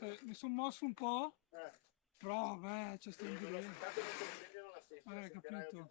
Mi sono mosso un po', però vabbè, c'è sta in dire. Capito.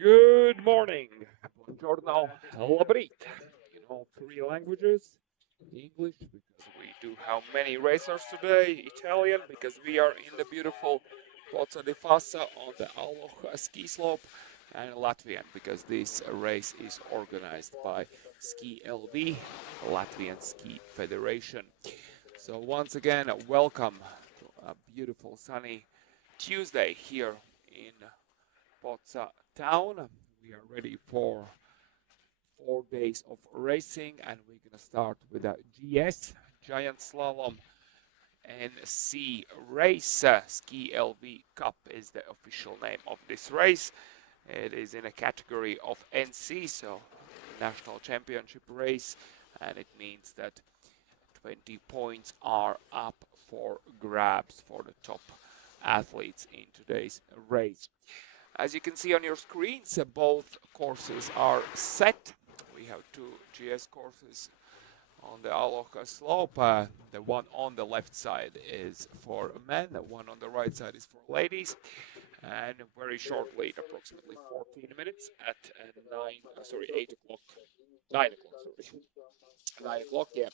Good morning. Buongiorno. Labrit. In all three languages. English, because we do have many racers today. Italian, because we are in the beautiful Poza di Fassa on the Aloha ski slope. And Latvian, because this race is organized by SKILV, Latvian Ski Federation. So once again, welcome to a beautiful sunny Tuesday here in Poza town. We are ready for 4 days of racing, and we're gonna start with a GS Giant Slalom NC race. SKILV Cup is the official name of this race. It is in a category of NC, so National Championship race, and it means that 20 points are up for grabs for the top athletes in today's race. As you can see on your screens, both courses are set. We have two GS courses on the Aloha slope. The one on the left side is for men, the one on the right side is for ladies. And very shortly, approximately 14 minutes at 8 o'clock, 9 o'clock, sorry, 9 o'clock, yeah,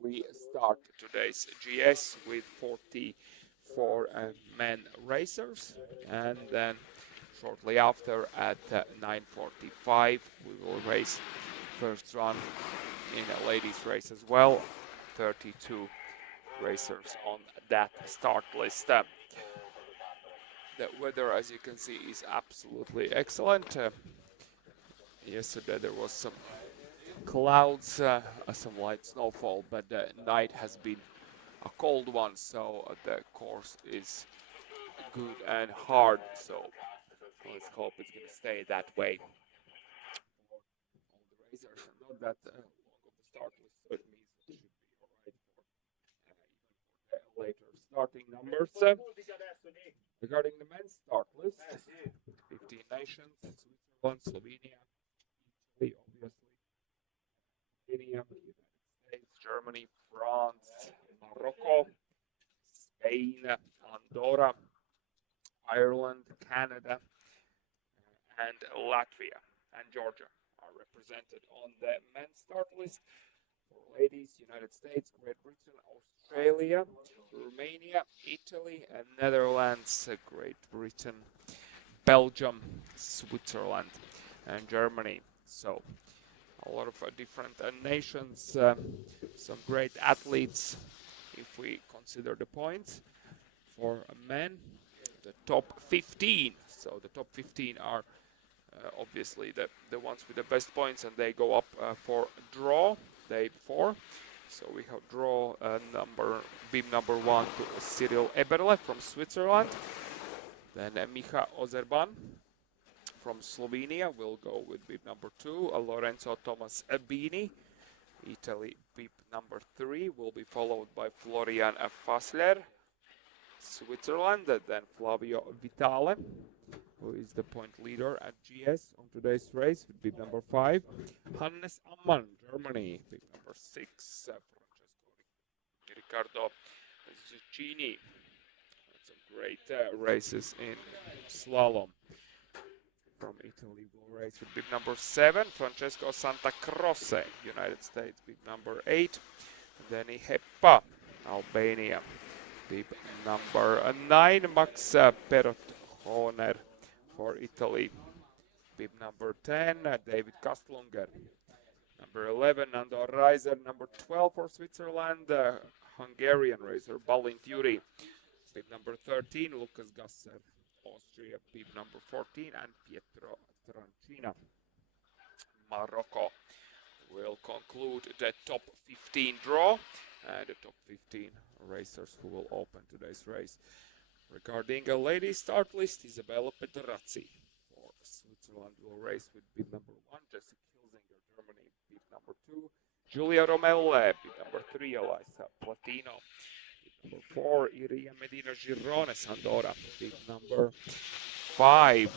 we start today's GS with 44 men racers, and then shortly after at 9:45 we will race first run in a ladies race as well. 32 racers on that start list. The weather, as you can see, is absolutely excellent. Yesterday there was some clouds, some light snowfall, but the night has been a cold one, so the course is good and hard. So let's hope it's going to stay that way. All the racers are not that long of the start list, so it means it should be alright for even for the later starting numbers. Regarding the men's start list, 15 nations: Switzerland, Slovenia, Italy, obviously, Albania, United States, Germany, France, Morocco, Spain, Andorra, Ireland, Canada, and Latvia and Georgia are represented on the men's start list. For ladies, United States, Great Britain, Australia, Romania, Italy, and Netherlands, Great Britain, Belgium, Switzerland, and Germany. So a lot of different nations, some great athletes. If we consider the points for men, the top 15. So the top 15 are obviously the ones with the best points, and they go up for draw day 4. So we have draw beam number 1 to Cyril Eberle from Switzerland. Then Micha Ozerban from Slovenia will go with beam number 2. Lorenzo Thomas Bini, Italy, beam number 3, will be followed by Florian Fassler, Switzerland. Then Flavio Vitale, who is the point leader at GS on today's race, with beam number 5. Hannes Ammann, Germany, beam number 6. Francesco Riccardo Zuccini. Some great races in slalom. from Italy will race with bib number 7. Francesco Santa Croce, United States, bib number 8. Then Heppa, Albania, bib number 9. Max Perot-Honer for Italy, bib number 10. David Kastlunger, number 11. Nando Reiser, number 12 for Switzerland. Hungarian racer Balin Turi, bib number 13. Lucas Gasser, Austria, bib number 14. And Pietro Trancina, Morocco, will conclude the top 15 draw and the top 15 racers who will open today's race. Regarding a ladies start list, Isabella Pedrazzi for Switzerland will race with bib number 1, Jessie Kilsinger, Germany, bib number 2, Giulia Romelle, bib number 3, Elisa Platino, bib number 4, Iria Medina Girones, Andorra, bib number 5,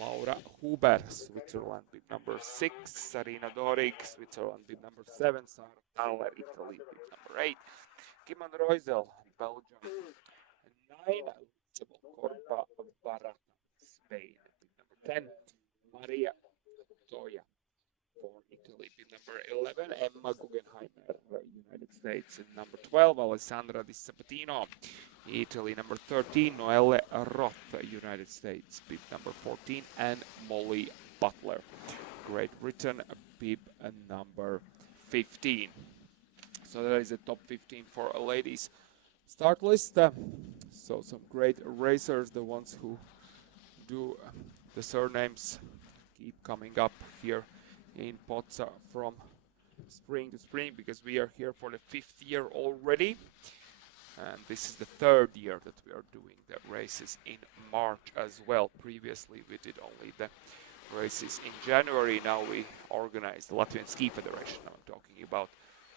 Laura Huber, Switzerland, bib number 6, Sarina Dorig, Switzerland, bib number 7, Sarah Thaler, Italy, bib number 8, Kimon Reusel, Belgium, 9, Corpa Barata, Spain, bib number 10, Maria Toya for Italy, bib number 11, Emma Guggenheimer, United States, and number 12, Alessandra Di Sabatino, Italy, number 13, Noelle Roth, United States, bib number 14, and Molly Butler, Great Britain, bib number 15. So that is the top 15 for a ladies start list. So some great racers, the ones who do the surnames keep coming up here in Poza from spring to spring, because we are here for the 5th year already. And this is the 3rd year that we are doing the races in March as well. Previously we did only the races in January. Now we organize the Latvian Ski Federation. I'm talking about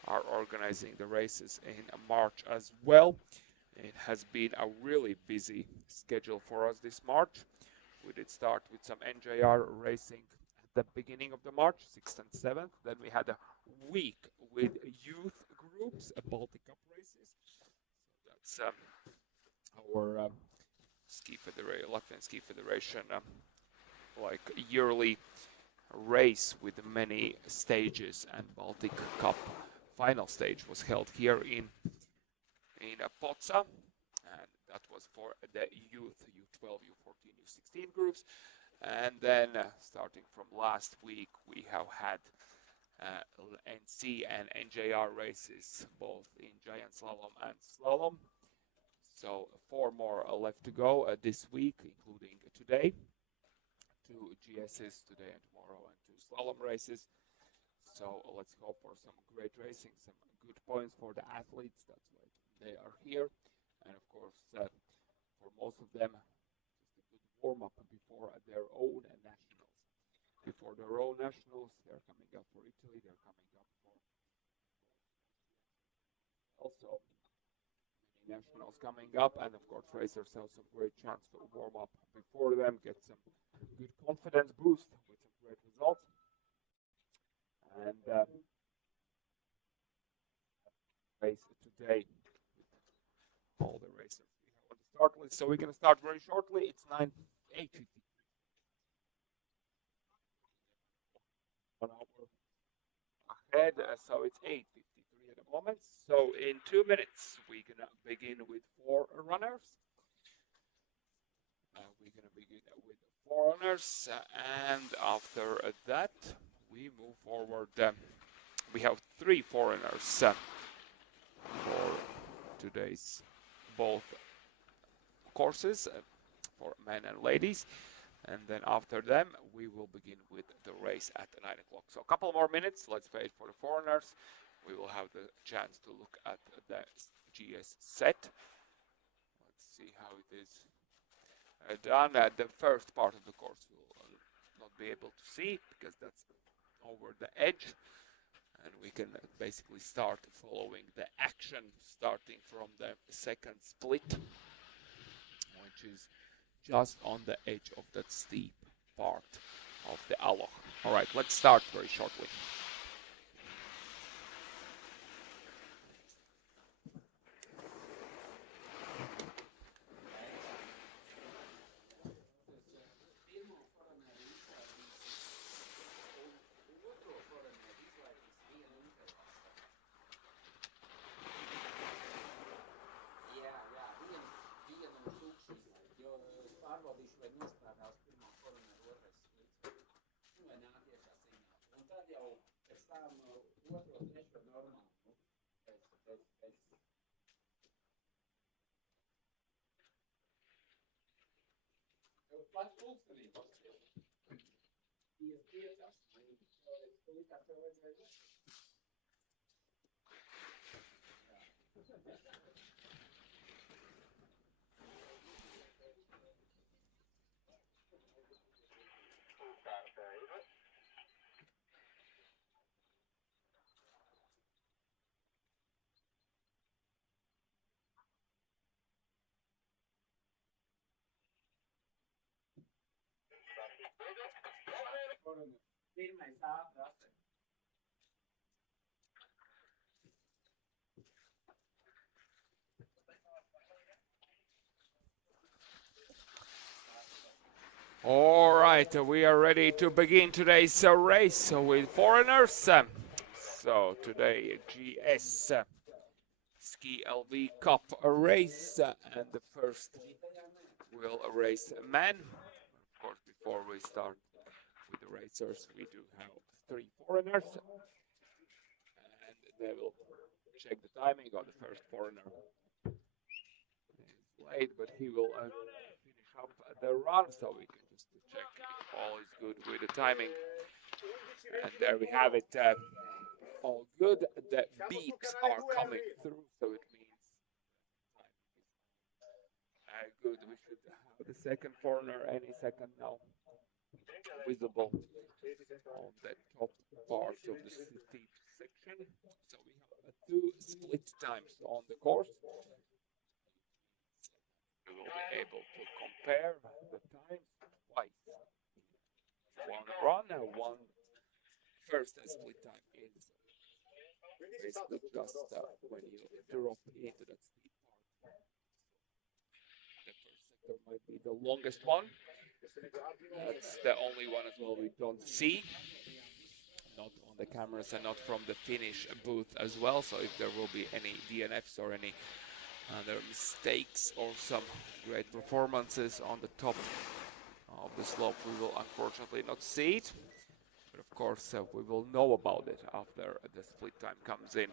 are organizing the races in March as well. It has been a really busy schedule for us this March. We did start with some NJR racing at the beginning of the March, 6th and 7th. Then we had a week with youth groups, Baltic Cup races. So that's our Ski Federation, Latvian Ski Federation, like yearly race with many stages, and Baltic Cup final stage was held here in Poza, and that was for the youth, U12, U14, U16 groups. And then starting from last week, we have had NC and NJR races both in Giant Slalom and Slalom. So 4 more left to go this week, including today. 2 GSs today and tomorrow, and 2 slalom races. So let's hope for some great racing, some good points for the athletes. That's why they are here. And of course, for most of them, just a good warm-up before their own nationals. Before their own nationals, they're coming up for Italy, they're coming up for also many nationals coming up. And of course, racers have some great chance to warm up before them, get some good confidence boost with some great results. And race today with all the racers we have on the start list. So we're going to start very shortly. It's 8:50. 1 hour ahead, so it's 8:53 at the moment. So in 2 minutes, we're going to begin with Forerunners. We're going to begin with Forerunners, and after that, we move forward. We have 3 Forerunners for today's both courses for men and ladies. And then after them, we will begin with the race at 9 o'clock. So a couple more minutes. Let's wait for the Foreigners. We will have the chance to look at the GS set. Let's see how it is done. The first part of the course we will not be able to see because that's over the edge. And we can basically start following the action, starting from the second split, which is just on the edge of that steep part of the Aloch. All right, let's start very shortly. All right, we are ready to begin today's race with Foreigners. So today, GS SKILV Cup race, and the first will race man. Of course, before we start with the racers, we do have 3 foreigners, and they will check the timing of the first foreigner. It's late, but he will finish up the run, so we can just check if all is good with the timing. And there we have it. All good. The beeps are coming through, so it means good. We should have the second foreigner any second now visible on the top part of the steep section. So we have 2 split times on the course. We will be able to compare the times twice. One run and one first split time is basically just when you drop into that steep part. The first sector might be the longest one. That's the only one as well we don't see. Not on the cameras and not from the finish booth as well. So if there will be any DNFs or any other mistakes or some great performances on the top of the slope, we will unfortunately not see it. But of course, we will know about it after the split time comes in.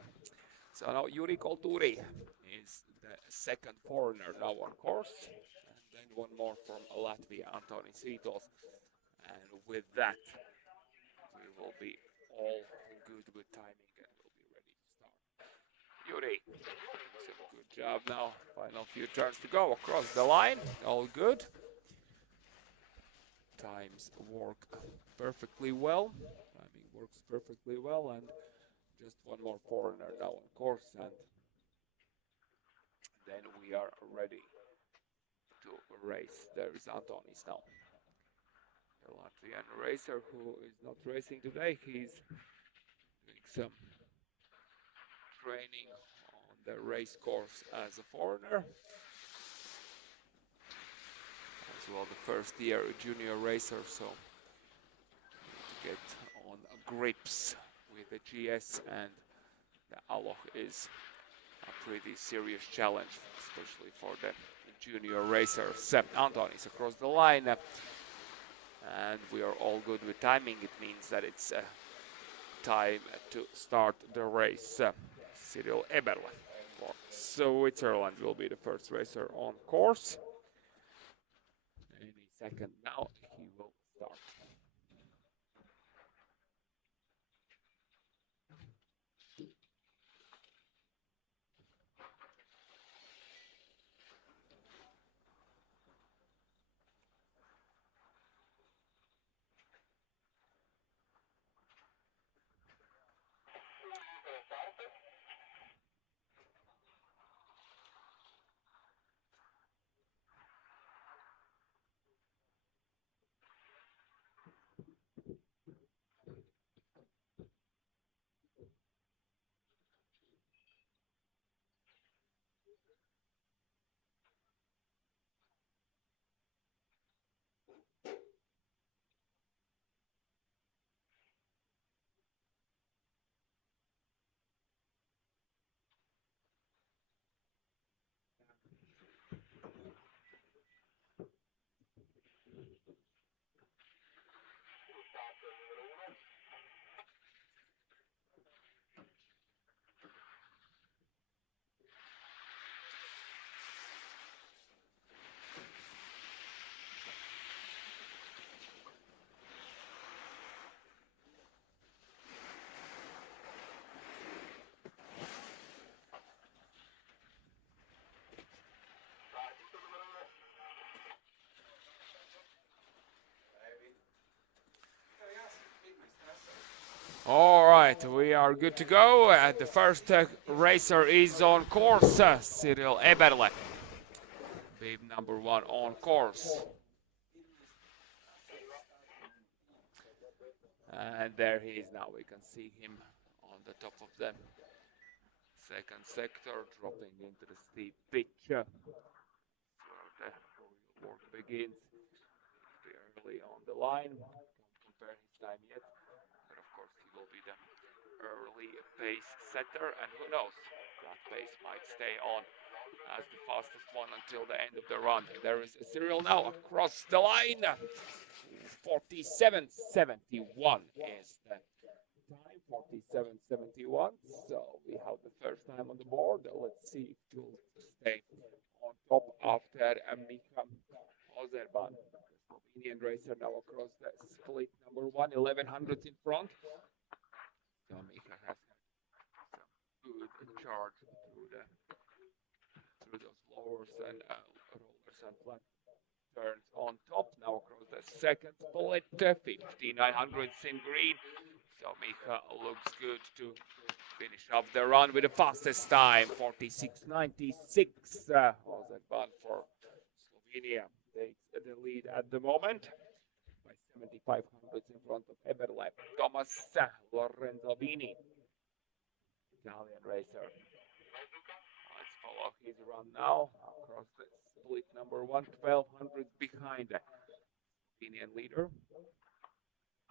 So now Juri Kolturi is the second foreigner now on course. And then one more from Latvia, Antoni Svitos. And with that, we will be all good with timing and we'll be ready to start. Juri, good job now. Final few turns to go across the line. All good. Times work perfectly well. Timing works perfectly well, and just one more foreigner now on course, and then we are ready to race. There is Antonis now, the Latvian racer who is not racing today. He's doing some training on the race course as a foreigner. As well, the first year junior racer, so to get on grips with the GS, and the Aloch is a pretty serious challenge, especially for the junior racers. Anton is across the line, and we are all good with timing. It means that it's time to start the race. Cyril Eberle for Switzerland will be the first racer on course. Any second now, he will start. All right, we are good to go. The first racer is on course, Cyril Eberle, babe number 1 on course. And there he is now. We can see him on the top of the second sector, dropping into the steep pitch. Where the work begins. Early on the line. Don't compare his time yet, but of course he will be the early pace setter, and who knows, that pace might stay on as the fastest one until the end of the run. There is Cyril now across the line. 47.71 is the time, 47.71. So we have the first time on the board. Let's see if he'll stay on top after Mika Ozerban. Slovenian racer now across the split number 1, 1100 in front. So Mika has some good charge through those lowers and rollers and flat turns on top. Now across the second split, 5900 in green. So Mika looks good to finish up the run with the fastest time, 46.96. Ozerban for Slovenia takes the lead at the moment by 75 hundredths in front of Eberle. Thomas Lorenzalvini, Italian racer. Let's follow his run now across the split number 1, 1200 behind the Slovenian leader.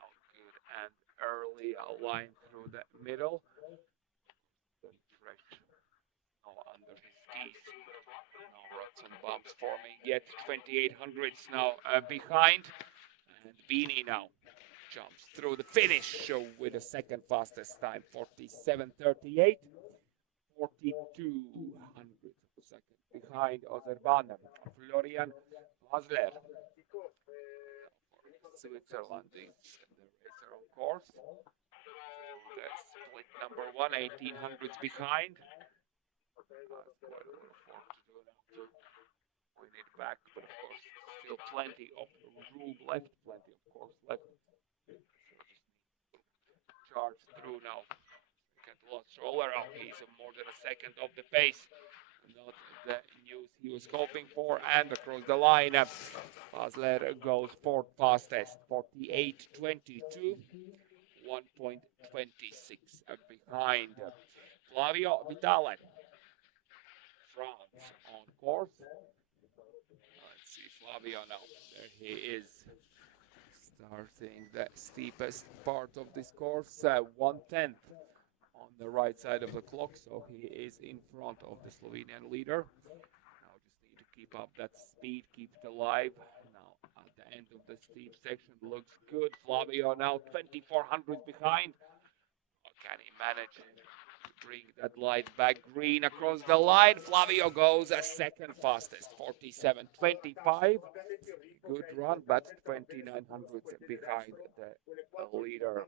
Now good and early line through the middle. Fresh now under his skis. No ruts and bumps forming yet. 2800s now behind. And Beanie now jumps through the finish with the second fastest time, 47.38. 42 hundredths of a second behind Ozerban. Florian Basler, Switzerland, the racer on course. The split number 1, 18 hundredths behind. Quite a lot of work to do now to win it back, but of course still plenty of room left, plenty of course left. Charge through now. Second lost roller up. He's more than a second off the pace. Not the news he was hoping for. And across the line, Basler goes fourth fastest, 48.22, 1.26 behind Flavio Vitale, France on course. Let's see Flavio now. There he is, starting the steepest part of this course, 1/10 on the right side of the clock, so he is in front of the Slovenian leader. Now just need to keep up that speed, keep it alive. Now at the end of the steep section, looks good. Flavio now 2400 behind. Can he manage to bring that light back green across the line? Flavio goes a second fastest, 47.25. Good run, but 2900 behind the leader.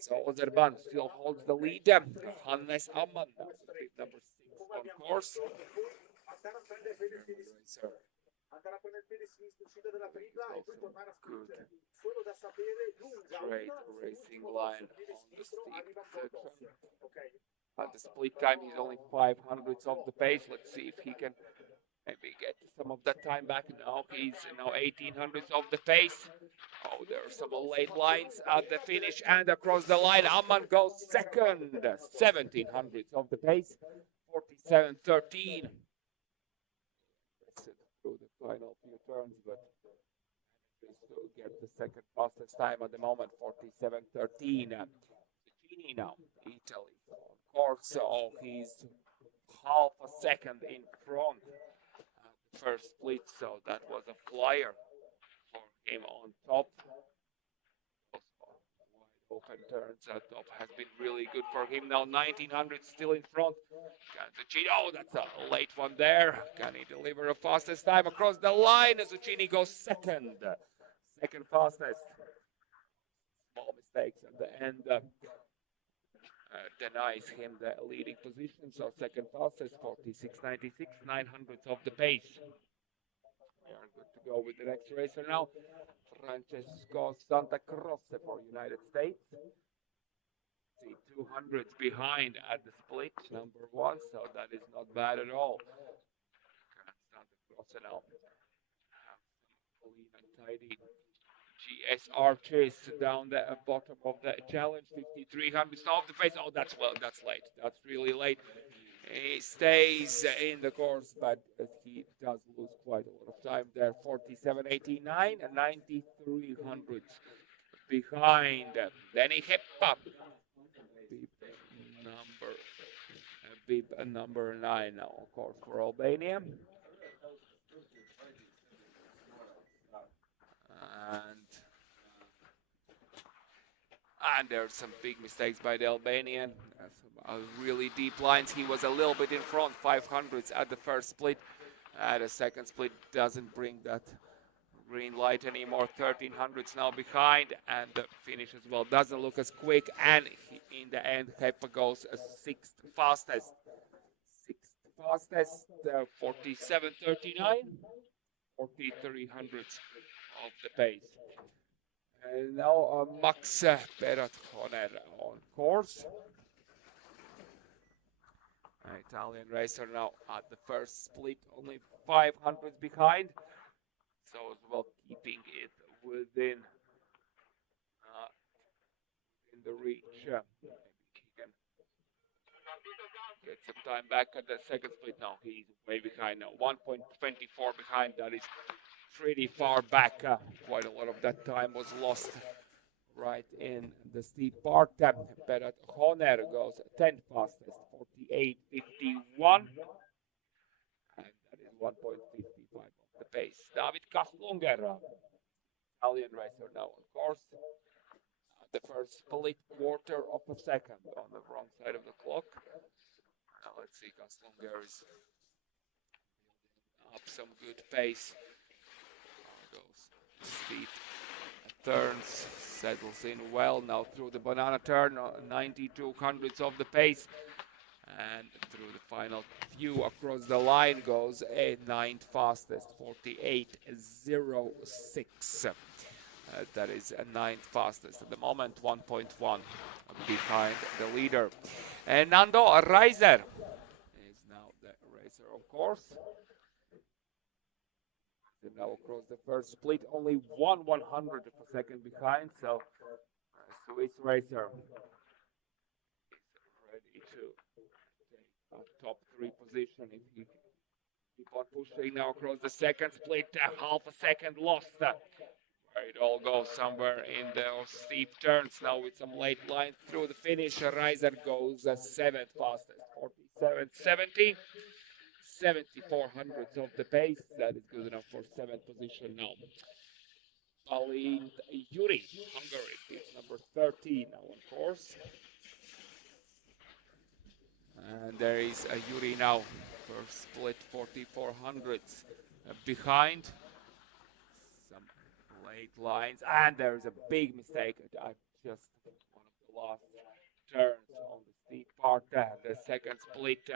So Ozerban still holds the lead. Hannes Amman, number 6 on course. Good straight racing line on the steep section. At the split time, he's only 500ths of the pace. Let's see if he can maybe get some of that time back. Now he's now 1800ths of the pace. Oh, there are some late lines at the finish and across the line. Amman goes second, 1700ths of the pace, 47.13. Through the final few turns, but still get the second fastest time at the moment, 47.13. Cecchini now, Italy. Of course, so he's half a second in front at the first split, so that was a flyer for him on top. Wide open turns at top has been really good for him. Now 1900 still in front. Cecchini, oh, that's a late one there. Can he deliver a fastest time across the line? Cecchini goes second fastest. Small mistakes at the end denies him the leading position. So second fastest, 46.96, 900ths of the pace. We are good to go with the next racer now. Francesco Santa Croce for United States. 200s behind at the split number 1, so that is not bad at all. Can't stand the cross now. Have some clean and tidy GSR chase down the bottom of the challenge. 5300 off the face. Oh, that's late. That's really late. He stays in the course, but he does lose quite a lot of time there. 47.89 and 9300 behind. Danny Heppa, bib number 9 now, of course, for Albania. And there's some big mistakes by the Albanian. Some really deep lines. He was a little bit in front, 500s at the first split. The second split doesn't bring that green light anymore. 1300s now behind, and the finish as well doesn't look as quick. And in the end, Hepa goes sixth fastest. 47.39, 4300s of the pace. And now Max Berat-Honer on course. Italian racer now at the first split, only 500s behind. So as well keeping it within in the reach. Maybe he can get some time back at the second split. No, he's way behind now. 1.24 behind. That is pretty far back. Quite a lot of that time was lost right in the steep part. Berat-Honer goes 10th fastest, 48.51. And that is 1.55 of the pace. David Kaslunger, Italian racer now on course. The first split quarter of a second on the wrong side of the clock. Now let's see, Kaslunger is up some good pace. Goes steep turns, settles in well now through the banana turn, 9200s of the pace, and through the final few across the line goes a 9th fastest, 48.06. That is a 9th fastest at the moment, 1.1 behind the leader. And Nando Reiser is now the racer, of course. And now across the first split, only 1/100th of a second behind. So Swiss racer is ready to take a top 3 position if he keep on pushing now across the second split. Half a second lost. Where it all goes somewhere in those steep turns now with some late lines through the finish. Reiser goes 7th fastest, 47.70. 7400ths of the pace. That is good enough for 7th position now. Alpine Yuri, Hungary, is number 13 now on course. And there is a Yuri now, first split 4400ths behind. Some late lines, and there is a big mistake at just one of the last turns on the steep part. The second split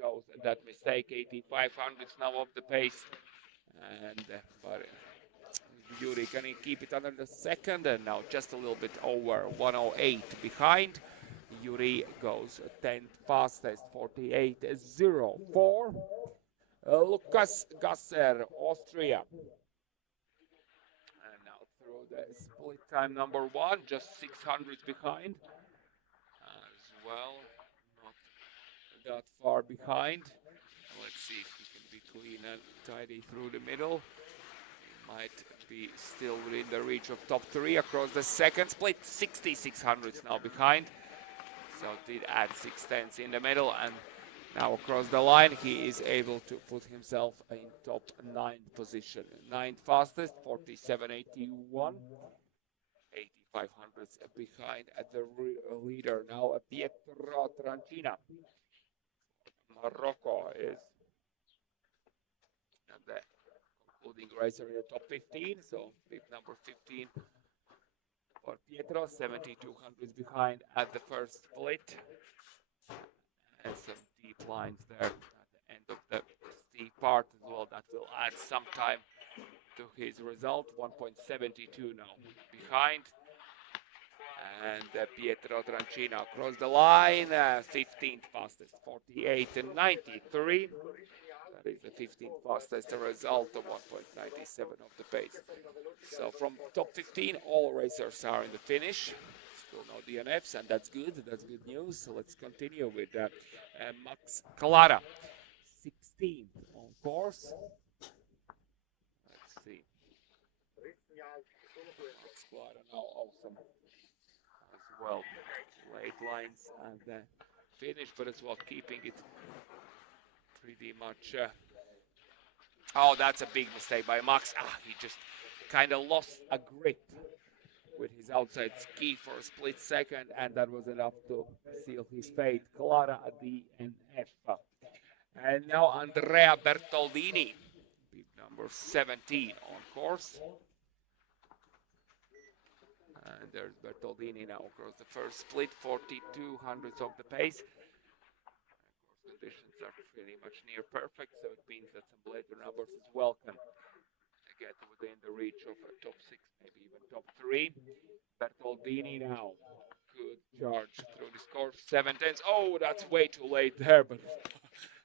shows that mistake. 8500ths now of the pace, and but Yuri can keep it under the second, and now just a little bit over 108 behind. Yuri goes 10th fastest, 48.04. Lukas Gasser, Austria. And now through the split time number 1, just 600s behind as well. Not that far behind. Let's see if he can be clean and tidy through the middle. He might be still within the reach of top 3 across the second split. 6600s now behind. So did add 6/10 in the middle, and now across the line he is able to put himself in top 9 position. 9th fastest, 47.81. 8500s behind at the leader now. Pietro Trancina, Morocco, is the concluding racer in the top 15. So bib number 15 for Pietro, 7200s behind at the first split. And some deep lines there at the end of the steep part as well. That will add some time to his result. 1.72 now behind. And Pietro Trancino across the line, 15th fastest, 48.93. That is the 15th fastest result of 1.97 of the pace. So from top 15, all racers are in the finish. Still no DNFs, and that's good. That's good news. So let's continue with Max Clara, 16th on course. Let's see. Max Clara now awesome as well. Late lines and finish, but as well keeping it pretty much. Oh, that's a big mistake by Max. He just kind of lost a grip with his outside ski for a split second, and that was enough to seal his fate. Clara at DNF. And now Andrea Bertoldini, number 17 on course. And there's Bertoldini now across the first split, 42 hundredths of the pace. Conditions are pretty much near perfect, so it means that some later numbers as well can get within the reach of a top 6, maybe even top 3. Bertoldini now, good charge through this course, 7/10. Oh, that's way too late there, but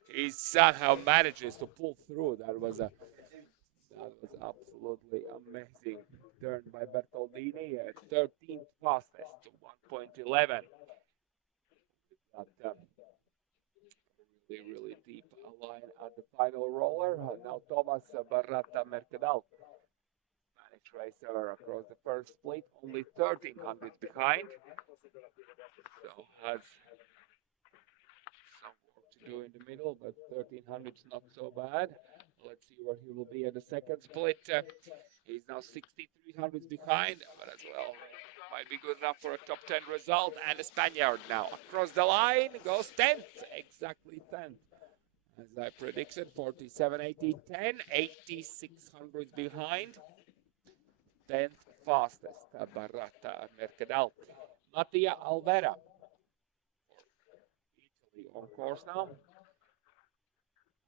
he somehow manages to pull through. That was absolutely amazing turn by Bertoldini, 13th fastest to 1.11. But really deep line at the final roller. Now Thomas Barrata Mercadal, Spanish racer across the first split, only 13 hundredths behind. So has some work to do in the middle, but 13 hundredths not so bad. Let's see where he will be at the second split. He's now 63 hundredths behind, but as well might be good enough for a top 10 result. And the Spaniard now across the line goes 10th, exactly 10th. As I predicted, 47.80, 10, 86 hundredths behind. 10th fastest, Barrata Mercadal. Mattia Alvera, Italy on course now.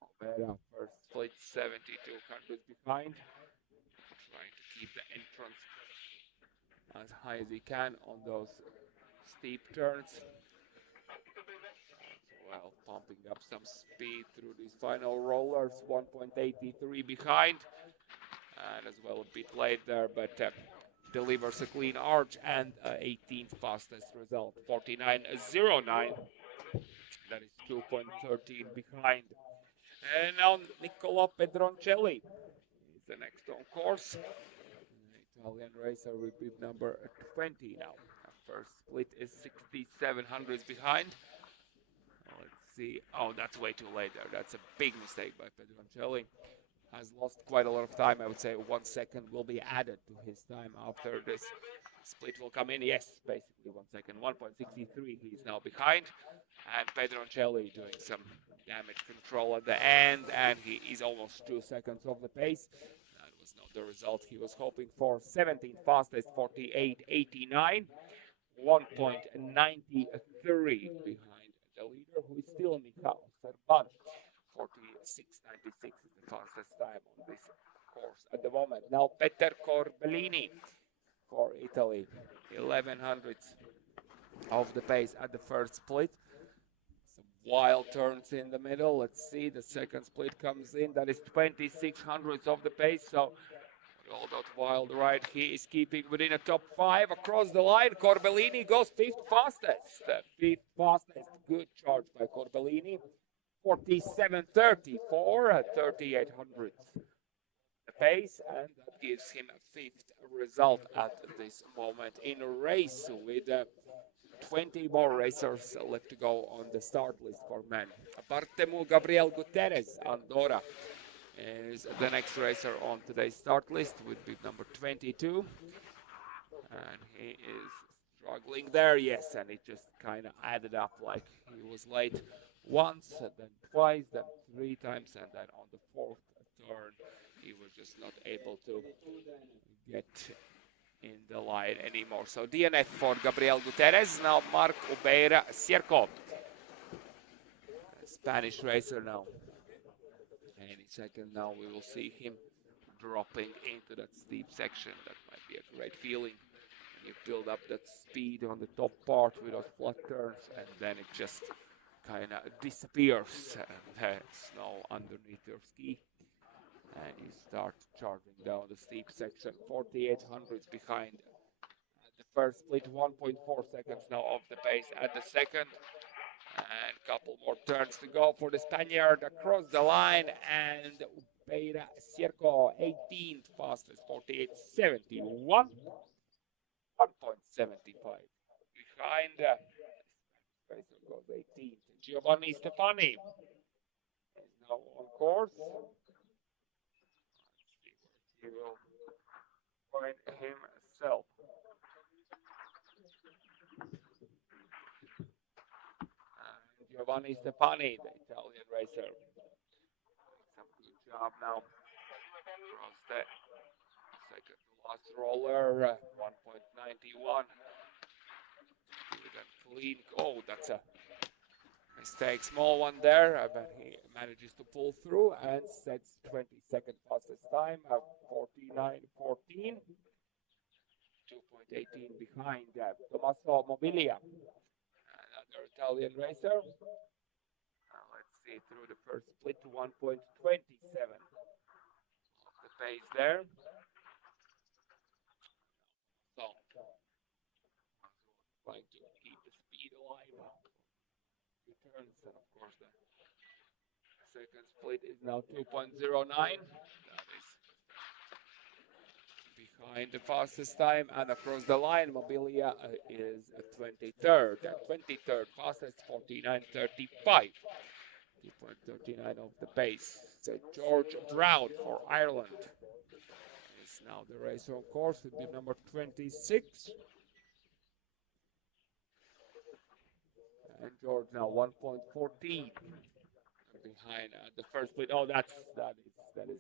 Alvera first split, 72 hundredths behind. Trying to keep the entrance as high as he can on those steep turns. Well, pumping up some speed through these final rollers, 1.83 behind. And as well a bit late there, but delivers a clean arch and 18th fastest result, 49.09. That is 2.13 behind. And now Niccolo Pedroncelli is the next on course. Italian racer with bib number 20 now. First split is 67 hundredths behind. Let's see. Oh, that's way too late there. That's a big mistake by Pedroncelli. Has lost quite a lot of time. I would say 1 second will be added to his time after this split will come in. Yes, basically 1 second. 1.63 he's now behind. And Pedroncelli doing some damage control at the end. And he is almost 2 seconds off the pace. That was not the result he was hoping for. 17th fastest, 48.89. 1.93 behind the leader, who is still Michał Serban. 46.96 is the fastest time on this course at the moment. Now Peter Corbellini for Italy, 11 hundredths of the pace at the first split. Some wild turns in the middle. Let's see, the second split comes in. That is 26 hundredths of the pace. So all that wild ride, he is keeping within a top 5 across the line. Corbellini goes 5th fastest. 5th fastest, good charge by Corbellini. 47.34, 38 hundredths the pace, and that gives him a 5th result at this moment in a race with 20 more racers left to go on the start list for men. Bartemu Gabriel Guterres, Andorra, is the next racer on today's start list with bib number 22. And he is struggling there, yes, and it just kind of added up, like he was late once, and then twice, then 3 times, and then on the 4th turn, he was just not able to get in the line anymore. So DNF for Gabriel Guterres. Now Marc Ubeira Cierco, Spanish racer now. Any second now we will see him dropping into that steep section. That might be a great feeling. you build up that speed on the top part with those flat turns, and then it just kind of disappears, and there's snow underneath your ski, and you start charging down the steep section. 4800s behind the first split, 1.4 seconds now off the pace at the second, and a couple more turns to go for the Spaniard across the line, and Beira Cierco 18th fastest, 48.71, 1.75 behind. Racer goes 18th. Giovanni Stefani is now on course. Let's see where he will find himself. Giovanni Stefani, the Italian racer, doing some good job now. Across the second to last roller, 1.91. Good and clean. Oh, that's a mistake, small one there, but he manages to pull through and sets 22nd fastest time of 49.14. 2.18 behind Tommaso Mobilia, another Italian racer. Let's see, through the first split, 1.27 the pace there. So, trying to keep the speed alive. Returns, and of course the second split is now 2.09. That is behind the fastest time, and across the line, Mobilia is 23rd. 23rd fastest, 49.35. 2.39 of the pace. So George Brown for Ireland is now the racer on course with bib number 26. And George now 1.14 behind the first split. Oh, that is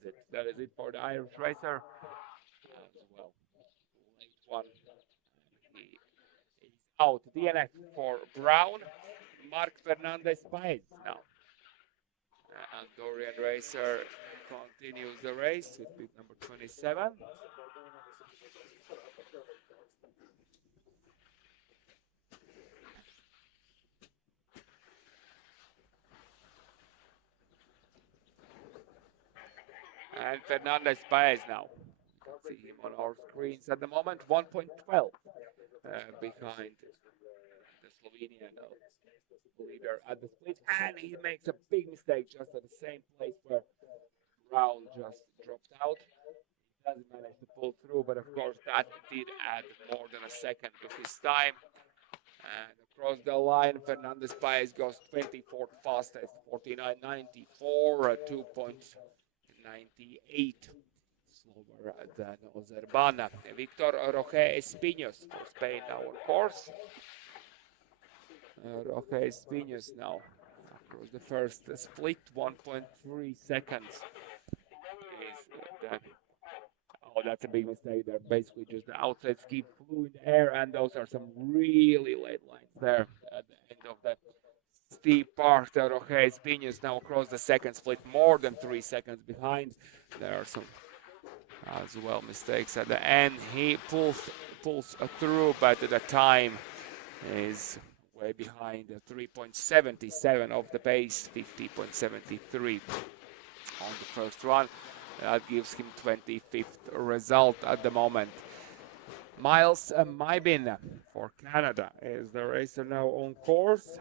it. That is it for the Irish racer as well. Late one. He is out. DNF for Brown. Mark Fernandez Paez now. Andorian racer continues the race with bib number 27. And Fernandez Paez now. You can see him on our screens at the moment, 1.12 behind the Slovenian leader at the split. And he makes a big mistake just at the same place where Brown just dropped out. He doesn't manage to pull through, but of course that did add more than a second to his time. And across the line, Fernandez Paez goes 24th fastest, 49.94, 2.98 slower than Ozerban. Victor Roque Espinos for Spain now on course. Roque Espinos now across the first split, 1.3 seconds. Oh, that's a big mistake there. Basically, just the outside ski flew in the air, and those are some really late lines there at the end of the steep part. Roque Espinos now across the second split, more than 3 seconds behind. There are some as well mistakes at the end. He pulls through, but the time is way behind. 3.77 of the pace, 50.73 on the first run. That gives him 25th result at the moment. Miles Maibin for Canada is the racer now on course.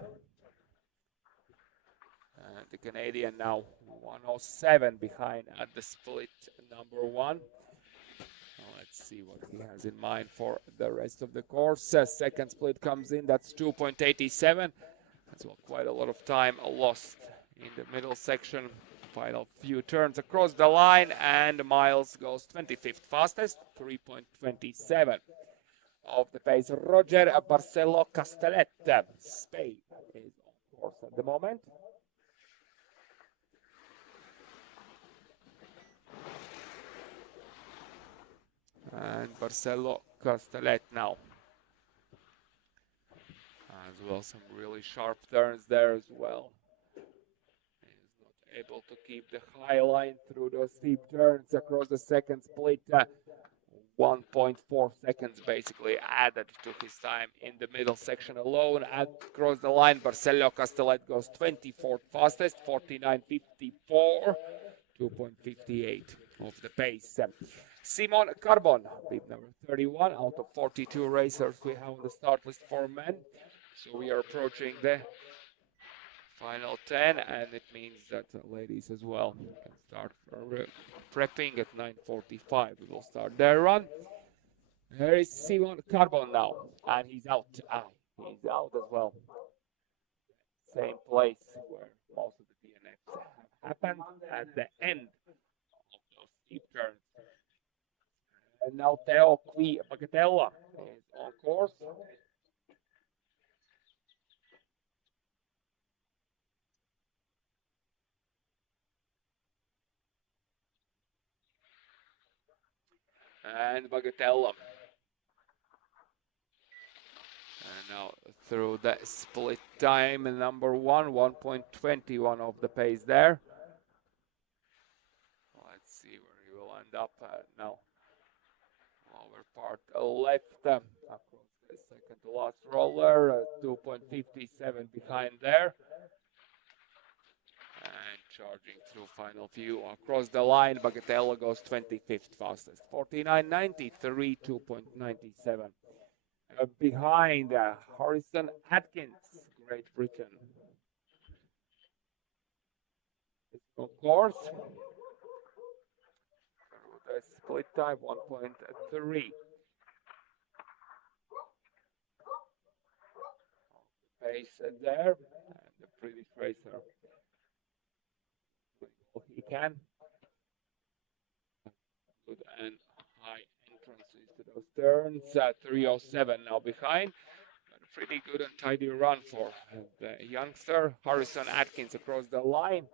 And the Canadian now 107 behind at the split number 1. Let's see what he has in mind for the rest of the course. Second split comes in, that's 2.87. That's well, quite a lot of time lost in the middle section. Final few turns across the line, and Miles goes 25th fastest, 3.27 of the pace. Roger Barcelo Castellet, Spain, is on course at the moment. And Barcelo Castellet now. As well, some really sharp turns there as well. Able to keep the high line through those steep turns across the second split. 1.4 seconds basically added to his time in the middle section alone. And across the line, Barcello Castellet goes 24th fastest, 49.54, 2.58 of the pace. Simon Carbon, bib number 31 out of 42 racers we have on the start list for men. So we are approaching the final 10, and it means that ladies as well can start prepping at 9:45. We will start their run. Here is Simon Carbon now, and he's out. He's out as well. Same place where most of the DNFs have happened at the end of those steep turns. And now Teo Qui Bagatella is on course. And Bagatella. And now through the split time, number 1.21 of the pace there. Let's see where he will end up now. Lower part left, across the second to last roller, 2.57 behind there. And charging through final few across the line, Bagatella goes 25th fastest, 49.93, 2.97. Behind Harrison Atkins, Great Britain. Of course, the split time 1.3. Pace there, and the British racer he can. Good and high entrances to those turns. 3:07 now behind. But a pretty good and tidy run for the youngster Harrison Atkins across the line.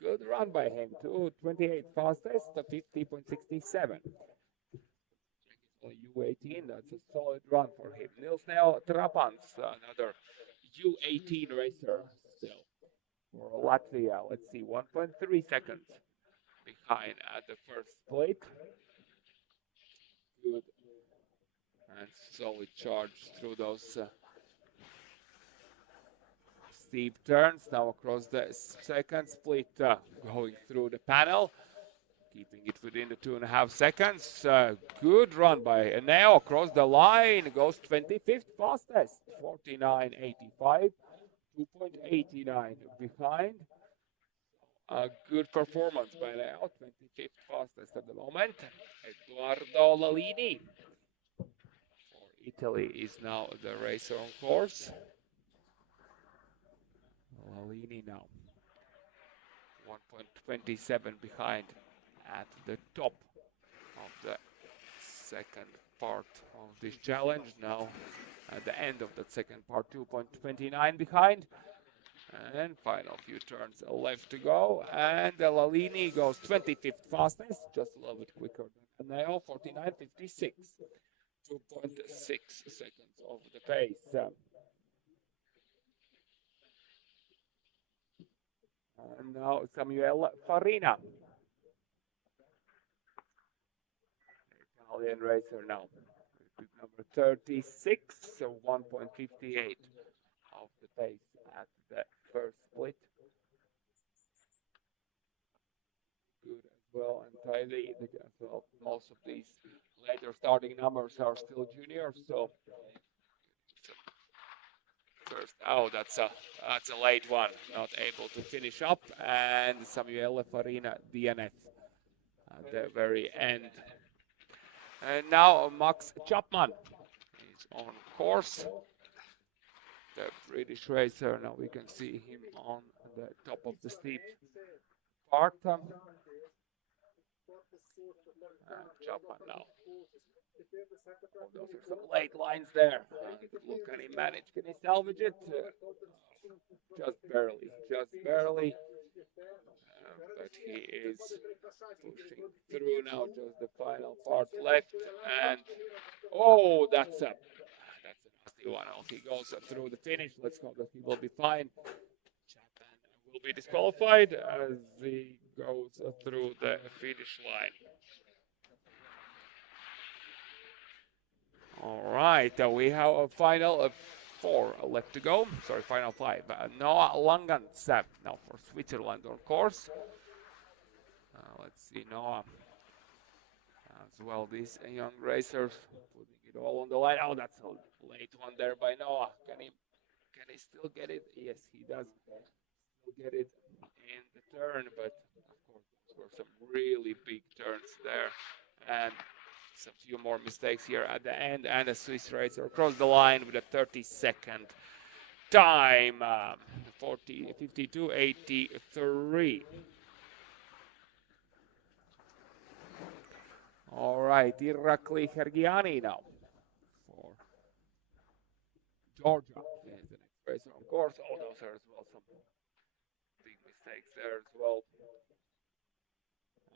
Good run by him too. 28 fastest, 50.67. U18, that's a solid run for him. Nils Neo Trapans, another U18 racer still for Latvia. Let's see, 1.3 seconds behind at the first split. Good and solid charge through those steep turns. Now across the second split, going through the panel, keeping it within the 2.5 seconds. Good run by Neo across the line. Goes 25th fastest, 49.85, 2.89 behind. A good performance by Neo, 25th fastest at the moment. Edoardo Lalini for Italy is now the racer on course. Lalini now 1.27 behind at the top of the second part of this challenge. Now at the end of that second part, 2.29 behind. And final few turns left to go. And Lalini goes 25th fastest, just a little bit quicker than Neo, 49.56. 2.6 seconds of the pace. And now Samuele Farina. Italian racer now. Number 36, so 1.58 of the pace at the first split. Good as well and tidy. Well, most of these later starting numbers are still juniors, so first, oh, that's a late one, not able to finish up, and Samuele Farina DNF at the very end. And now Max Chapman is on course. The British racer, now we can see him on the top of the steep part. Chapman now. Those are some late lines there. Look, can he manage? Can he salvage it? Just barely. But he is pushing through now. Just the final part left, and oh, that's a nasty one. He goes through the finish. Let's hope that he will be fine. Chapman will be disqualified as he goes through the finish line. All right, we have a final 4 left to go. Sorry, final 5. Noah Langens now for Switzerland on course. Let's see Noah as well. These young racers putting it all on the line. Oh, that's a late one there by Noah. Can he still get it? Yes, he does still get it in the turn, but of course there were some really big turns there, and some few more mistakes here at the end, and a Swiss racer across the line with a 30-second time, 52.83. All right, Irakli Hergiani now for Georgia is the next racer on course. Oh, those are as well some big mistakes there as well,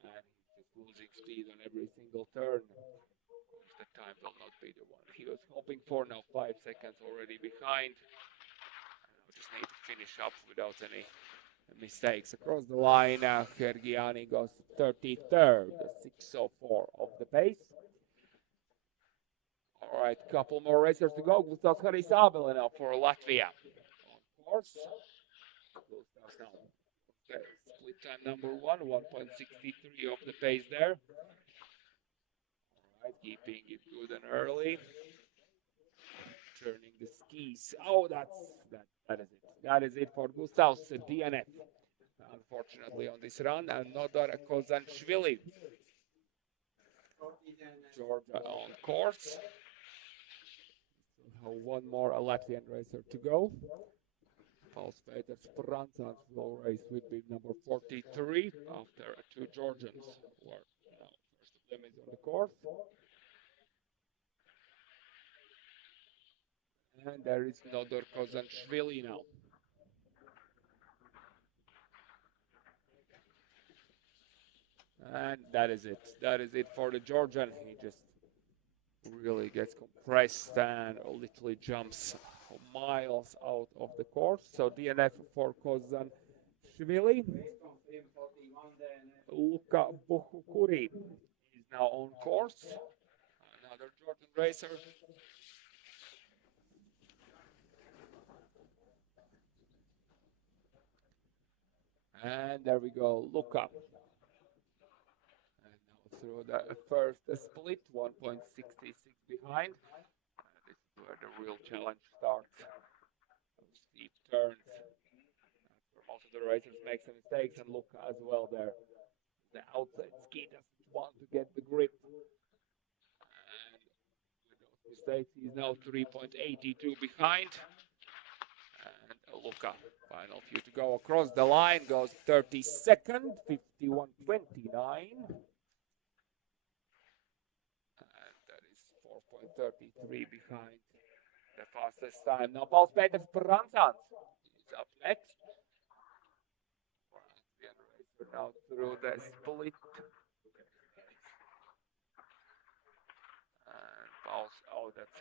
and he's just losing speed on every single turn. The time will not be the one he was hoping for. Now 5 seconds already behind. I just need to finish up without any mistakes. Across the line, Hergiani goes 33rd, 6:04 of the pace. All right, couple more racers to go. Gustavs Harisabel now for Latvia. On course. Gustavs now. Okay, split time number 1, 1.63 of the pace there. All right, keeping it good and early. Turning the skis. Oh, that is it. That is it for Gustavs DNF. Unfortunately, on this run, and Nodar Kozanishvili. Georgia on course. One more Latvian racer to go. Paul Peters Pransans will race with bib number 43 after 2 Georgians who are now first of them is on the course. And there is Nodar Kozanishvili now. And that is it. That is it for the Georgian. He just really gets compressed and literally jumps miles out of the course. So DNF for Kozanishvili. Luka Buhukuri is now on course. Another Georgian racer. And there we go, Luka. Through the first split, 1.66 behind. This is where the real challenge starts. Steep turns. Where most of the racers make some mistakes, and Luka as well there. The outside ski doesn't want to get the grip. And with those mistakes, he's now 3.82 behind. And Luka, final few to go across the line, goes 32nd, 51.29. 33 behind the fastest time. Now Paul Peters Pransans is up next. Racer now through the split. And Paul's, oh, that's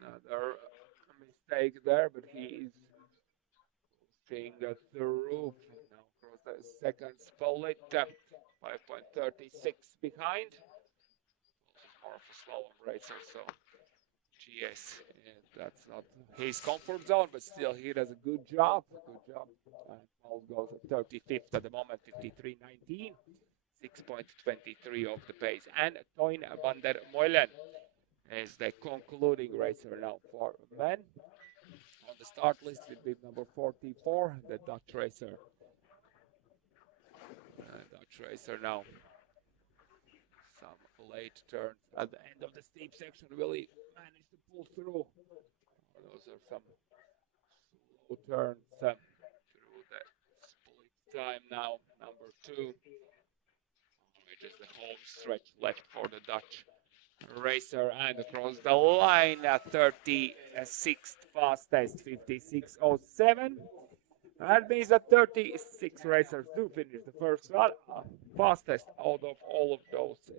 another mistake there, but he is pushing through. Now across the second split, 5.36 behind. More of a slalom racer, so GS, that's not his comfort zone, but still he does a good job. Good job. And Paul goes at 35th at the moment, 53.19, 6.23 of the pace. And Toin van der Meulen is the concluding racer now for men. On the start list with bib number 44, the Dutch racer. Dutch racer now. Some late turns at the end of the steep section really managed to pull through. Those are some slow turns through the split time now, number 2. Just the home stretch left for the Dutch racer, and across the line, 36th fastest, 56.07. That means that 36 racers do finish the first run. Fastest out of all of those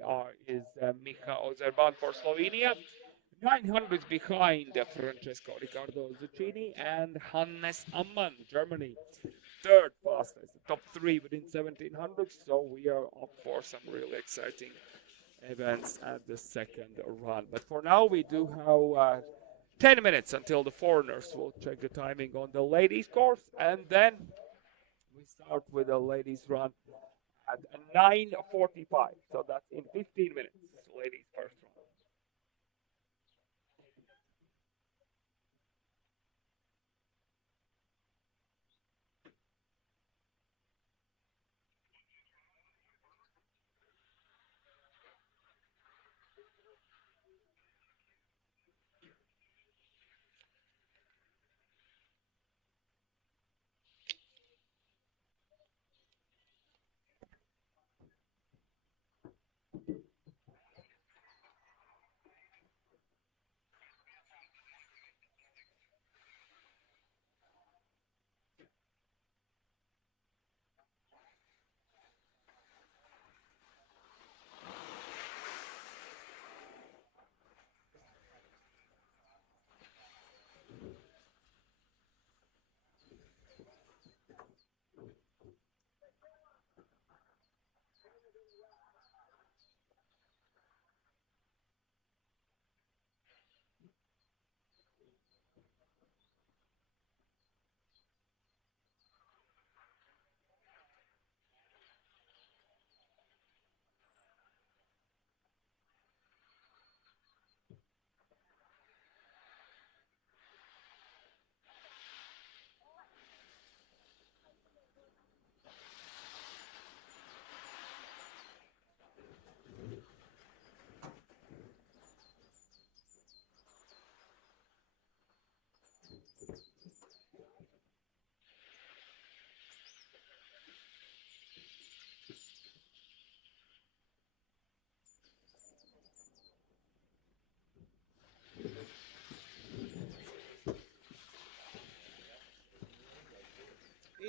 is Micha Ozerban for Slovenia. 900 behind Francesco Riccardo Zuccini and Hannes Ammann, Germany. Third fastest, top 3 within 1700. So we are up for some really exciting events and the second run. But for now, we do have 10 minutes until the Foreigners will check the timing on the ladies course, and then we start with the ladies run at 9:45. So that's in 15 minutes, ladies first run.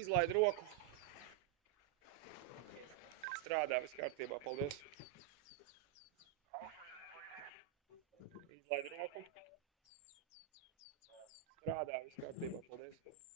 Izlaid roku. Strādā, viss kārtībā, paldies. Izlaid roku. Strādā, viss kārtībā, paldies.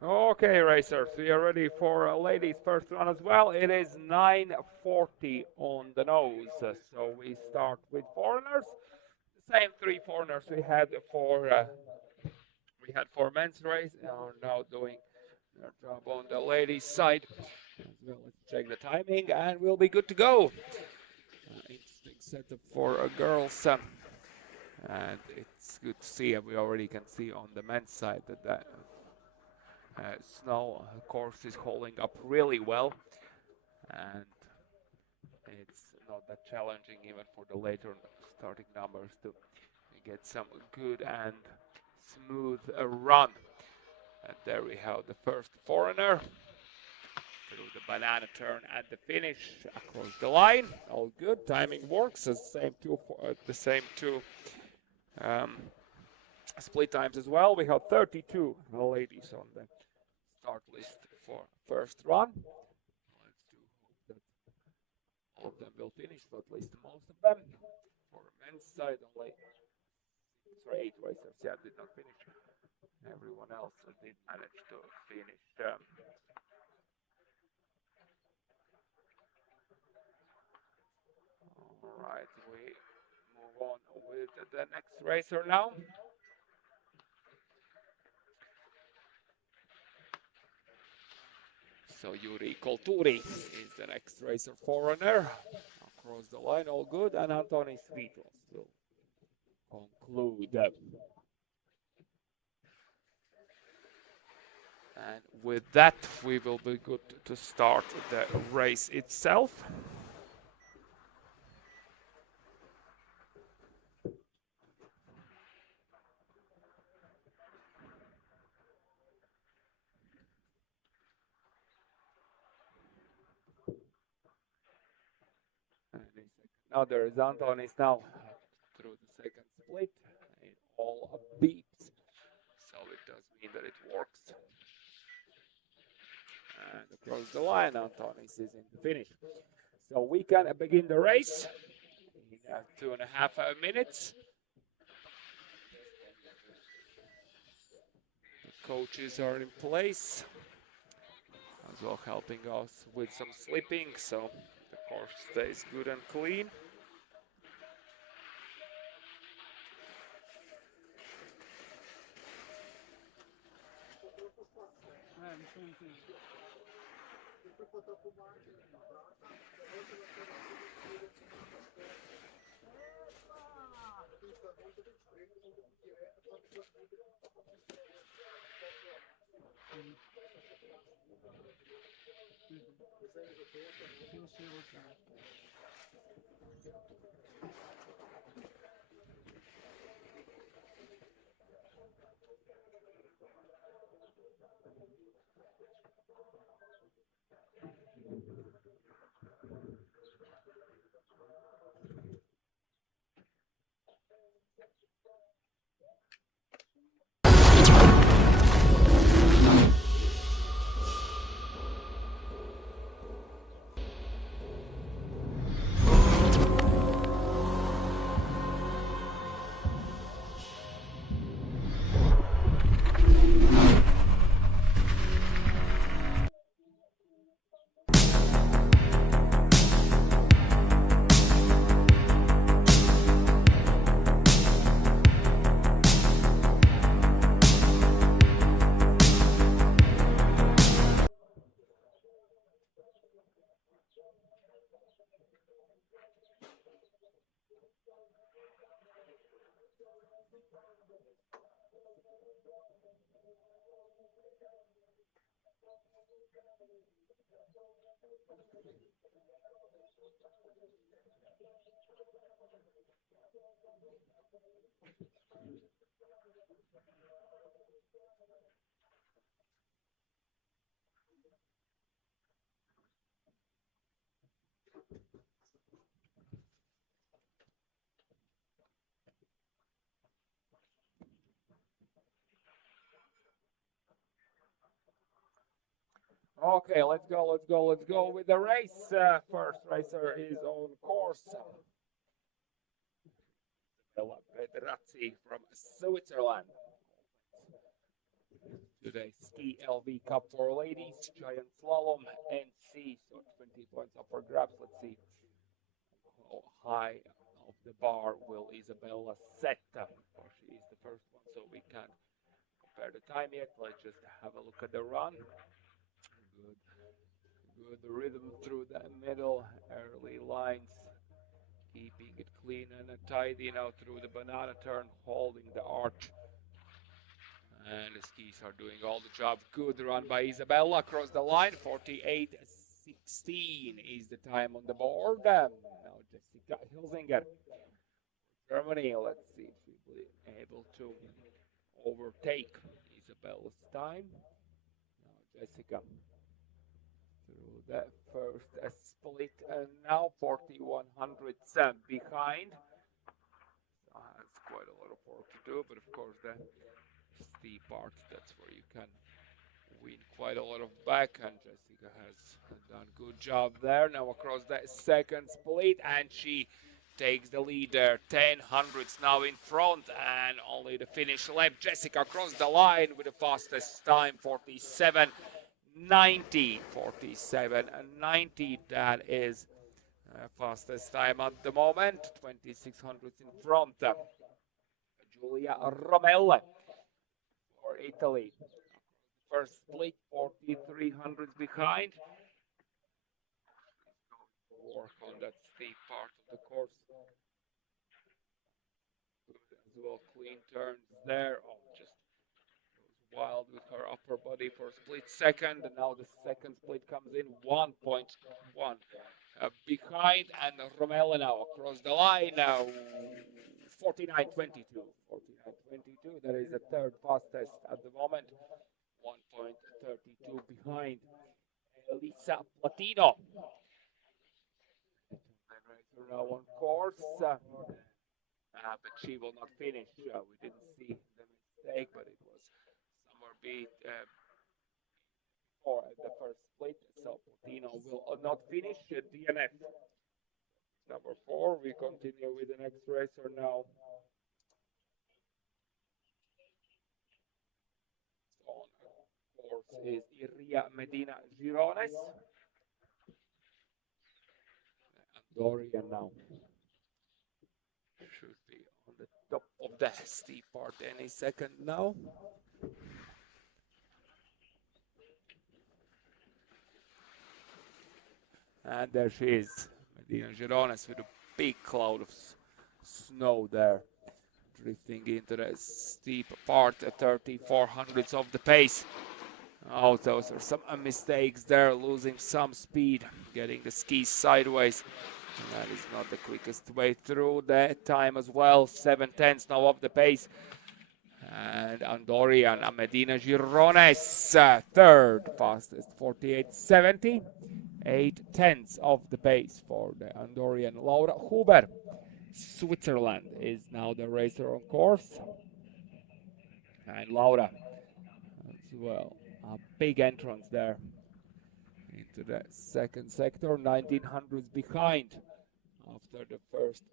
Okay, racers, we are ready for ladies' first run as well. It is 9:40 on the nose, so we start with foreigners. The same three foreigners we had for men's race, and are now doing their job on the ladies' side as well. Let's check the timing, and we'll be good to go. Interesting setup for girls, and it's good to see. We already can see on the men's side that the snow course is holding up really well, and it's not that challenging even for the later starting numbers to get some good and smooth run. And there we have the first foreigner through the banana turn at the finish across the line. All good, timing works. The same two um, split times as well. We have 32 ladies on the start list for first run. Let's do hope that all of them will finish, but at least most of them. For men's side, only 8 racers, did not finish. Everyone else did manage to finish. All right, we move on with the next racer now. So Yuri Kolturi is the next racer forerunner. Across the line, all good, and Antonis Vitros will conclude. And with that, we will be good to start the race itself. Now there is Antonis now through the second split. It all beeps, so it does mean that it works. And across the line, Antonis is in the finish. So we can begin the race in 2.5 minutes. The coaches are in place as well, helping us with some slipping, so the course stays good and clean. Okay, let's go with the race. First racer is on course. Pedrazzi from Switzerland. Today's ski.lv Cup for ladies, giant slalom, NC, so 20 points up for grabs. Let's see how high of the bar will Isabella set. She is the first one, so we can't compare the time yet. Let's just have a look at the run. Good rhythm through the middle, early lines, keeping it clean and tidy now through the banana turn, holding the arch. And the skis are doing all the job. Good run by Isabella across the line. 48.16 is the time on the board. Now Jessica Hilsinger, Germany. Let's see if she'll be able to overtake Isabella's time. Now Jessica through the first split, and now 41 hundredths behind. So that's quite a lot of work to do, but of course the steep part, that's where you can win quite a lot of back, and Jessica has done good job there. Now across the second split, and she takes the lead there. 10 hundredths now in front, and only the finish left. Jessica across the line with the fastest time, 47.90. 47.90, that is fastest time at the moment. 26 hundredths in front. Giulia Romelle for Italy. first split, 43 hundredths behind. Work on that steep part of the course. Good as well, clean turns there. Oh, just goes wild with her upper body for split second. And now the second split comes in 1.1 behind. And Romela now across the line now. 49.22. 49.22. That is the third fastest at the moment. 1.32 behind Elisa Platino. Now on course, but she will not finish. We didn't see the mistake, but it was somewhere before the first split. So Platino will not finish. DNF number 4. We continue with the next racer now. On course is Iria Medina Girones. Dorian now should be on the top of the steep part any second now. And there she is, Medina Girones, with a big cloud of snow there, drifting into the steep part at 34 hundredths of the pace. Oh, those are some mistakes there, losing some speed, getting the skis sideways. That is not the quickest way through that time as well. 7/10 now of the pace. And Andorian Medina Girones, third fastest, 48.70. 8/10 of the pace for the Andorian. Laura Huber, Switzerland, is now the racer on course. And Laura as well. A big entrance there into the second sector, 1900s behind after the first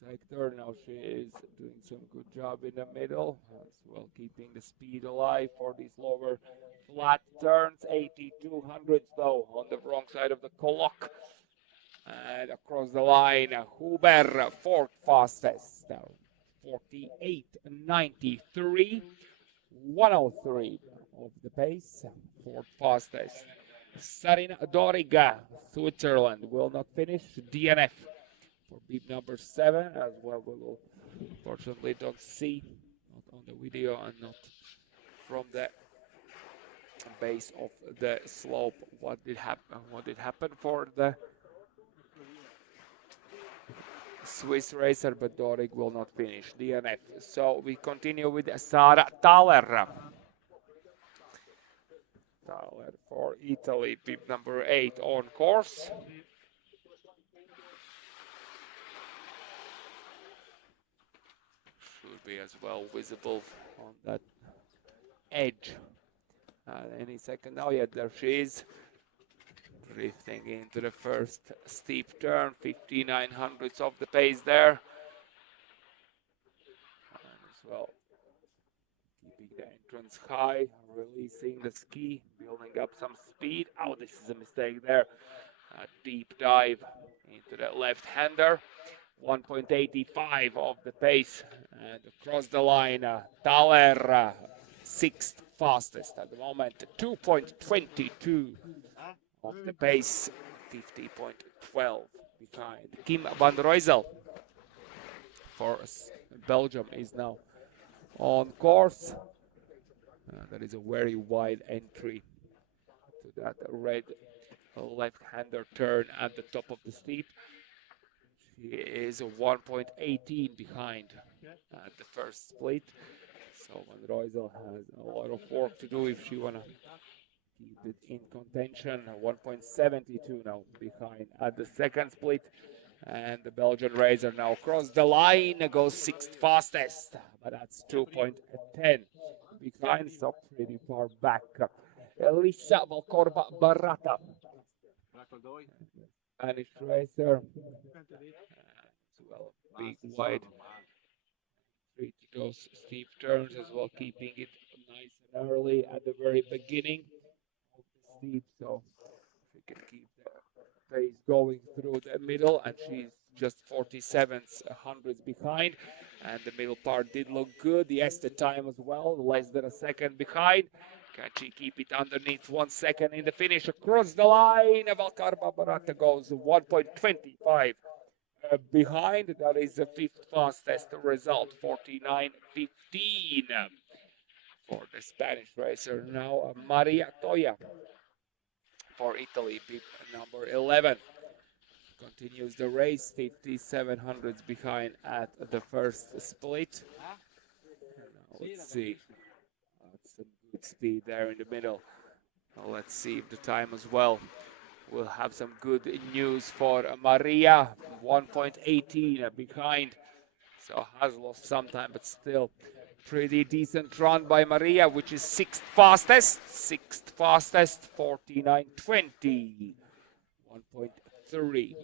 sector. Now she is doing some good job in the middle as well, keeping the speed alive for these lower flat turns. 82 hundredths though on the wrong side of the clock. And across the line, Huber, fourth fastest, 48.93. 103 of the pace, fourth fastest. Sarina Doriga, Switzerland, will not finish. DNF for beep number 7 as well. We will unfortunately don't see, not on the video and not from the base of the slope, what did happen for the Swiss racer, but Dorig will not finish. DNF. So we continue with Sara Thaler. Thaler for Italy, beep number 8 on course. Should be as well visible on that edge. Any second now, yeah, there she is. Drifting into the first steep turn, 59 hundredths of the pace there. And as well, keeping the entrance high, releasing the ski, building up some speed. Oh, this is a mistake there. A deep dive into the left-hander. 1.85 of the pace. And across the line, Thaler, sixth fastest at the moment. 2.22 of the pace. 50.12 behind. Kim van Rooijzel for Belgium is now on course. That is a very wide entry to that red left-hander turn at the top of the steep. She is 1.18 behind at the first split. So Van Rooijzel has a lot of work to do if she want to keep it in contention. 1.72 now behind at the second split. And the Belgian racer now across the line, goes sixth fastest, but that's 2.10 behind, so pretty far back. Elisa Valcorba Barata, Spanish racer, as well, big wide those steep turns as well, keeping it nice and early at the very beginning of the steep, so she can keep the pace going through the middle, and she's just 47 hundredths behind. And the middle part did look good. The EST time as well, less than a second behind. Can she keep it underneath 1 second in the finish? Across the line, Valcarba Barata goes 1.25 behind. That is the fifth fastest result, 49.15 for the Spanish racer. Now Maria Toya for Italy, number 11. Continues the race, 5,700 behind at the first split. Now let's see. That's some good speed there in the middle. Now let's see if the time as well. We'll have some good news for Maria. 1.18 behind. So has lost some time, but still pretty decent run by Maria, which is sixth fastest. Sixth fastest, 49.20. 1.3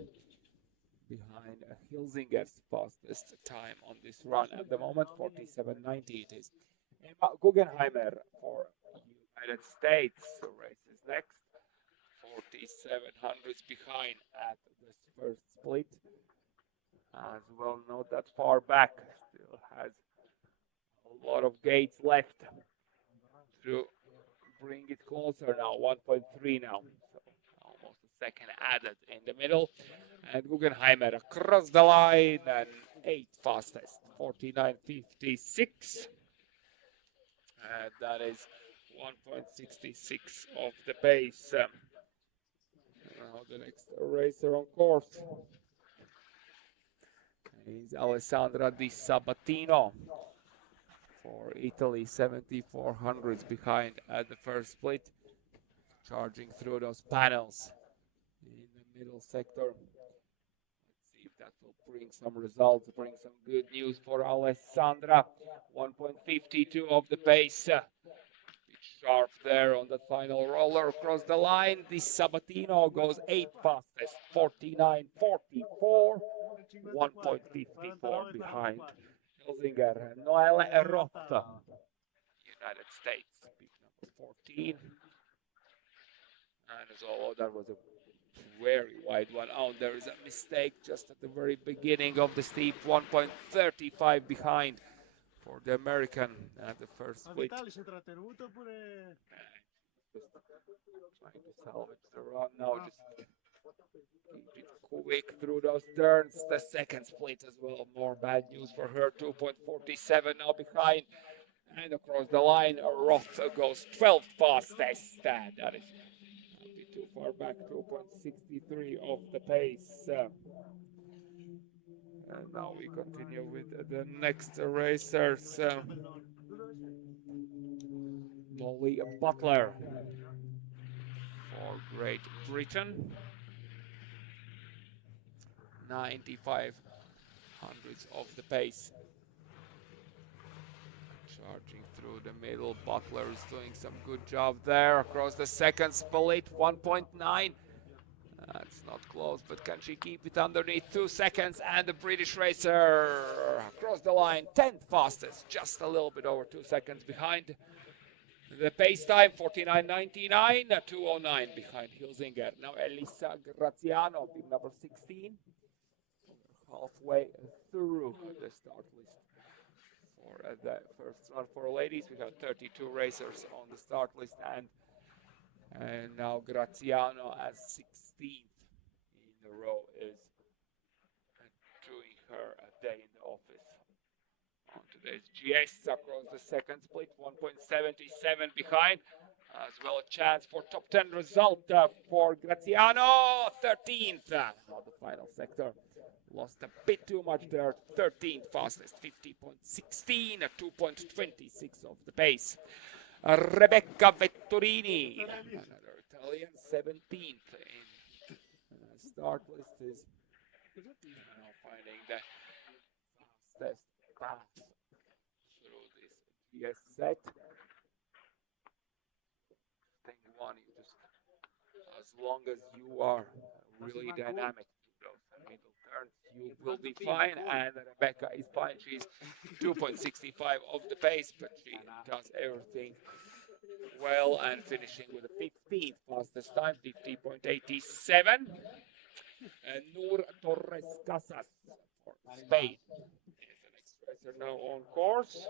behind Hilsinger's fastest time on this run at the moment, 47.90 it is. Emma Guggenheimer for United States races next, 4,700 behind at this first split. As well, not that far back, still has a lot of gates left to bring it closer now, 1.3 now. So almost a second added in the middle. And Guggenheimer across the line and 8th fastest, 49.56. And that is 1.66 of the pace. Now the next racer on course is Alessandra Di Sabatino for Italy, 7,400 behind at the first split, charging through those panels in the middle sector. Let's see if that will bring some results, bring some good news for Alessandra. 1.52 of the pace. Sharp there on the final roller across the line. Di Sabatino goes 8th fastest, 49.44. 1.54 behind Hilsinger. Noelle Roth, United States, big number 14. And so that was a very wide one. Oh, there is a mistake just at the very beginning of the steep. 1.35 behind for the American at the first split. Just trying to salvage the run now. Just keep it quick through those turns. The second split as well. More bad news for her. 2.47 now behind. And across the line, Roth goes 12th fastest. That is not be too far back. 2.63 of the pace. And now we continue with the next racers. Molly Butler for Great Britain. 95 hundredths of the pace. Charging through the middle. Butler is doing some good job there. Across the second split, 1.9. That's not close, but can she keep it underneath 2 seconds? And the British racer across the line, 10th fastest, just a little bit over 2 seconds behind. The pace time, 49.99, 2:09 behind Hilsinger. Now Elisa Graziano, big number 16, halfway through the start list. For the first run for ladies, we have 32 racers on the start list, and now Graziano as 16th in a row is doing her a day in the office. On today's GS across the second split, 1.77 behind. As well a chance for top 10 result for Graziano, 13th. Not the final sector. Lost a bit too much there. 13th fastest, 50.16, 2.26 of the pace. Rebecca Vetturini, another Italian, 17th in the start list, is now finding the fastest path through this GS set. Thing one, you just, as long as you are really dynamic through those middle turns, you will be fine. And Rebecca is fine. She's 2.65 of the pace, but she does everything well and finishing with a 15th fastest time, 50.87. And Nur Torres Casas for Spain is the next racer now on course.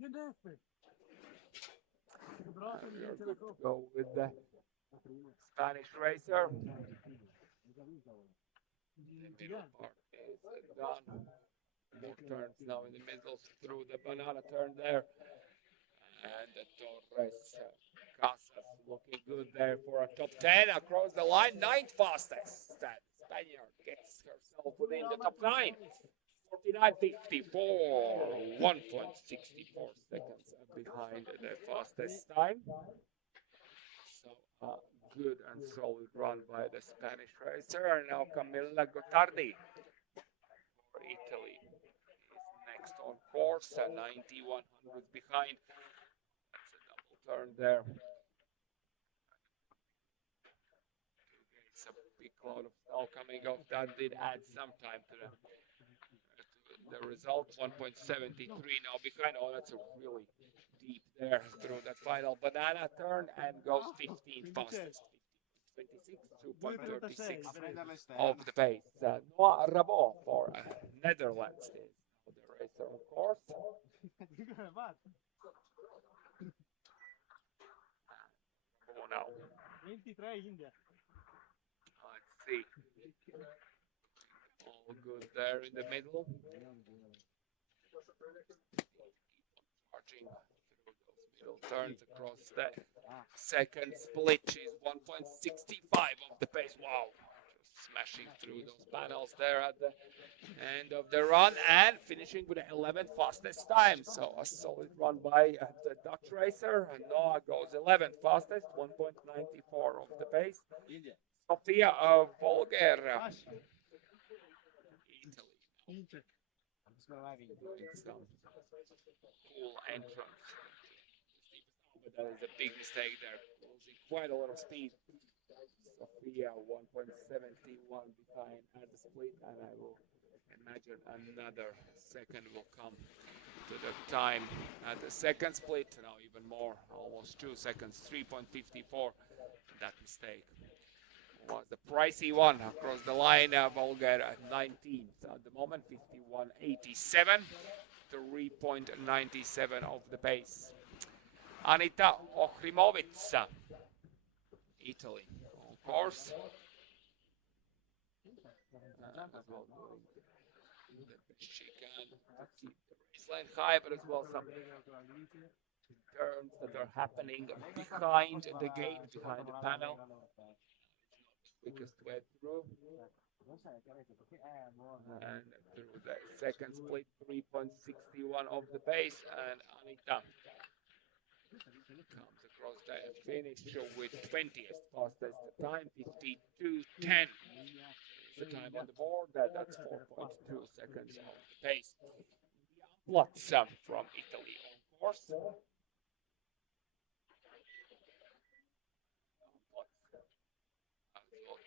We are good to go with the Spanish racer. Middle part is done. More turns now in the middle through the banana turn there. And the Torres Casas looking good there for a top 10 across the line. Ninth fastest. That Spaniard gets herself within the top 9. 49.54, 1.64 seconds behind the fastest time. So a good and solid run by the Spanish racer. And now Camilla Gottardi for Italy is next on course, 91 behind. That's a double turn there. It's a big cloud of snow coming off. That did add some time to the result. 1.73 now behind. Oh, that's a really deep there through that final banana turn and goes 15 fastest. 26, 2.36 of the pace. Noah Rabot for Netherlands is the racer on course. Oh, now. Let's see. All good there in the middle. Charging through those middle turns across the second split. She's 1.65 of the pace. Wow. Just smashing through those panels there at the end of the run and finishing with the 11th fastest time. So a solid run by the Dutch racer. And Noah goes 11th fastest, 1.94 of the pace. Sofia Volger, Italy. Doing some cool entrance. But that is a big mistake there, losing quite a lot of speed. Sofia 1.71 behind at the split, and I will imagine another second will come to the time at the second split. Now even more, almost 2 seconds, 3.54. That mistake was the pricey one across the line. Volger at 19th at the moment, 51.87, 3.97 of the pace. Anita Ohrimovic, Italy, on course. As well doing the best she can to keep the baseline high, but as well some turns that are happening behind the gate, behind the panel. Quickest way through. And through the second split, 3.61 of the pace, and Anita comes across the finish with 20th fastest time, 52.10. The time on the board, that's 4.2 seconds of the pace. Lots from Italy, of course.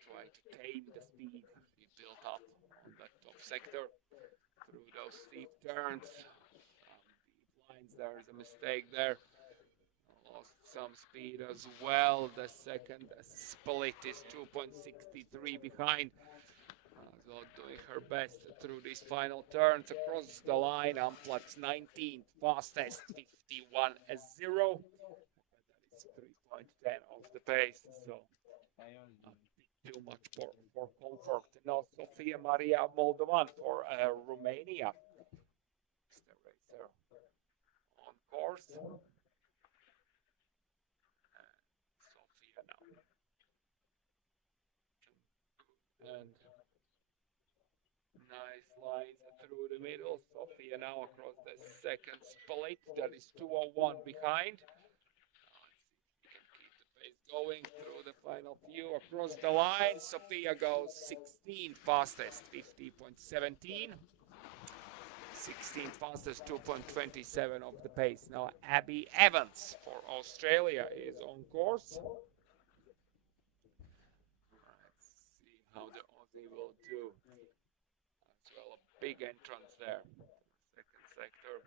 Trying to tame the speed he built up on that top sector through those steep turns. Deep lines, there is a mistake there. Lost some speed as well. The second split is 2.63 behind. As well, doing her best through these final turns across the line. Amplatz 19th fastest, 51.0. That is 3.10 of the pace. So too much for comfort. Now Sofia Maria Moldovan for Romania. The racer on course. Sofia now. And nice lines through the middle. Sofia now across the second split. That is 2:01 behind. Going through the final few across the line. Sofia goes 16th fastest, 50.17. 16th fastest, 2.27 of the pace. Now Abby Evans for Australia is on course. Let's see how the Aussie will do. As well, a big entrance there. Second sector.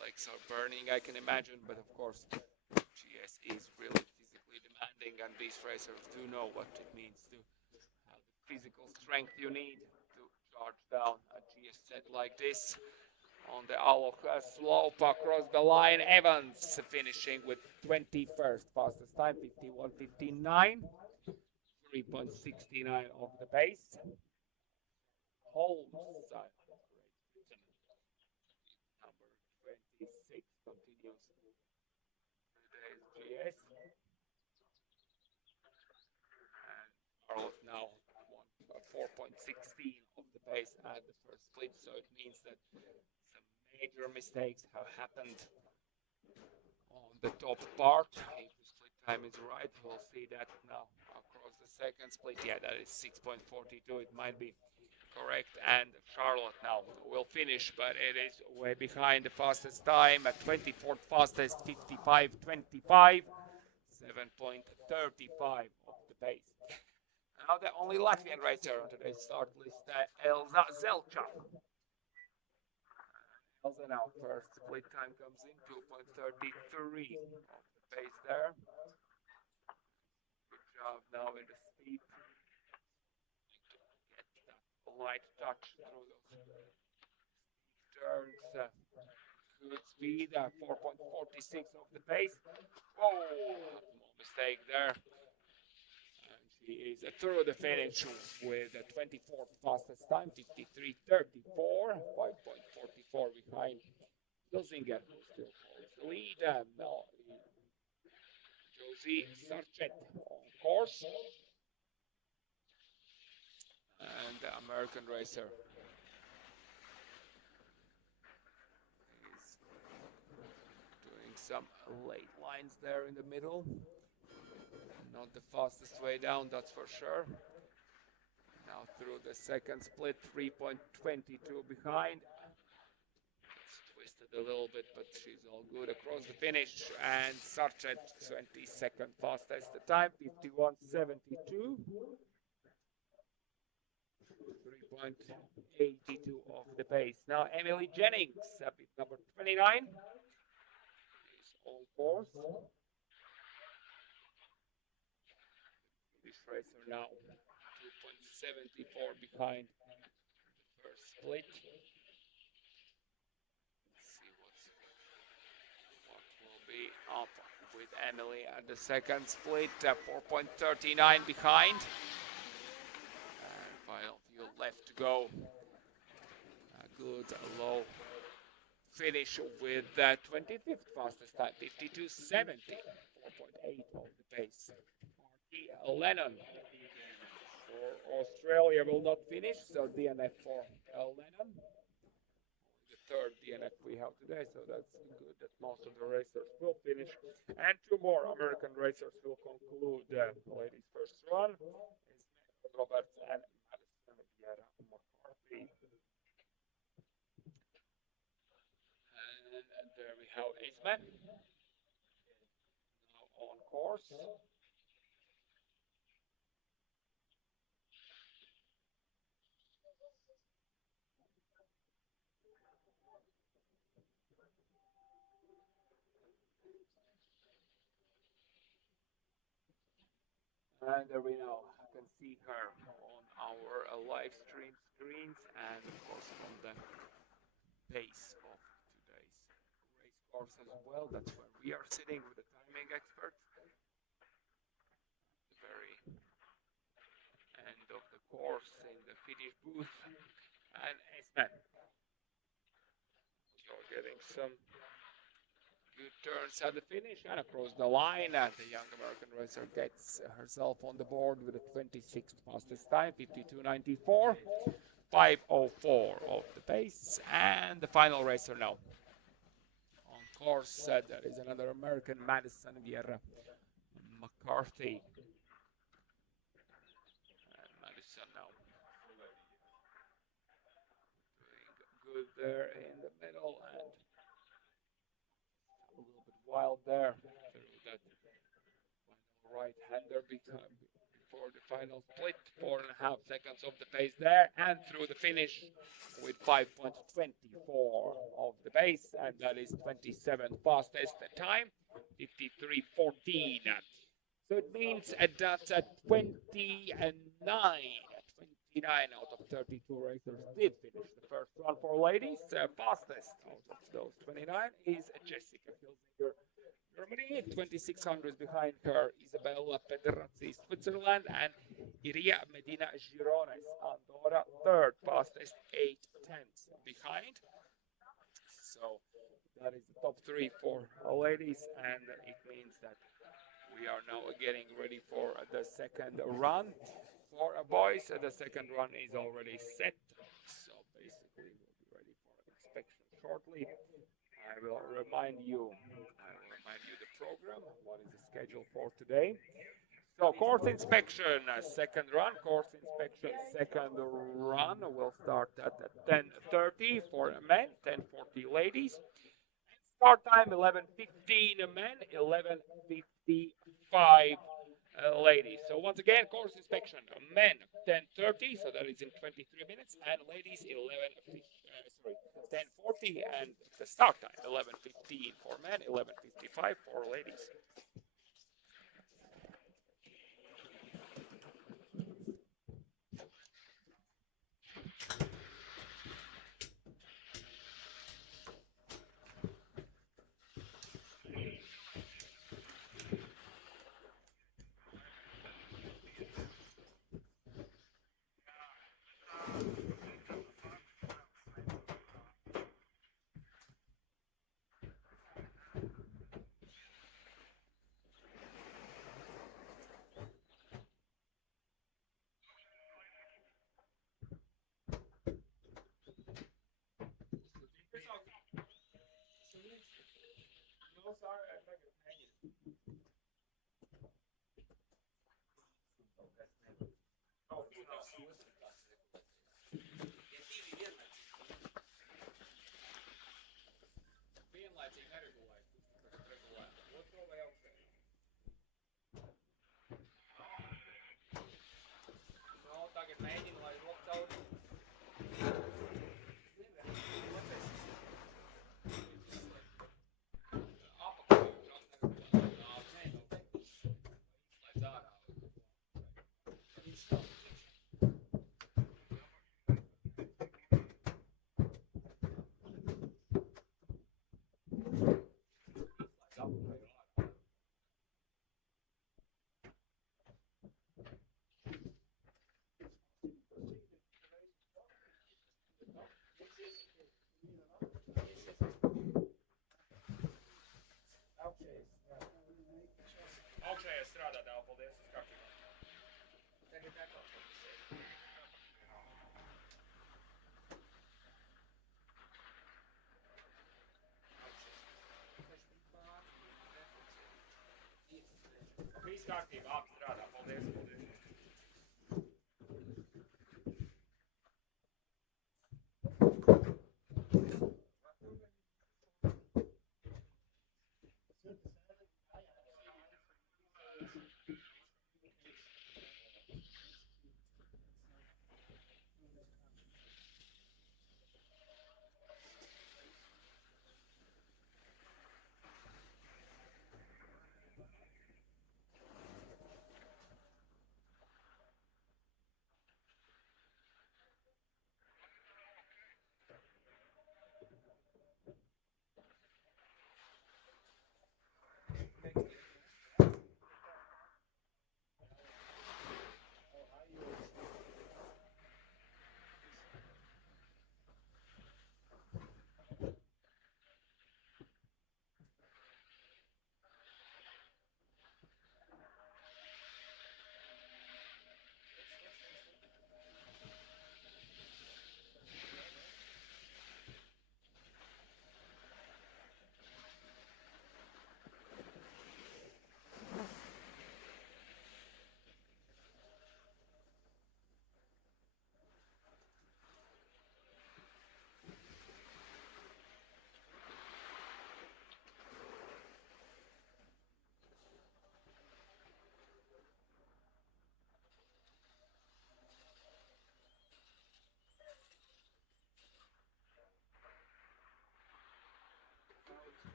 Legs are burning, I can imagine, but of course GS is really physically demanding. demanding, and these racers do know what it means to have the physical strength you need to charge down a GS set like this. On the Aloha slope across the line, Evans finishing with 21st fastest time, 51.59, 3.69 of the pace. Holmes, number 26, continues today's GS. And Charlotte now 4.16 of the pace at the first split, so it means that some major mistakes have happened on the top part. If the split time is right, we'll see that now across the second split. Yeah, that is 6.42. It might be correct. And Charlotte now will finish, but it is way behind the fastest time at 24th fastest, 55.25, 7.35 of the pace. Now the only Latvian racer on today's start list, Elza Zelcha. Elza now first split time comes in 2.33 of the pace there. Good job now in the steep. Get that light touch through those turns. Good speed, 4.46 of the pace. Whoa, no mistake there. And she is through the finish with the 24th fastest time, 53.34, 5.44 behind Dosinger, who still holds the lead. Now Josie Sarchet on course. And the American racer is doing some late lines there in the middle. Not the fastest way down, that's for sure. Now through the second split, 3.22 behind. It's twisted a little bit, but she's all good across the finish. And Sarchet, 22nd fastest time, 51.72. 3.82 of the pace. Now Emily Jennings, bit number 29, is on course. This racer now 2.74 behind the first split. Let's see what will be up with Emily at the second split. 4.39 behind. And final few left to go. A good low finish with 25th fastest time, 52.70, 4.8 of the pace. Lennon for Australia will not finish, so DNF for Lennon. The third DNF we have today, so that's good that most of the racers will finish. And two more American racers will conclude the ladies' first run. It's Roberts and Madison Vieira McCarthy. And there we have Isma now on course. And there we know, I can see her on our live stream screens and of course on the pace of today's race course as well. That's where we are sitting with the timing expert. The very end of the course in the finish booth. And Esmen, you're getting some good turns at the finish and across the line, and the young American racer gets herself on the board with the 26th fastest time, 52.94, 5.04 of the pace. And the final racer now on course, that is another American, Madison Vieira McCarthy. And Madison now doing good there in the middle, and a little bit wild there through that final right-hander before the final split. 4.5 seconds of the pace there, and through the finish with 5.24 of the pace, and that is 27th fastest time, 53.14. So it means that 29 out of 32 racers did finish the first run for ladies. Fastest out of those 29 is Jessica Hilsinger, Germany. 2600 behind her, Isabella Pederazzi, Switzerland, and Iria Medina Girones, Andorra, third fastest, 8 tenths behind. So that is the top three for ladies, and it means that we are now getting ready for the second run. For boys, the second run is already set, so basically we'll be ready for inspection shortly. I will remind you the program. What is the schedule for today? So course inspection, second run. Course inspection, second run will start at 10:30 for men, 10:40 ladies. Start time 11:15 men, 11:55 ladies. So once again, course inspection, men 10:30, so that is in 23 minutes, and ladies 10:40, and the start time 11:15 for men, 11:55 for ladies. Augšējais strādā, dēl, paldies, uz kārtībā. Tagad atkal fokusēt. Viss kārtībā, abi strādā, paldies, paldies.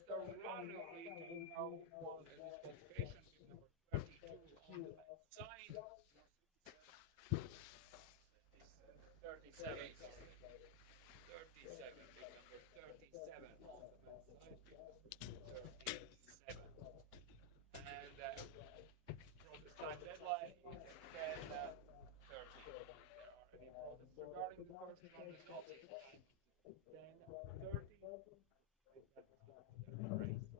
was the runner leading out one disqualification with number 32 on the left side. 37, sorry. 37, big number 37 on the left side, big number 37. And protest time deadline is at 10:30. If there are any protests regarding the first run results, the time is 10:30. Right, that was the race.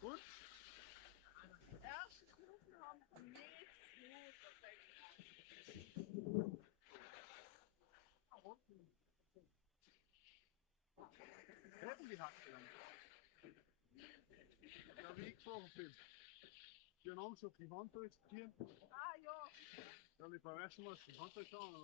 Gut. Erste Kurven haben nicht so perfekt gemacht. Hätten die Hacken dann. Ja, wie ich gefahren bin. Die haben Angst, auf die Hand durchzuziehen. Ah ja, Ja, ich beim ersten Mal die Hand durchgegangen und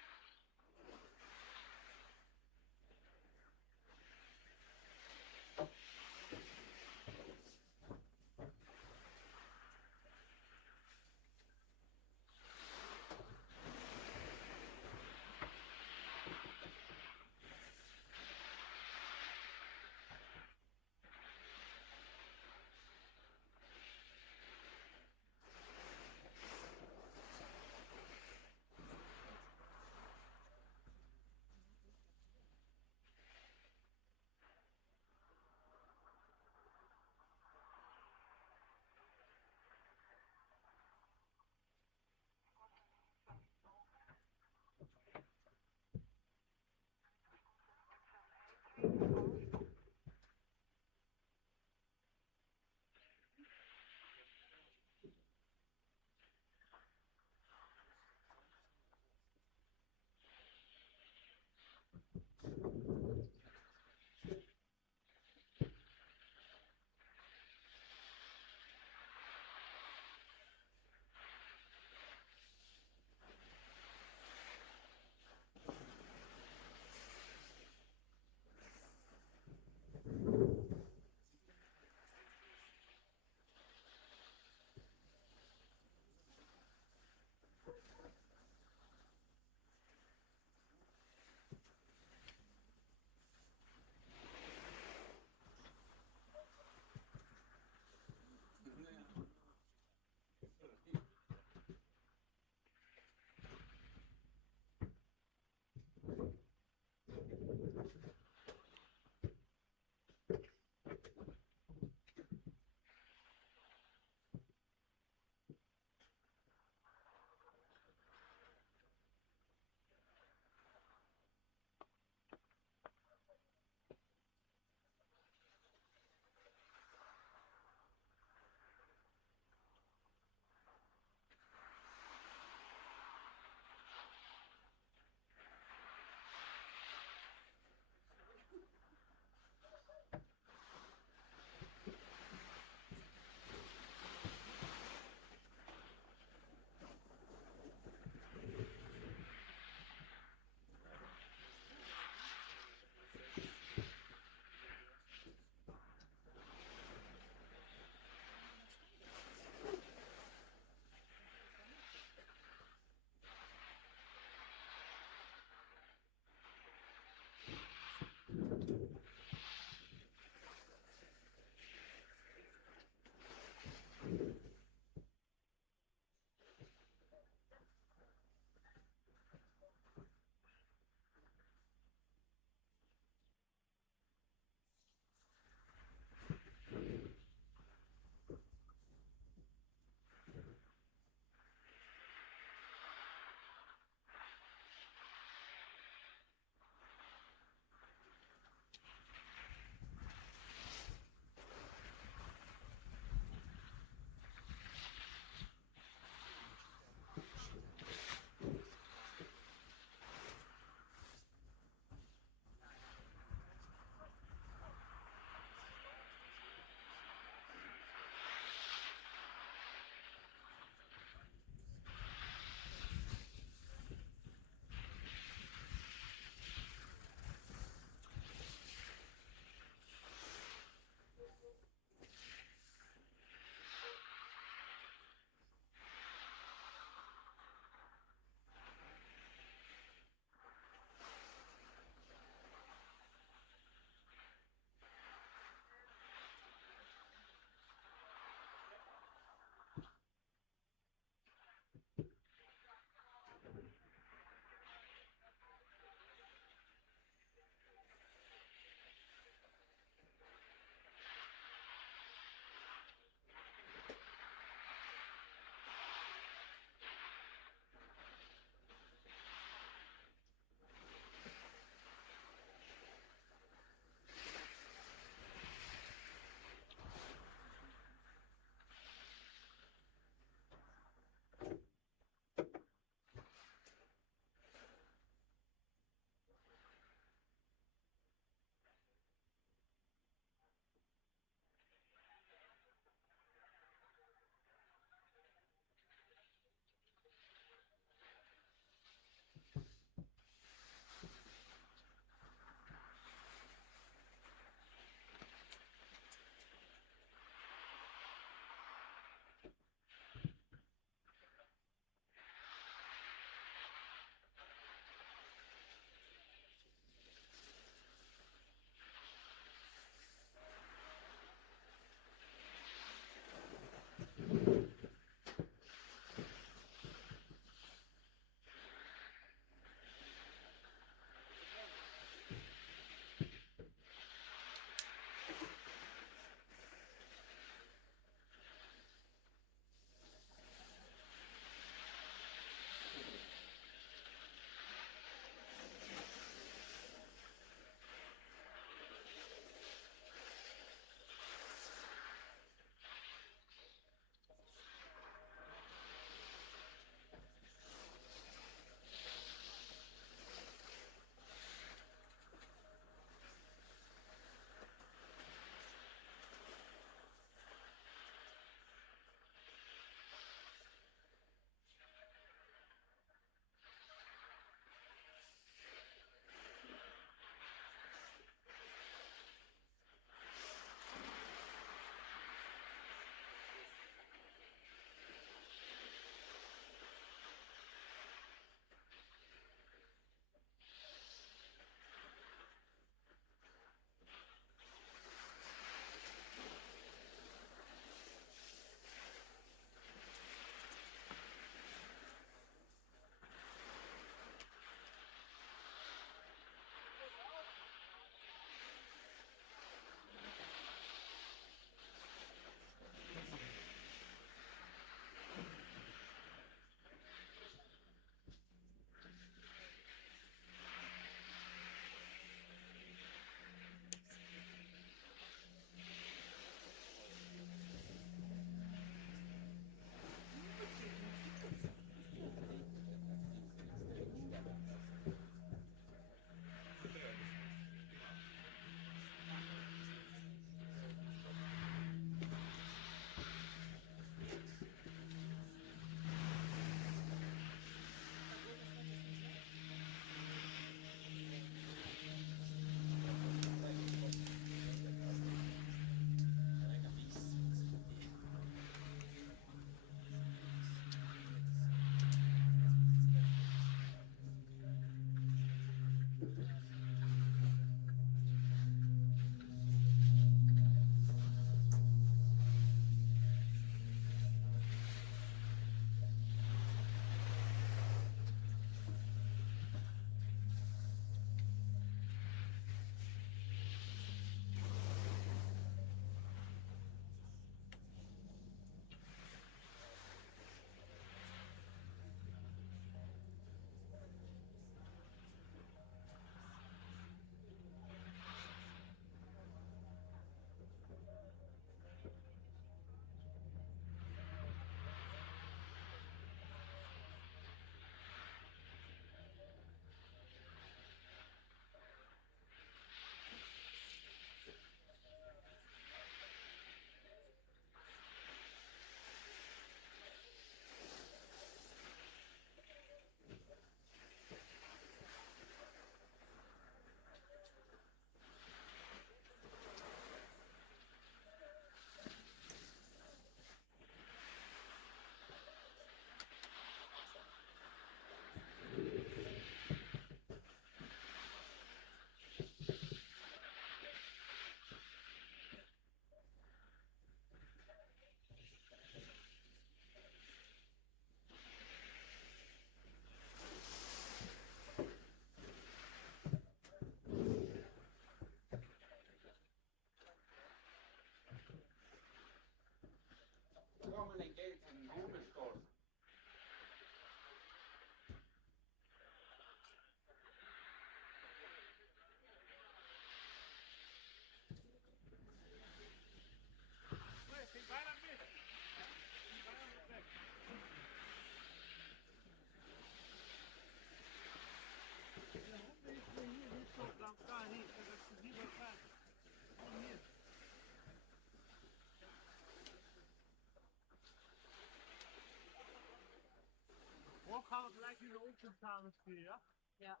Ook gaan we gelijk in de ochtend samen skiën, ja? Ja.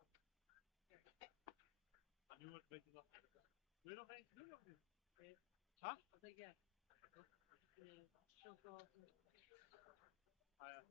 Nu wordt het een beetje lastig. Wil je nog eentje doen of niet? Nee. Huh? Wat denk jij? Nee, chocolade. Ah ja.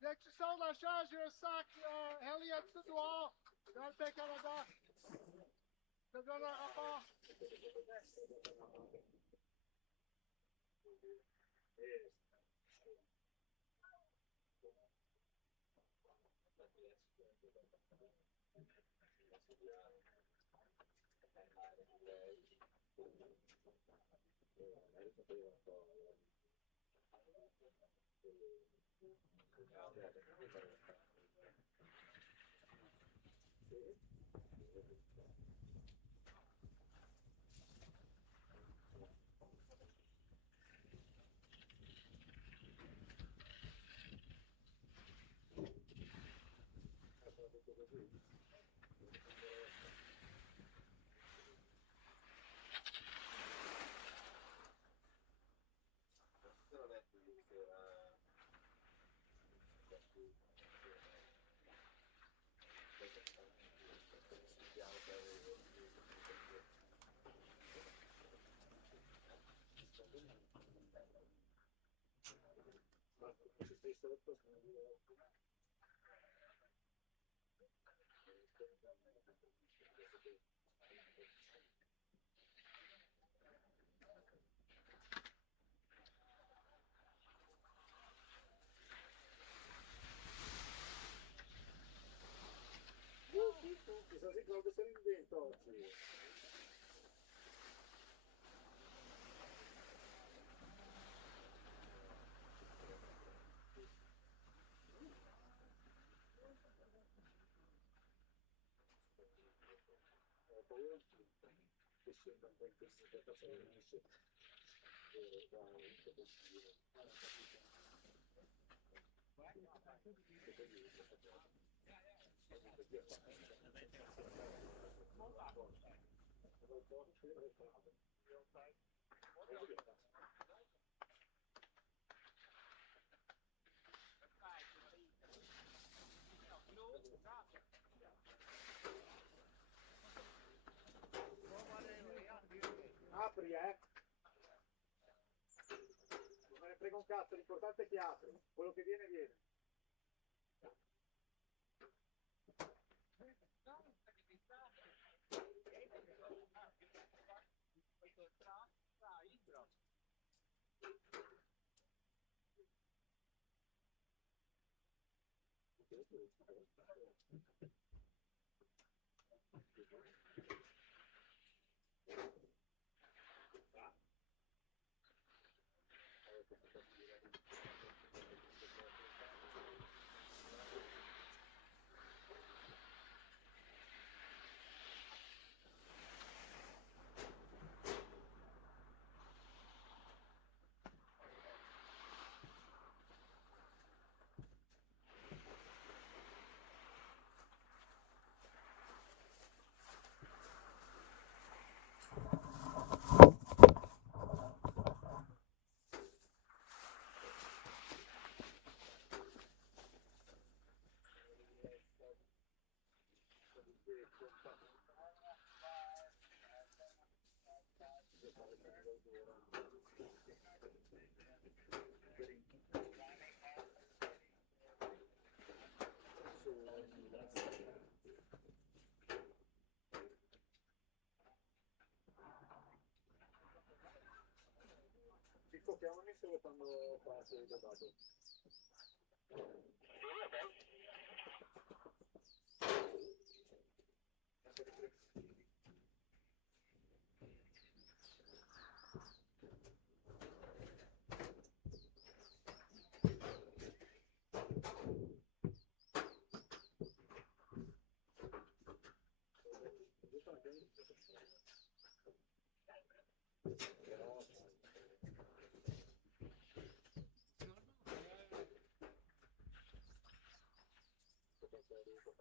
L'exercice d'achat, j'ai un sac Elliott tout noir dans le Baie Canada. Je te donne un rapport. Chissà se Claudio se ne inventa oggi. Apri, non me ne frega un cazzo, l'importante è che apri. Quello che viene, viene. Chiamami se lo fanno parte del dato. Yeah,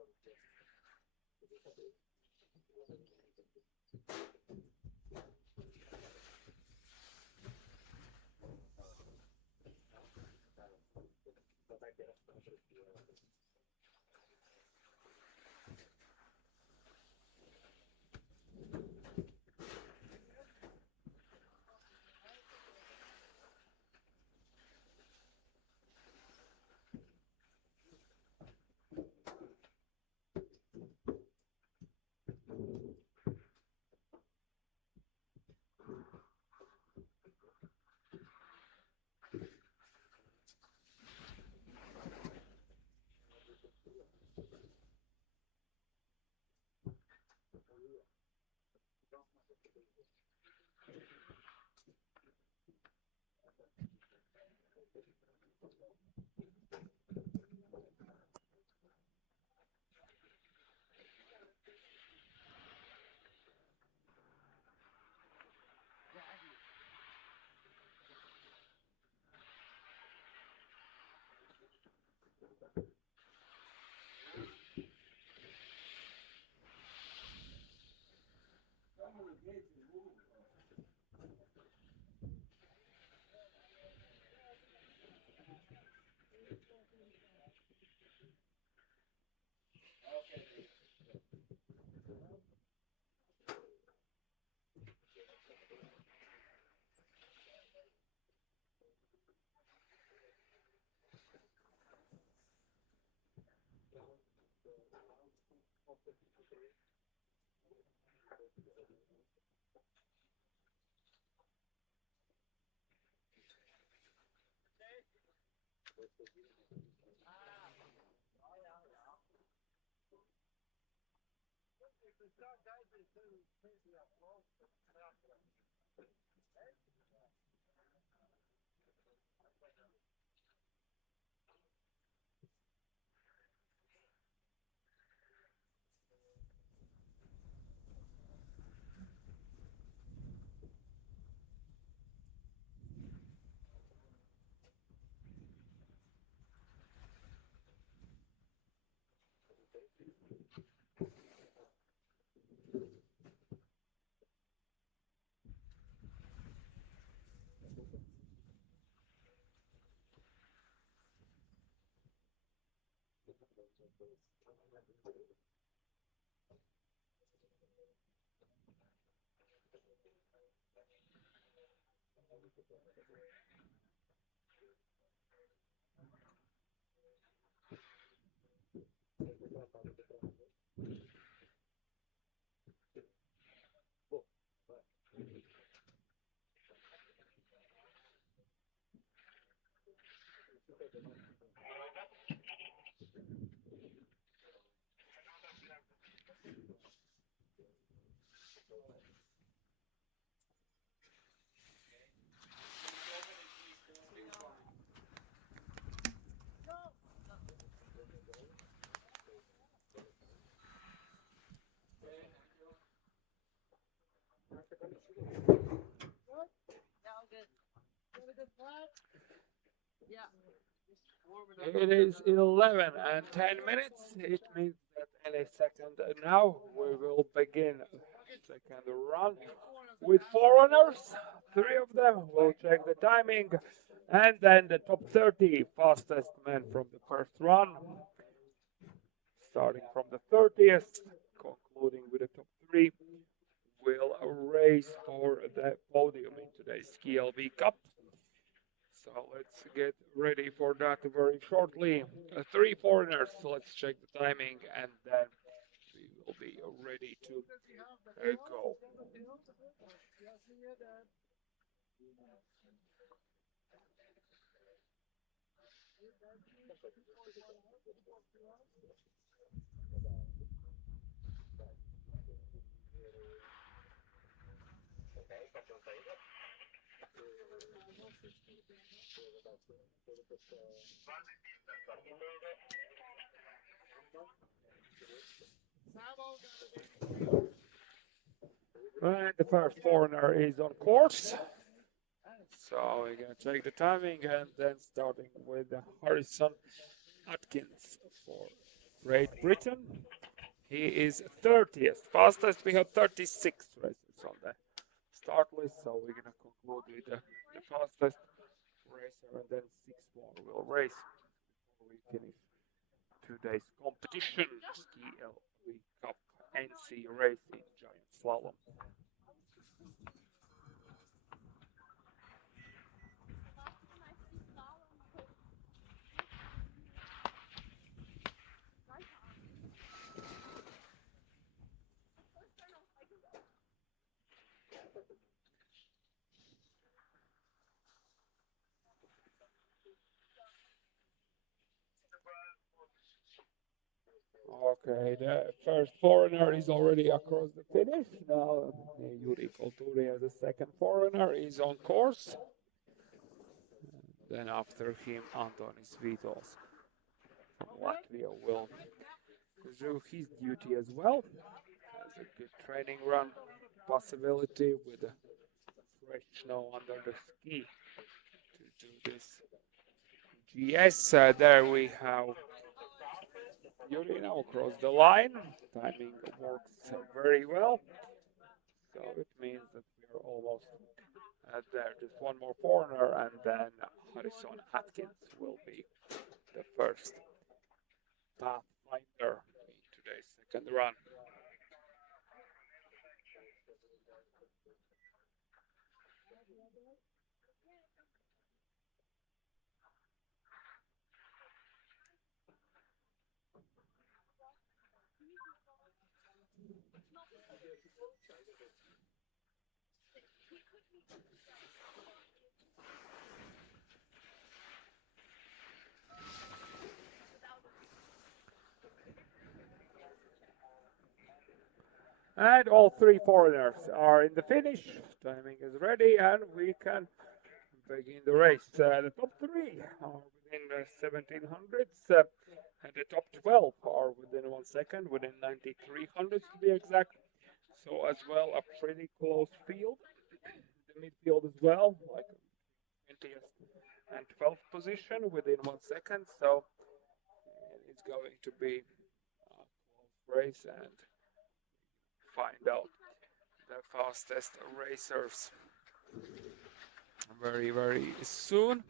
all good. Yeah. It is 11 and 10 minutes. It means that any second now we will begin second run with Forerunners. 3 of them will check the timing, and then the top 30 fastest men from the first run, starting from the 30th, concluding with the top 3, will race for the podium in today's SKILV Cup. So let's get ready for that very shortly. 3 foreigners, so let's check the timing and then we will be ready to go. And the first foreigner is on course. So we're going to check the timing and then starting with Harrison Atkins for Great Britain. He is 30th. Fastest, we have 36 racers on the start list, so we're gonna conclude with the fastest racer, and then 6 more will race before we finish today's competition. SKILV Cup NC race in giant slalom. Okay, the first foreigner is already across the finish. Now, Yuri Kulturi as a second foreigner is on course. Then after him, Antonis Vitos from Latvia will do his duty as well. Has a good training run possibility with the fresh snow under the ski to do this. GS, there we have Yuri now across the line. Timing works very well. So it means that we are almost there. Just one more foreigner, and then Harrison Atkins will be the first pathfinder in today's second run. And all 3 foreigners are in the finish. Timing is ready, and we can begin the race. The top 3 are within the 1700s, and the top 12 are within 1 second, within 9300s to be exact. So as well, a pretty close field. The midfield as well, like 20th and 12th position within 1 second. So it's going to be a close race, and find out the fastest racers very, very soon.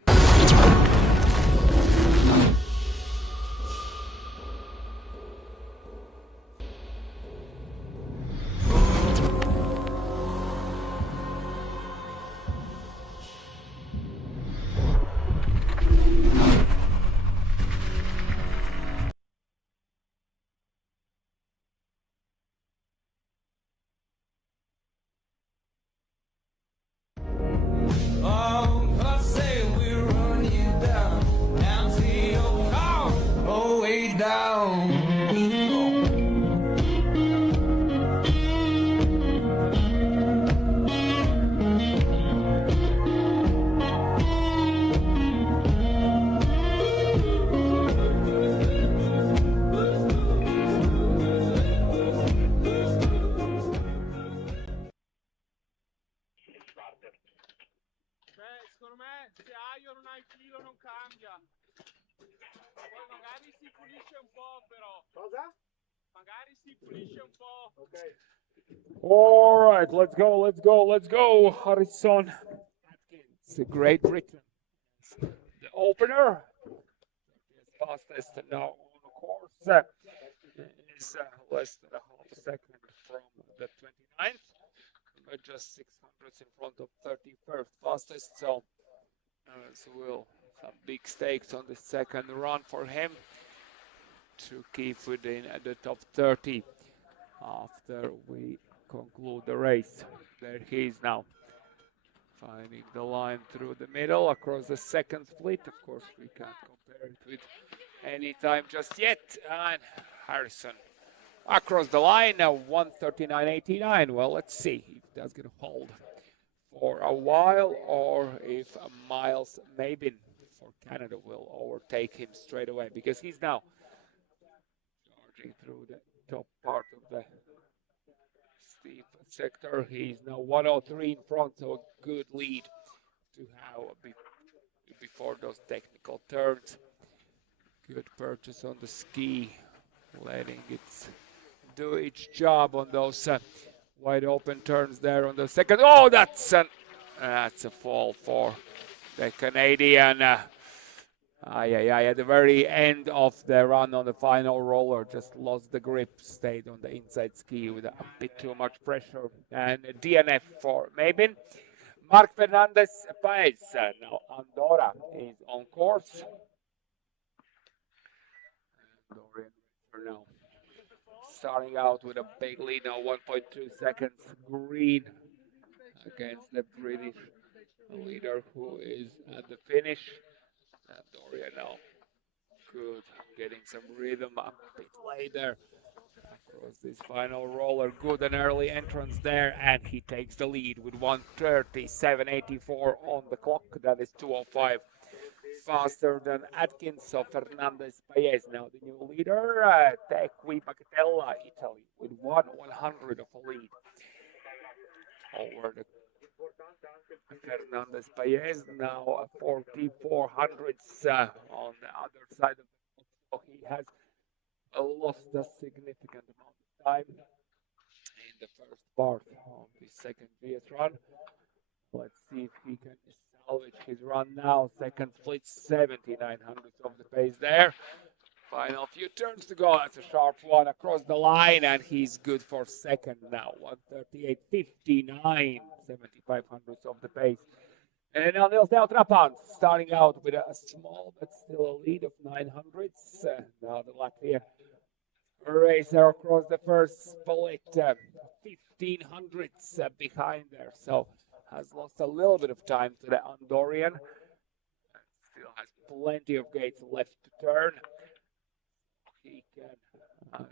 Secondo me se Aio non ha il filo non cambia. Poi magari si pulisce un po', però. Cosa? Magari si pulisce un po'. Ok. All right, let's go, let's go, let's go. Harrison Atkins, Great Britain. The opener is fastest now on the course. Is less than a half a second from the 29th, but just 600ths in front of 31st fastest. So will some big stakes on the second run for him to keep within the top 30 after we conclude the race. There he is now, finding the line through the middle across the second split. Of course, we can't compare it with any time just yet. And Harrison across the line now, 1:39.89. Well, let's see if that's going to hold for a while, or if Miles Mabin for Canada will overtake him straight away, because he's now charging through the top part of the steep sector. He's now 1:03 in front, so a good lead to have before those technical turns. Good purchase on the ski letting it do its job on those wide open turns there on the second. Oh, that's a fall for the Canadian. At the very end of the run on the final roller, just lost the grip, stayed on the inside ski with a bit too much pressure. And DNF for Mabin. Mark Fernandez Paez, now Andorra is on course. Andorra now starting out with a big lead now, 1.2 seconds green against the British leader who is at the finish. Andorra now good, getting some rhythm a bit later across this final roller. Good an early entrance there, and he takes the lead with 1:37.84 on the clock. That is 2:05 faster than Atkins. So Fernandez Paez now the new leader. Tequi Bagatella, Italy, with 1/100 of a lead over the Fernandez Paez, now 44 hundredths on the other side of the clock. So he has lost a significant amount of time in the first part of the second GS run. Let's see if he can salvage his run now. Second split, 79 hundredths of the pace there. Final few turns to go. That's a sharp one across the line, and he's good for second now. 1:38.59, 75 hundredths of the pace. And now Nils Neutrapan starting out with a small but still a lead of 9 hundredths. Now the Latvian racer across the first split, 15 hundredths behind there. So has lost a little bit of time to the Andorran. Still has plenty of gates left to turn. He can as well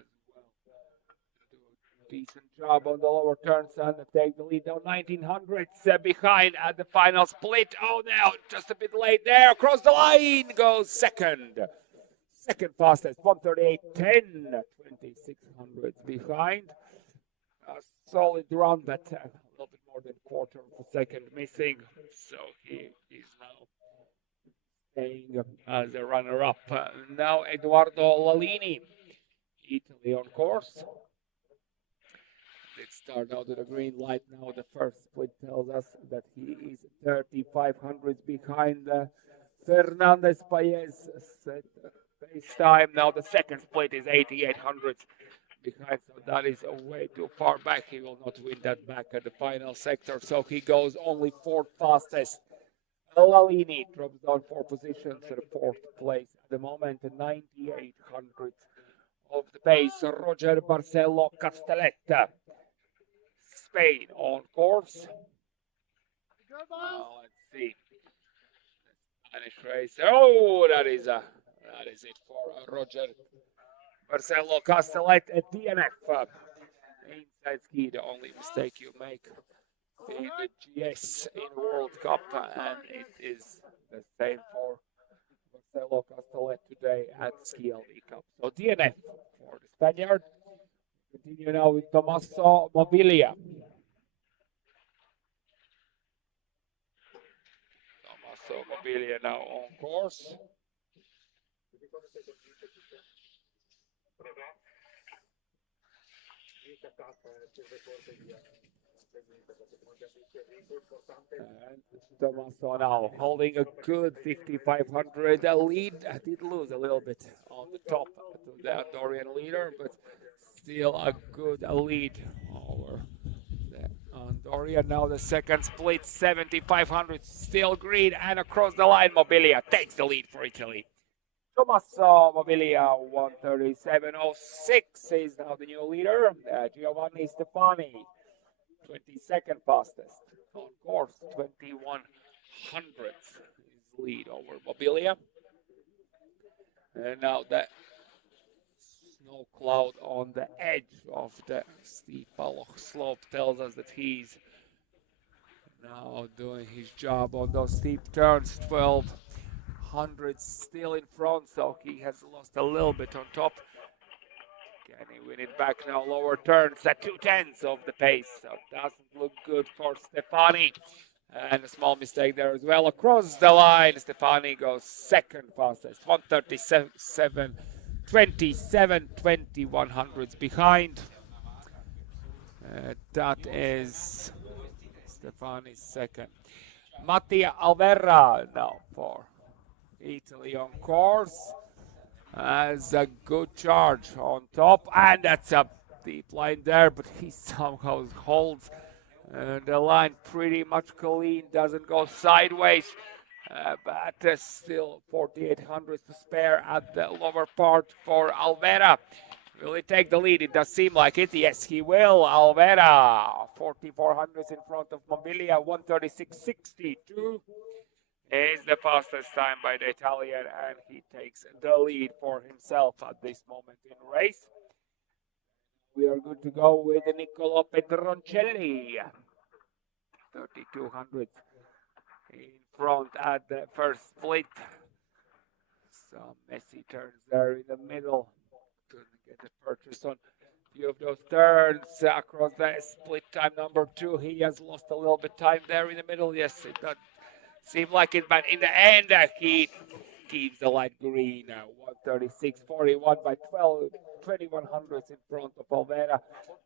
do a decent job on the lower turns and take the lead now. 19 hundredths behind at the final split. Oh, now just a bit late there. Across the line goes second. Second fastest, 1:38.10, 26 hundredths behind. A solid run, but a little bit more than quarter of a second missing. So he is now staying as a runner-up. Now Edoardo Lalini, Italy on course. Let's start out with a green light now. The first split tells us that he is 35 hundredths behind Fernandez Paez set pace time. Now the second split is 88 hundredths behind, so that is way too far back. He will not win that back at the final sector, so he goes only fourth fastest. Lalini drops down 4 positions to the 4th place at the moment, 98 hundredths of the pace. Roger Barcelo Castelletta, Spain on course. Now let's see. Spanish racer. Oh, that is it for Roger Barcelo Castelletta at DNF. Inside ski, the only mistake you make in the GS in World Cup, and it is the same for Barcelo Castellet today at SKILV Cup. So DNF for the Spaniard. Continue now with Tommaso Mobilia. Tommaso Mobilia now on course. And Tommaso now holding a good 5,500 lead. Did lose a little bit on the top to the Andorran leader, but still a good lead over the Andorran. Now the second split, 7,500, still green, and across the line, Mobilia takes the lead for Italy. Tommaso Mobilia, 1:37.06 is now the new leader. Giovanni Stefani, 22nd fastest on course, 21 hundredths is lead over Mobilia. And now the snow cloud on the edge of the steep Paloch slope tells us that he's now doing his job on those steep turns. 12 hundredths still in front, so he has lost a little bit on top. Can he win it back now? Lower turns at 2/10 of the pace, so doesn't look good for Stefani. And a small mistake there as well. Across the line, Stefani goes second fastest, 1:37.57 27, 2100s behind. That is Stefani's second. Mattia Alverà now for Italy on course. Has a good charge on top, and that's a deep line there, but he somehow holds the line pretty much clean, doesn't go sideways. But still 4,800 to spare at the lower part for Alverà. Will he take the lead? It does seem like it. Yes, he will. Alverà, 4,400 in front of Mobilia, 136.62 is the fastest time by the Italian, and he takes the lead for himself at this moment in race. We are good to go with Niccolo Pedroncelli, 3,200 in front at the first split. Some messy turns there in the middle. Couldn't get the purchase on a few of those turns across the split time number 2. He has lost a little bit time there in the middle. Yes, it does seem like it, but in the end, he keeps the light green. 136.41 by 2100 in front of Alverà.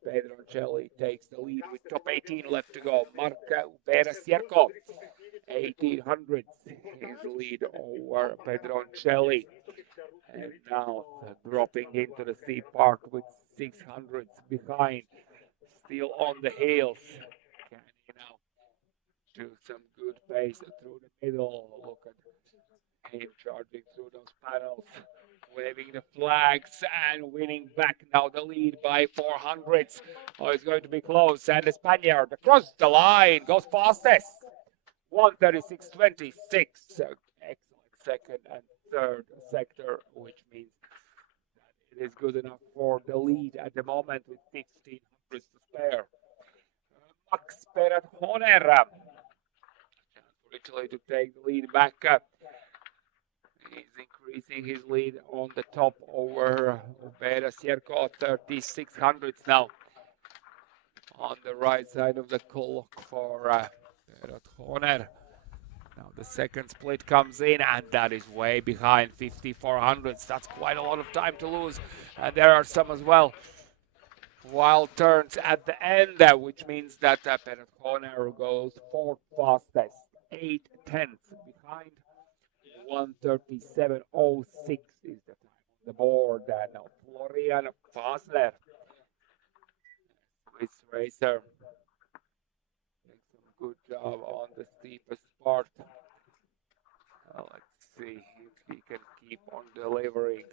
Pedroncelli takes the lead with top 18 left to go. Marco Berasierco, 1800 is the lead over Pedroncelli. And now dropping into the steep part with 600 behind. Still on the heels. Can he now do some good pace through the middle? Look at him charging through those panels, waving the flags and winning back now the lead by 400s. Oh, it's going to be close. And the Spaniard across the line goes fastest. 136.26. Excellent second and third sector, which means that it is good enough for the lead at the moment with 1,500 to spare. Max Perat-Honer, chance for Italy to take the lead back up. He's increasing his lead on the top over Berasierco, 3,600 now. On the right side of the clock for Perat-Honer. Now the second split comes in, and that is way behind 5,400s. That's quite a lot of time to lose. And there are some as well. Wild turns at the end, which means that Perat-Honer goes fourth fastest, 8 tenths behind. 137.06 is the time on the board. Now Florian Fasler, Swiss racer, makes some good job on the steepest part. Let's see if he can keep on delivering,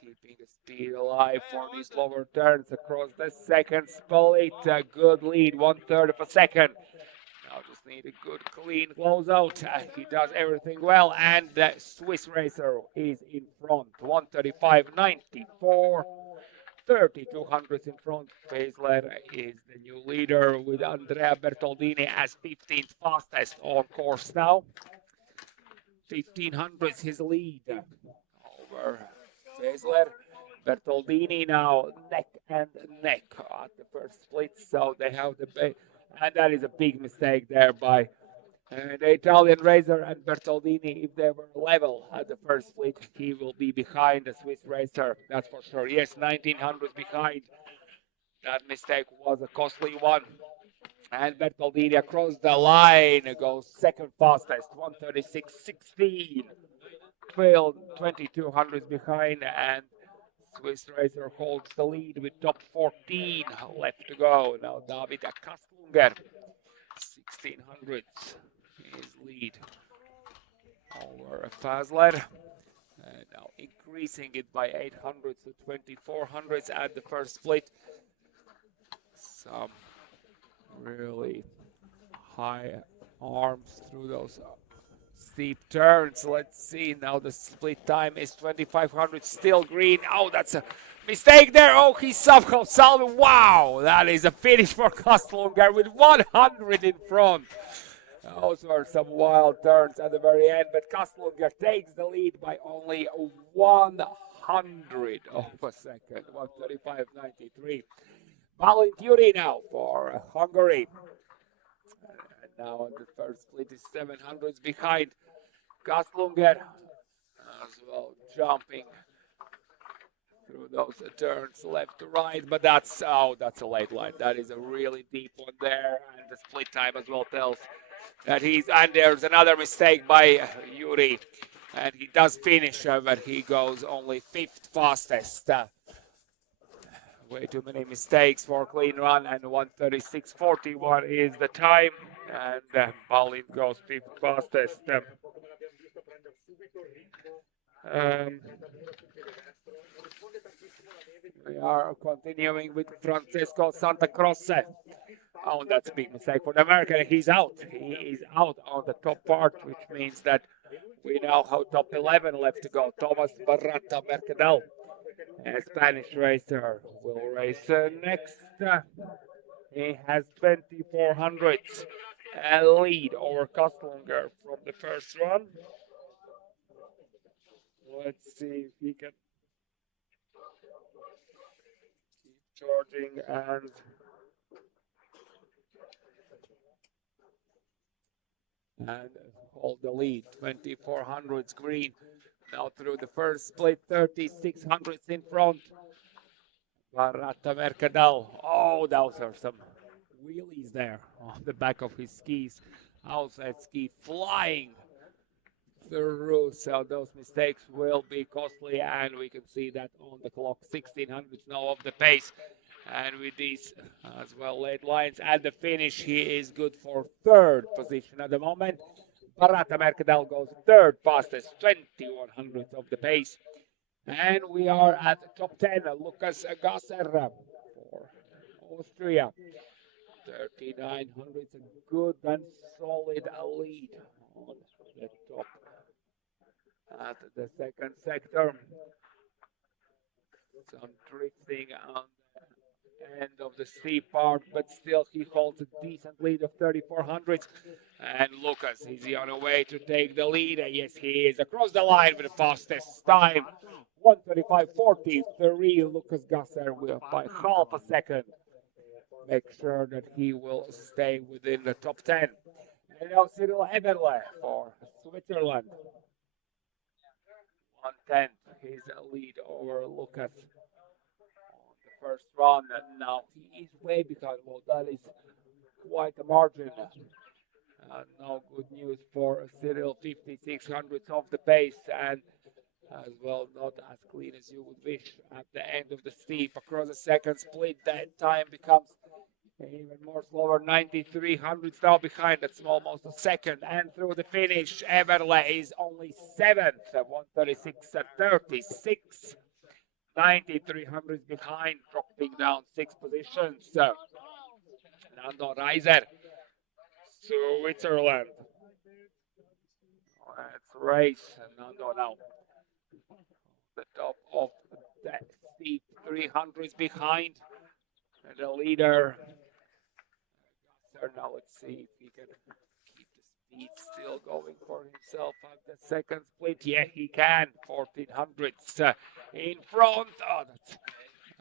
keeping the speed alive for these lower turns across the second split. A good lead, 1/3 of a second. Now just need a good clean closeout. He does everything well, and the Swiss racer is in front. 135.94. 3,200 in front. Faisler is the new leader with Andrea Bertoldini as 15th fastest on course now. 1,500 his lead over Faisler. Bertoldini now neck and neck at the first split, so they have the and that is a big mistake there by the Italian racer and Bertoldini. If they were level at the first split, he will be behind the Swiss racer, that's for sure. Yes, 1,900 behind. That mistake was a costly one. And Bertoldini across the line goes second fastest, 136.16. 2,200 behind, and Swiss racer holds the lead with top 14 left to go. Now David Kastlunger, 1,600 his lead over Fasler. And now increasing it by 800 to 2,400 at the first split. Some really high arms through those steep turns. Let's see, now the split time is 2,500, still green. Oh, that's a mistake there. Oh, he somehow solved. Wow, that is a finish for Kastlunger with 100 in front. Those were some wild turns at the very end, but Kastlunger takes the lead by only 100 of a second, 135.93. Valenturi now for Hungary. And now the first split is 700s behind. Kastlunger as well, jumping through those turns left to right, but that's a late line. That is a really deep one there, and the split time as well tells that and there's another mistake by Yuri, and he does finish, but he goes only 5th fastest. Way too many mistakes for a clean run, and 1:36.41 is the time, and Balin goes 5th fastest. We are continuing with Francesco Santa Croce. Oh, that's a big mistake for the American. He's out. He is out on the top part, which means that we now have top 11 left to go. Thomas Barrata Mercadal, a Spanish racer, will race next. He has 2400 lead over Kostlunger from the first run. Let's see if he can keep charging and hold the lead. 2400s green. Now through the first split, 3600s in front. Barrata Mercadal. Oh, those are some wheelies there on the back of his skis. Outside ski flying through, so those mistakes will be costly, and we can see that on the clock. 1600s now of the pace, and with these as well late lines and the finish, he is good for 3rd position at the moment. Barrata Mercadal goes 3rd fastest, 2100s of the pace, and we are at top 10. Lucas Gasser for Austria, 3900s, a good and solid lead on the top. At the second sector, some drifting on the end of the steep part, but still he holds a decent lead of 3400s. And Lucas, is he on a way to take the lead? Yes, he is across the line with the fastest time. 1:35.43. Lucas Gasser will by half a second make sure that he will stay within the top 10. And now Cyril Eberle for Switzerland. 1/10 his lead over Lucas on the first run, and now he is way behind. Well, that is quite a margin. No good news for Cyril, 5600ths of the pace, and as well not as clean as you would wish at the end of the steep. Across the second split, that time becomes even more slower, 9300ths now behind. That's almost a second. And through the finish, Eberle is only 7th, 1:36.36. 9300s behind, dropping down 6 positions. Nando Reiser, Switzerland. Let's race. Nando now. The top of the steep, 300s behind. And the leader. Now let's see if he can keep the speed still going for himself at the second split. Yeah, he can. 1400s in front. Oh, that's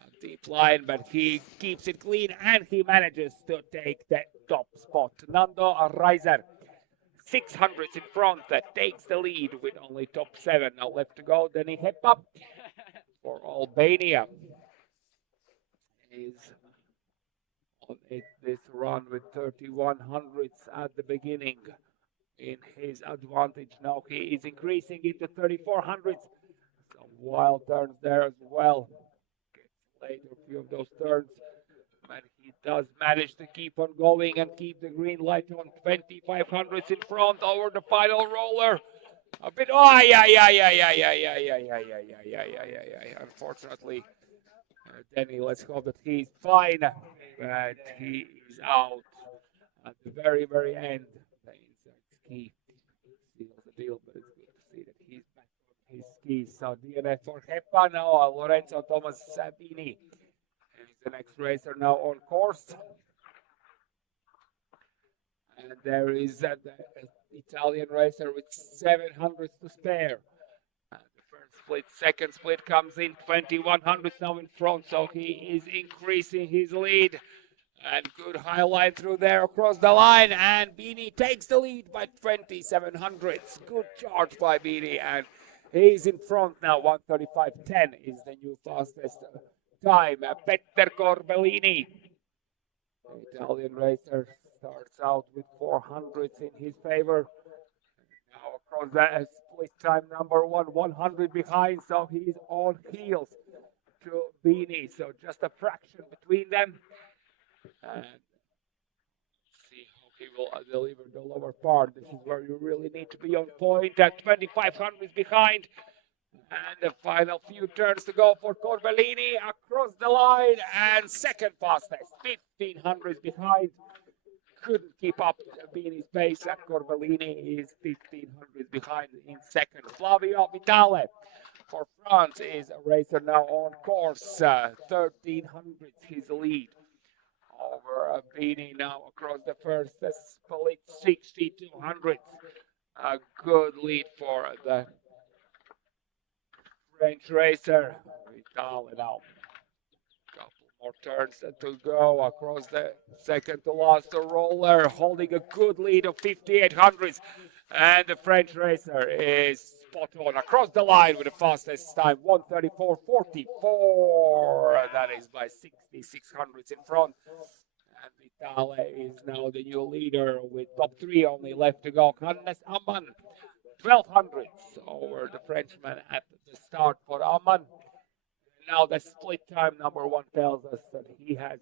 a deep line, but he keeps it clean and he manages to take the top spot. Nando Reiser, 600s in front, takes the lead with only top 7 now left to go. Then he hip up for Albania. Is on this run with 3100s at the beginning in his advantage. Now he is increasing it to 3400s. Some wild turns there as well. Gets later a few of those turns, but he does manage to keep on going and keep the green light on. 2500s in front over the final roller. A bit. Oh, yeah. Unfortunately, Denny, let's hope that he's fine, but he is out at the very, very end. The inside ski seals the deal, but it's good to see that he's back on his skis. So DNF for Hepa now, Lorenzo Thomas Sabini. And he's the next racer now on course. And there is the Italian racer with 700s to spare. Split, second split comes in, 2100s now in front, so he is increasing his lead. And good high line through there across the line, and Beanie takes the lead by 2700s. Good charge by Beanie, and He's in front now, 1:35.10 is the new fastest time. Petter Corbellini, Italian racer, starts out with 400s in his favor. Now across the split time number 100 behind, so he's on heels to Bini, so just a fraction between them. And see how he will deliver the lower part. This is where you really need to be on point. At 2,500 behind. And the final few turns to go for Corbellini across the line. And second fastest, 1,500 behind. Couldn't keep up Bini's pace. And Corbellini is 1,500 behind in second. Flavio Vitale for France is a racer now on course. 1,300 his lead over Bini now across the first split, 6,200. A good lead for the French racer. Vitale now. Couple more turns to go across the second to last roller, holding a good lead of 5,800. And the French racer is spot on across the line with the fastest time, 1:34.44. That is by 6,600 in front. And Vitale is now the new leader with top three only left to go. Hannes Ammann, 1,200 over the Frenchman at the start for Ammann. Now the split time number one tells us that he has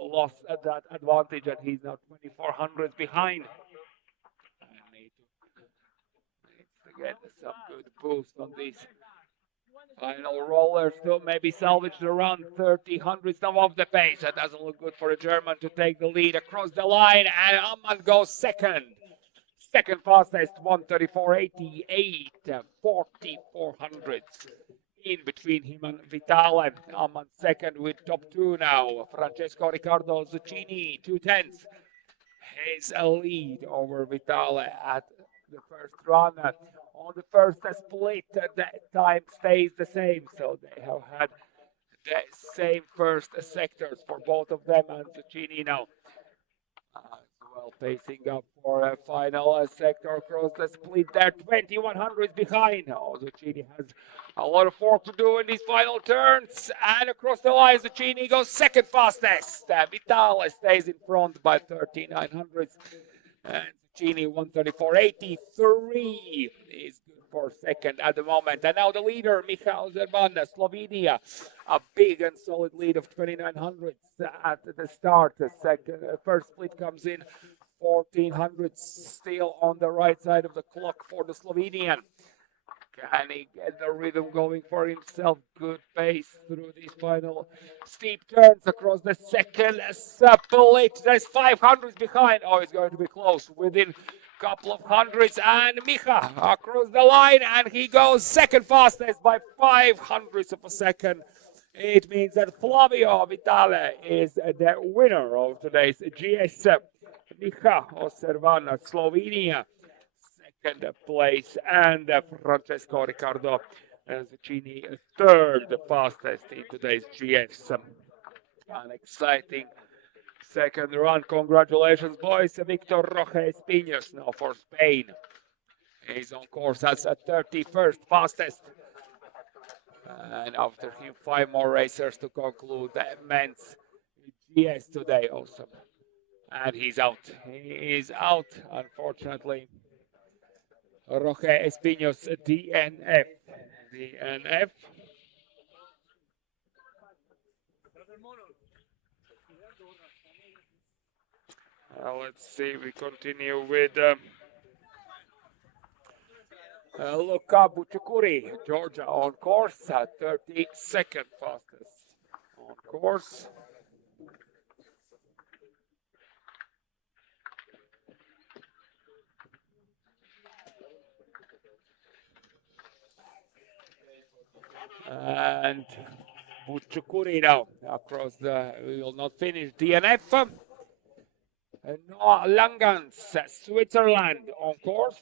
lost that advantage and he's now 2,400 behind. Needs to get some good boost on these final rollers to maybe salvage the run. 3,000 now off the pace. That doesn't look good for a German to take the lead across the line, and Ammann goes second. Second fastest, 1:34.88, 4,400 in between him and Vitale. Ammann second with top two now. Francesco Riccardo Zuccini, 2/10. His lead over Vitale at the first run. On the first split, the time stays the same, so they have had the same first sectors for both of them, and Zuccini now as well pacing up for a final sector across the split there, 2,100 behind. Oh, Zuccini has a lot of work to do in these final turns, and across the line, Zuccini goes second fastest. Vitale stays in front by 3,900. And Zuccini 1:34.83 is good for second at the moment. And now the leader, Michal Zerban, Slovenia, a big and solid lead of 2,900 at the start. The first split comes in 1,400, still on the right side of the clock for the Slovenian. Can he get the rhythm going for himself? Good pace through these final steep turns across the second split. There's 500 behind. Oh, it's going to be close, within a couple of hundreds. And Micha across the line, and he goes second fastest by 500ths of a second. It means that Flavio Vitale is the winner of today's GS. Micha Oservana, Slovenia, second place, and Francesco Riccardo Zuccini, third fastest in today's GS. An exciting second run. Congratulations, boys. Victor Roque Espinos now for Spain. He's on course as a 31st fastest. And after him, 5 more racers to conclude the men's GS today. Awesome. And he's out. He is out, unfortunately. Roque Espinos, DNF. DNF. Let's see, we continue with Luca Bucciacuri, Georgia, on course, 32nd fastest on course. And Bucciacuri now across the, we will not finish DNF. Noah Langens, Switzerland, on course.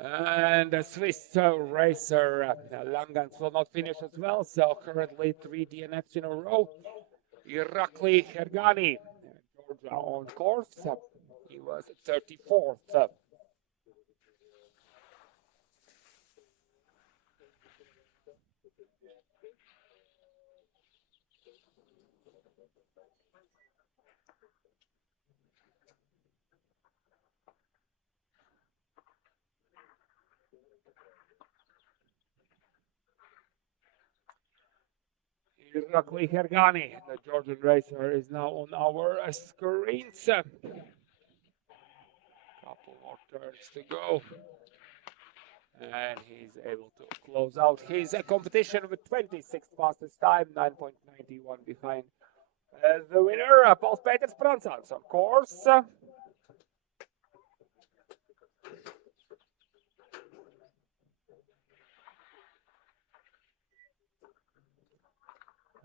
And the Swiss racer Langens will not finish as well. So currently 3 DNFs in a row. Irakli Hergani, Georgia on course. He was 34th. Irakli Hergani, the Georgian racer, is now on our screens. Couple more turns to go. And he's able to close out his competition with 26th fastest time, 9.91 behind the winner, Paul Peters Bransons, of course.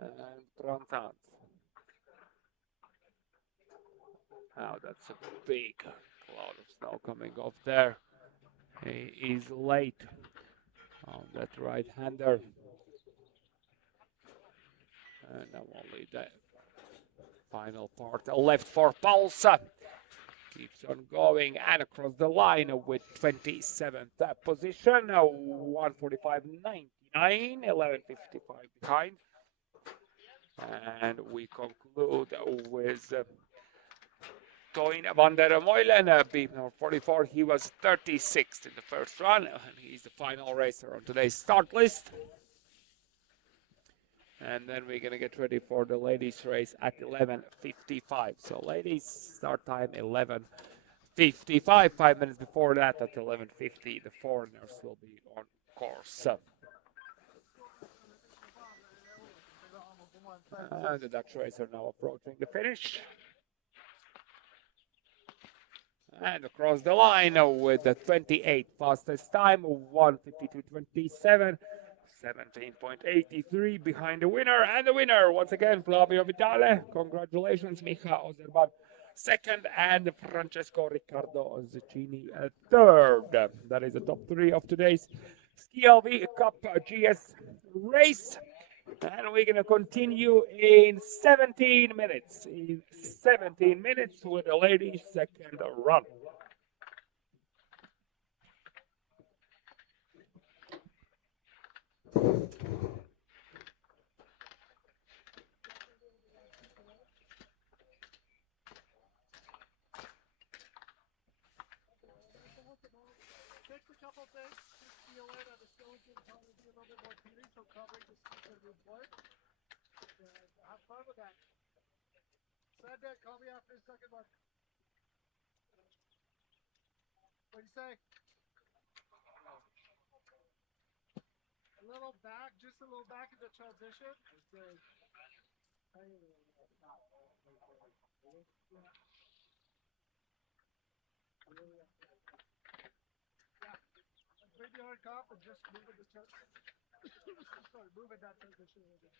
And Bransons. Now that's a big cloud of snow coming off there. He is late on that right-hander. And now only the final part left for Poza. Keeps on going and across the line with 27th position, 1:45.99, 11:55 behind. And we conclude with Toin van der Meulen, beat number 44. He was 36th in the first run, and he's the final racer on today's start list. And then we're going to get ready for the ladies race at 11:55. So ladies start time 11:55. 5 minutes before that at 11:50, the Forerunners will be on course. The Dutch racer now approaching the finish. And across the line with the 28th fastest time, 1:52.27. 17.83 behind the winner, and the winner once again Flavio Vitale. Congratulations, Micha Ozerban second, and Francesco Riccardo Zuccini third. That is the top 3 of today's SKILV Cup GS race, and we're gonna continue in 17 minutes. In 17 minutes with the ladies' second run. Takes a couple things to feel it, and the stones will probably be a little bit more peeling, so covering the ski can be important. And have fun with that. Said that, call me after the second one. What do you say? A little back, just a little back in the transition. Okay. Maybe hard cop and just moving the sorry, moving that transition a little bit.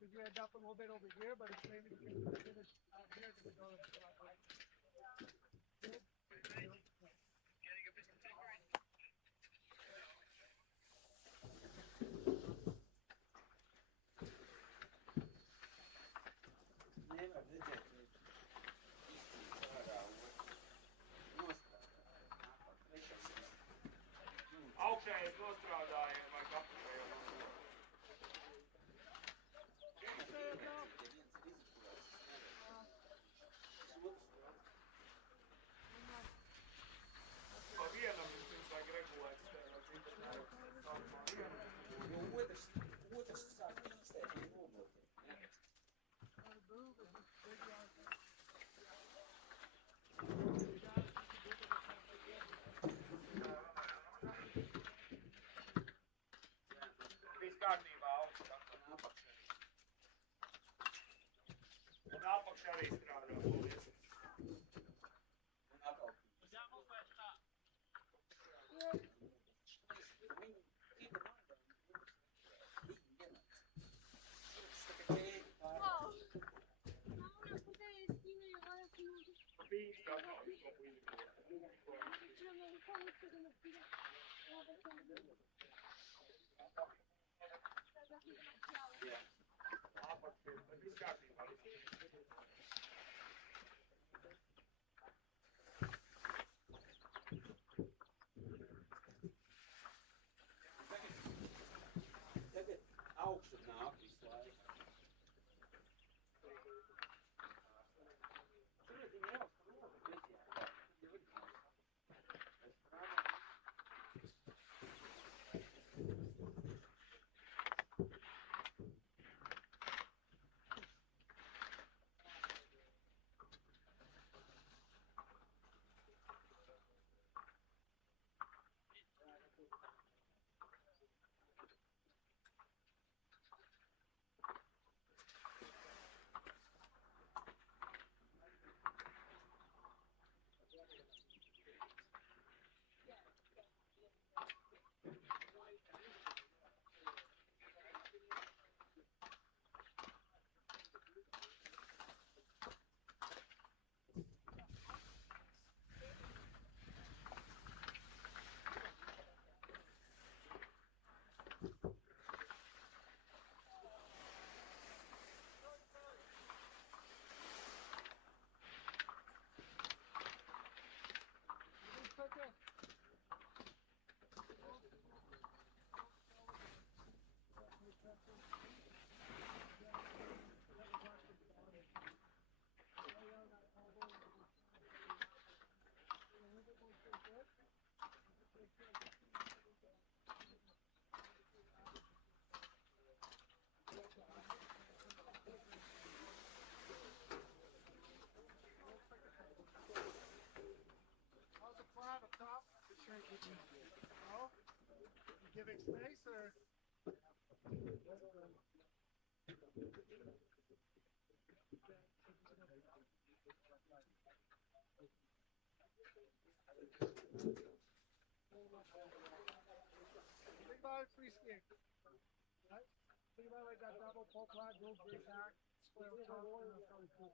Because you end up a little bit over here, but it's mainly to finish out here to go to the top right. Good. giving space or? Think about free skiing. Right? Think about like that double pull pad, roll straight back, square on top, and that's how we pull.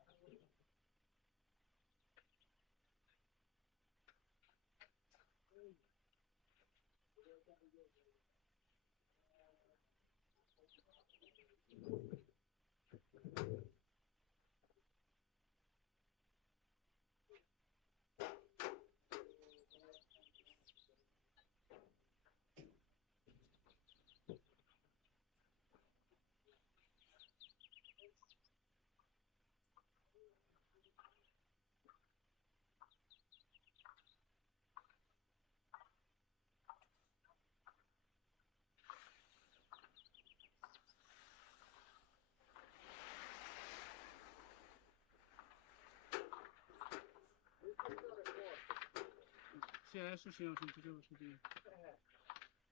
Sì, adesso sì, ho sentito, ho sentito.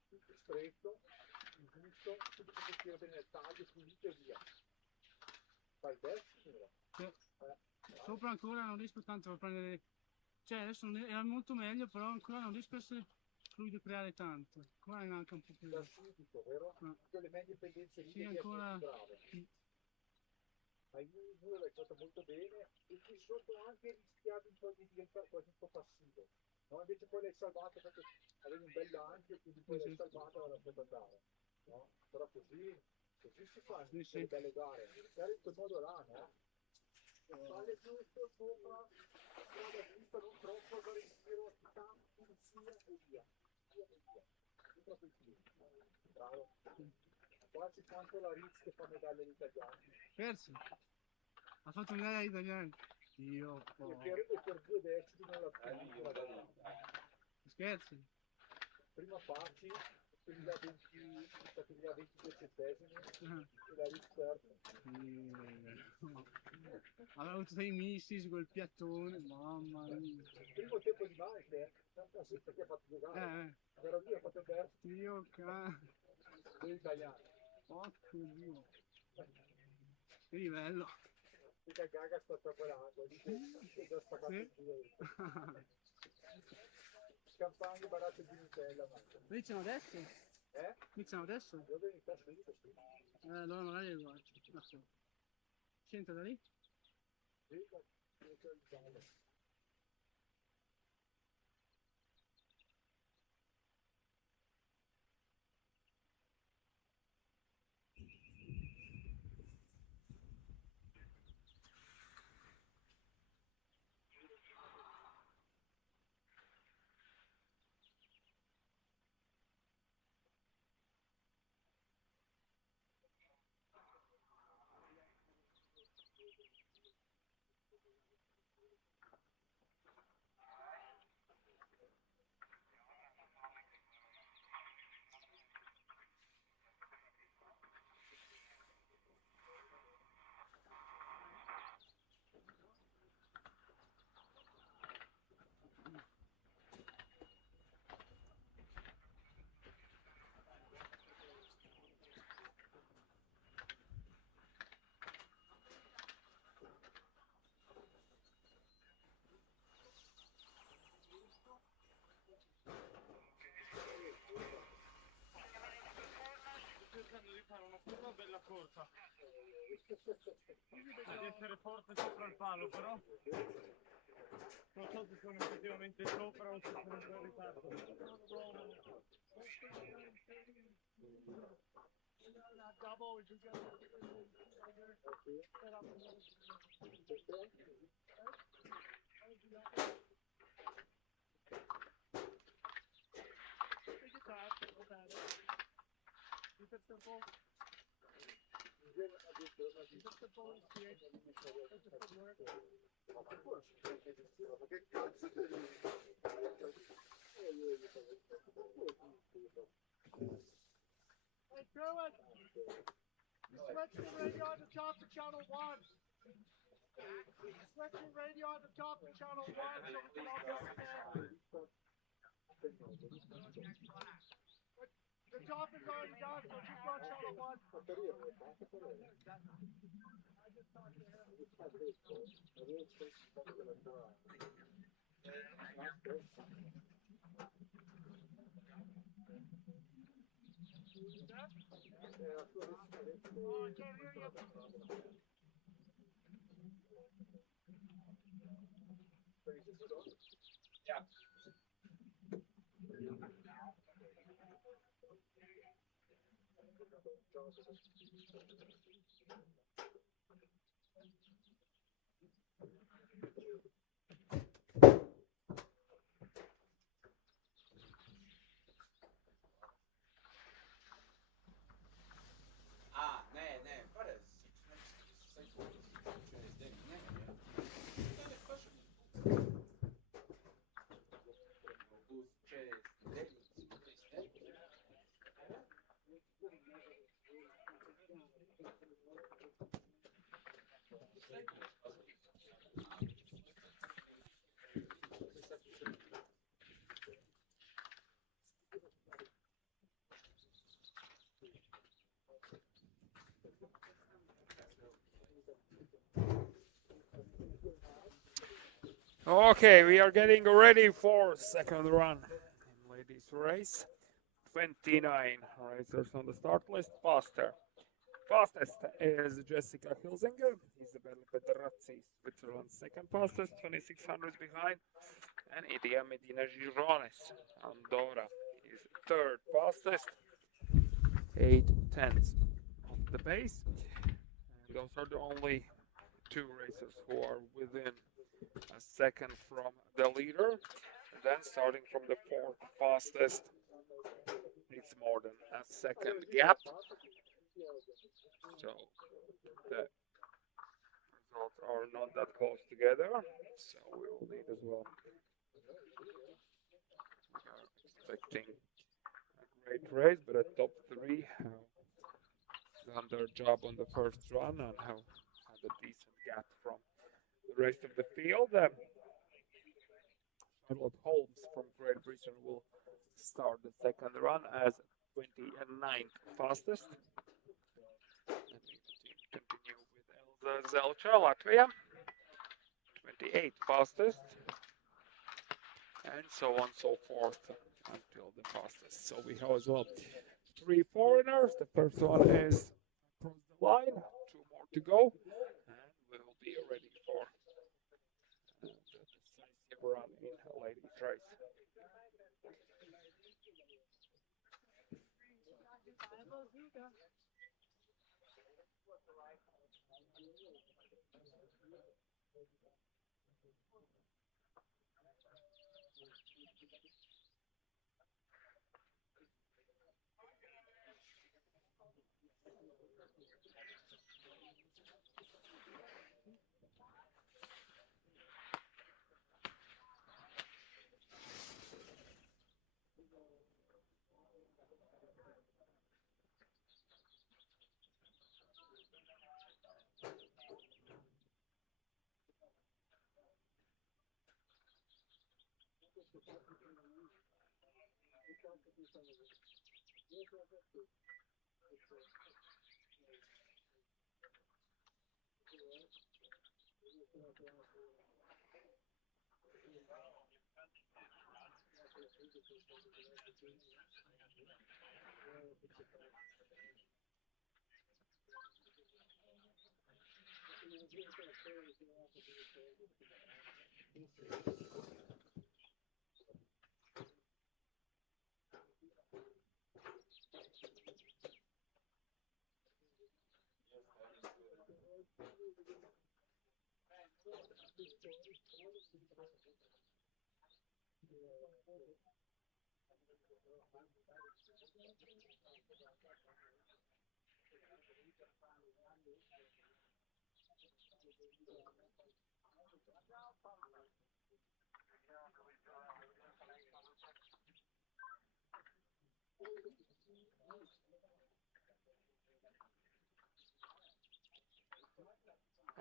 Tutto stretto, giusto, subito che tira bene il taglio, pulito e via. Fai il destra? Cioè, sopra ancora non riesco tanto a prendere. Cioè, adesso era molto meglio, però ancora non riesco a essere fluido creare tanto. Qua è anche un po' più. Da subito, vero? Ah. Tutte le medie pendenze lì Sì, devi essere ancora. più bravo. Hai uno l'hai fatto molto bene e qui sotto anche rischiavi un po' di diventare quasi un po' passivo. No? Invece poi l'hai salvato perché avevi un bel lancio, quindi poi l'hai salvato e l'hai lasciato andare. No? Però così si fa delle belle gare. Iniziare in quel modo là, no? Spalle giusto, sopra, strada giusta, non troppo, andare in giro, tanto, pulizia e via. Via e via. È proprio il film. Bravo. Qua c'è tanto la Ritz che fa medaglie agli italiani. Perso. Ha fatto medaglia agli italiani. Io E per 2 decimi non la prendo. Scherzi. Prima Facci, quelli là 22 centesimi e la Ritz terza. Aveva avuto dei missis col piattone, mamma mia. Il primo tempo di Mike, perché ha fatto 2 gare. Però lui ha fatto il terzo. Dio Due italiani. Porco Dio. Che livello. Mica Gaga sta spapolando, dice già spaccato il giro. Campagne barate di Nutella. Iniziano adesso? Iniziano adesso? Io devo iniziare subito, sì. Allora magari lo guardo. Ci entra da lì? Sì, inizio l'Italia. Cercando di fare una curva bella corta ed essere forte sopra il palo, però non so se sono effettivamente sopra o se sono un po' in ritardo. Che cazzo te ne Hey, Druid! Switch the radio on the top to channel 1. Switch the radio on the top to channel 1 so we can all be on the same. The job is already done, so just run shallow one. Oh, I can't hear you. Okay, we are getting ready for second run in ladies race. 29 racers on the start list. Fastest is Jessica Hilsinger, Isabella Pedrazzi, Switzerland second fastest, 2600 behind, and ITA Medina Girones, Andorra, is third fastest, 8/10 of the pace. And those are the only two racers who are within a second from the leader. And then starting from the fourth fastest, it's more than a second gap. So the results are not that close together. So we will need as well. We are expecting a great race, but a top three have done their job on the first run and have had a decent gap from the rest of the field. Charlotte Holmes from Great Britain will start the second run as 29th fastest. And we continue with Elza Zelcha, Latvia, 28th fastest, and so on and so forth until the fastest. So we have as well 3 foreigners. The first one is across the line, 2 more to go, and we will be ready for the decisive run in ladies race.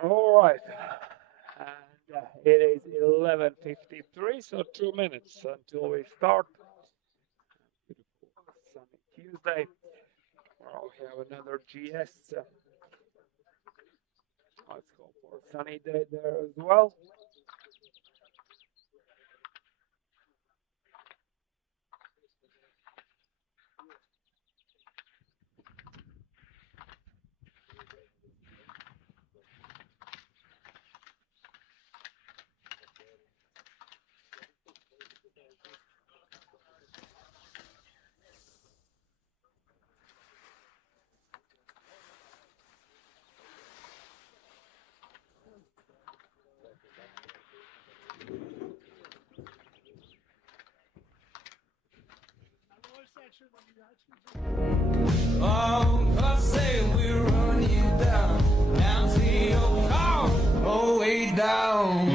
All right, and it is 11:53, so 2 minutes until we start. Beautiful sunny Tuesday. Well, we have another GS. Let's go for a sunny day there as well. Oh, I say we're running down, down to your car, oh, way down.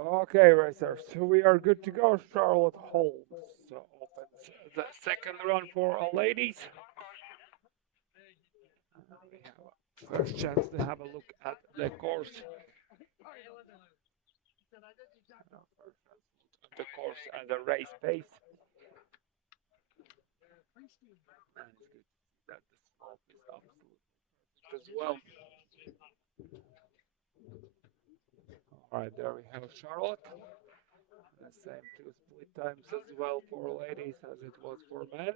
Okay, racers, so we are good to go. Charlotte Holmes opens the second run for our ladies. We have a first chance to have a look at the course. The course and the race pace. And it's good that the slope is absolutely perfect as well. Alright, there we have Charlotte. The same two split times as well for ladies as it was for men.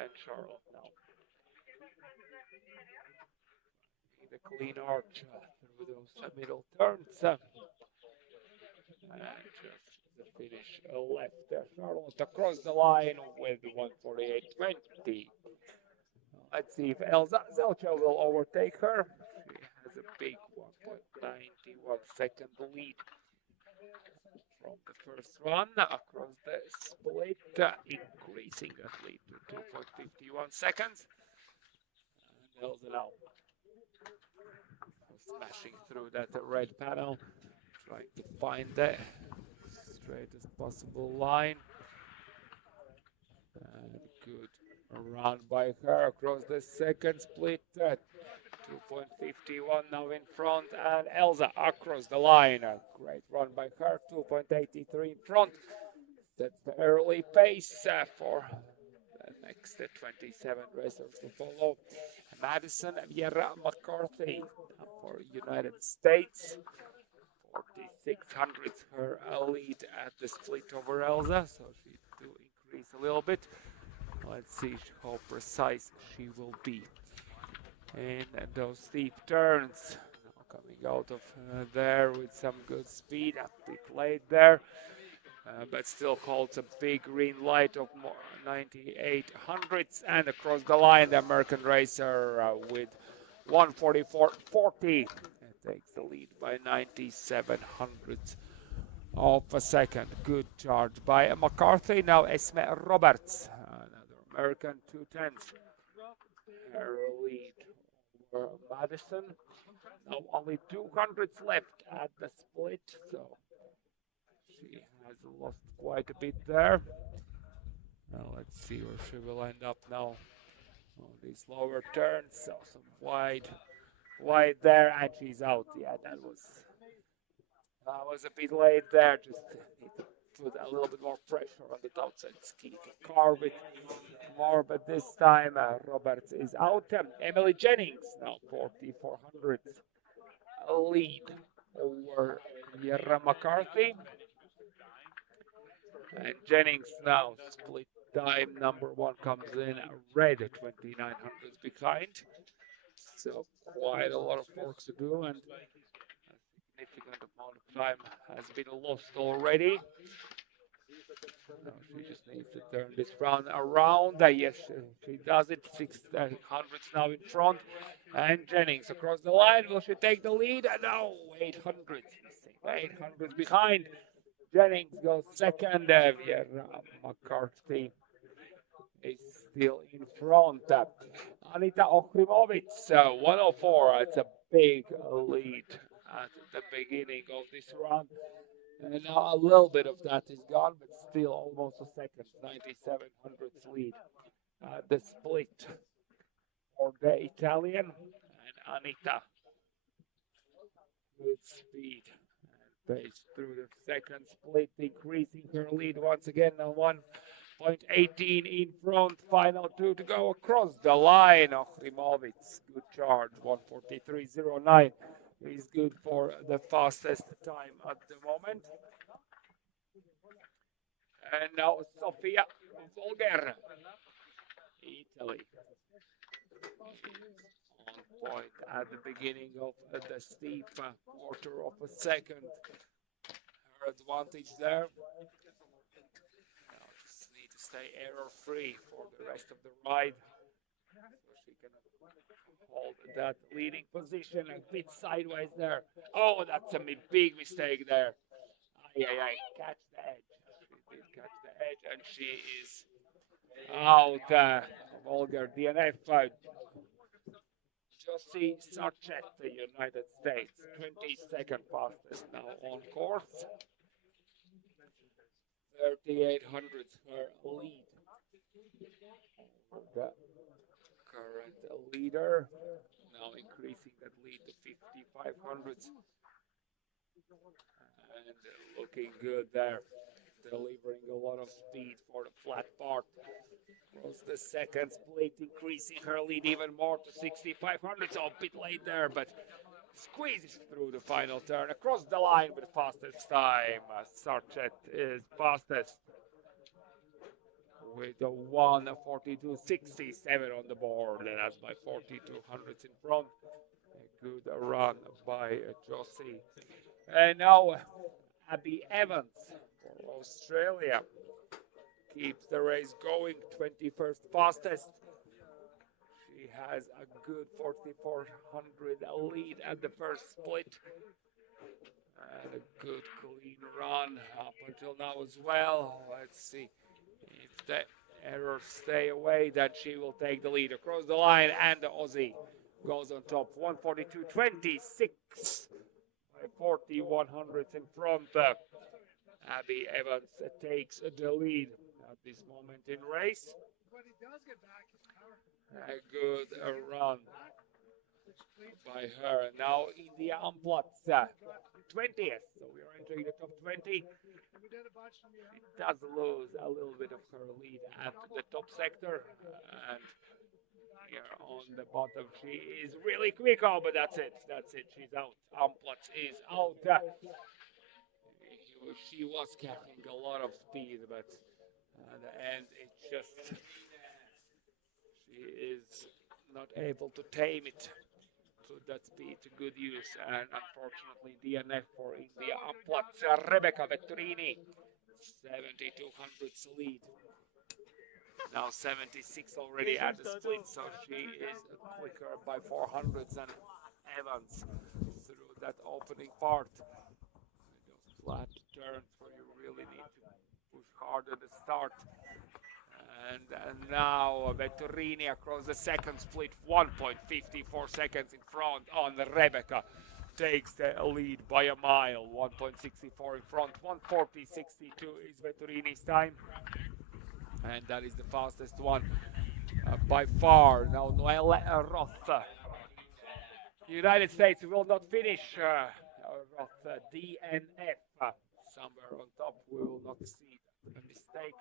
And Charlotte now. The clean arch through those middle turns. And just the finish left there. Charlotte across the line with 1:48.20. Let's see if Elsa Zelcha will overtake her. She has a big 1.91 second lead from the first run across the split, increasing that lead to 2.51 seconds. And Elsa now smashing through that red panel, trying to find the straightest possible line. And good run by her across the second split. 2.51 now in front, and Elsa across the line. A great run by her, 2.83 in front. That's the early pace for the next 27 racers to follow. Madison Vieira McCarthy for United States. 4600 her lead at the split over Elsa, so she do increase a little bit. Let's see how precise she will be. And those steep turns, coming out of there with some good speed, a bit late there, but still holds a big green light of 9800s, and across the line the American racer with 1:44.40 takes the lead by 9700ths of a second. Good charge by McCarthy. Now Esme Roberts, another American 210s. Her lead over Madison. Now only 200s left at the split, so she has lost quite a bit there. Now let's see where she will end up now on these lower turns. So some wide wide there, and she's out. Yeah, that was a bit late there. Just need to put a little bit more pressure on the outside ski to carve it more. But this time, Roberts is out. Emily Jennings now 4,400 lead over Yerra McCarthy. And Jennings now split time number one comes in red 2,900 behind. So quite a lot of work to do, and a significant amount of time has been lost already. Now she just needs to turn this round around. Yes, she does it. 600 now in front. And Jennings across the line. Will she take the lead? No, 800. 800 behind. Jennings goes second. Vieira McCarthy is still in front. Anita Okrimovic, 104. It's a big lead at the beginning of this run. And now a little bit of that is gone, but still almost a second. 9,700 lead. The split for the Italian and Anita with speed and pace through the second split, increasing her lead once again on 1.18 in front. Final two to go across the line. Okrimovic, good charge. 1:43.09 is good for the fastest time at the moment. And now Sofia Volger, Italy, on point at the beginning of the steep quarter of a second. Her advantage there. Now just need to stay error-free for the rest of the ride, so she can hold that leading position and bit sideways there. Oh, that's a big mistake there. Catch the edge. She did catch the edge, and she is out. Volger DNF. Josie Sarchet, the United States, 22nd fastest now on course. 3,800 her lead. The current leader now increasing that lead to 5,500. And looking good there, delivering a lot of speed for the flat part. Was the second split, increasing her lead even more to 6,500. So a bit late there, but squeezes through the final turn across the line with the fastest time. Sarchet is fastest with a 1:42.67 on the board, and that's by 4,200 in front. A good run by Josie. And now Abby Evans for Australia keeps the race going, 21st fastest. She has a good 4,400 lead at the first split. And a good clean run up until now as well. Let's see if the errors stay away, then she will take the lead across the line, and the Aussie goes on top. 1:42.26 by 4,100 in front. Abby Evans takes the lead at this moment in race. A good run by her. Now India Amplatz, 20th. So we are entering the top 20. She does lose a little bit of her lead at the top sector. And here on the bottom, she is really quick. Oh, but that's it. She's out. Amplatz is out. She was carrying a lot of speed, but at the end, it's just she is not able to tame it to that speed to good use. And unfortunately, DNF for India Amplatz. Rebecca Vetturini, 7,200 lead. Now 76 already at the split, so she is quicker by 400s than Evans through that opening part. Those flat turns where you really need to push hard at the start. And now Vetturini across the second split, 1.54 seconds in front on Rebecca. Takes the lead by a mile, 1.64 in front. 1:40.62 is Vetturini's time. And that is the fastest one by far. Now Noelle Roth, United States will not finish DNF. Somewhere on top, we will not see a mistake,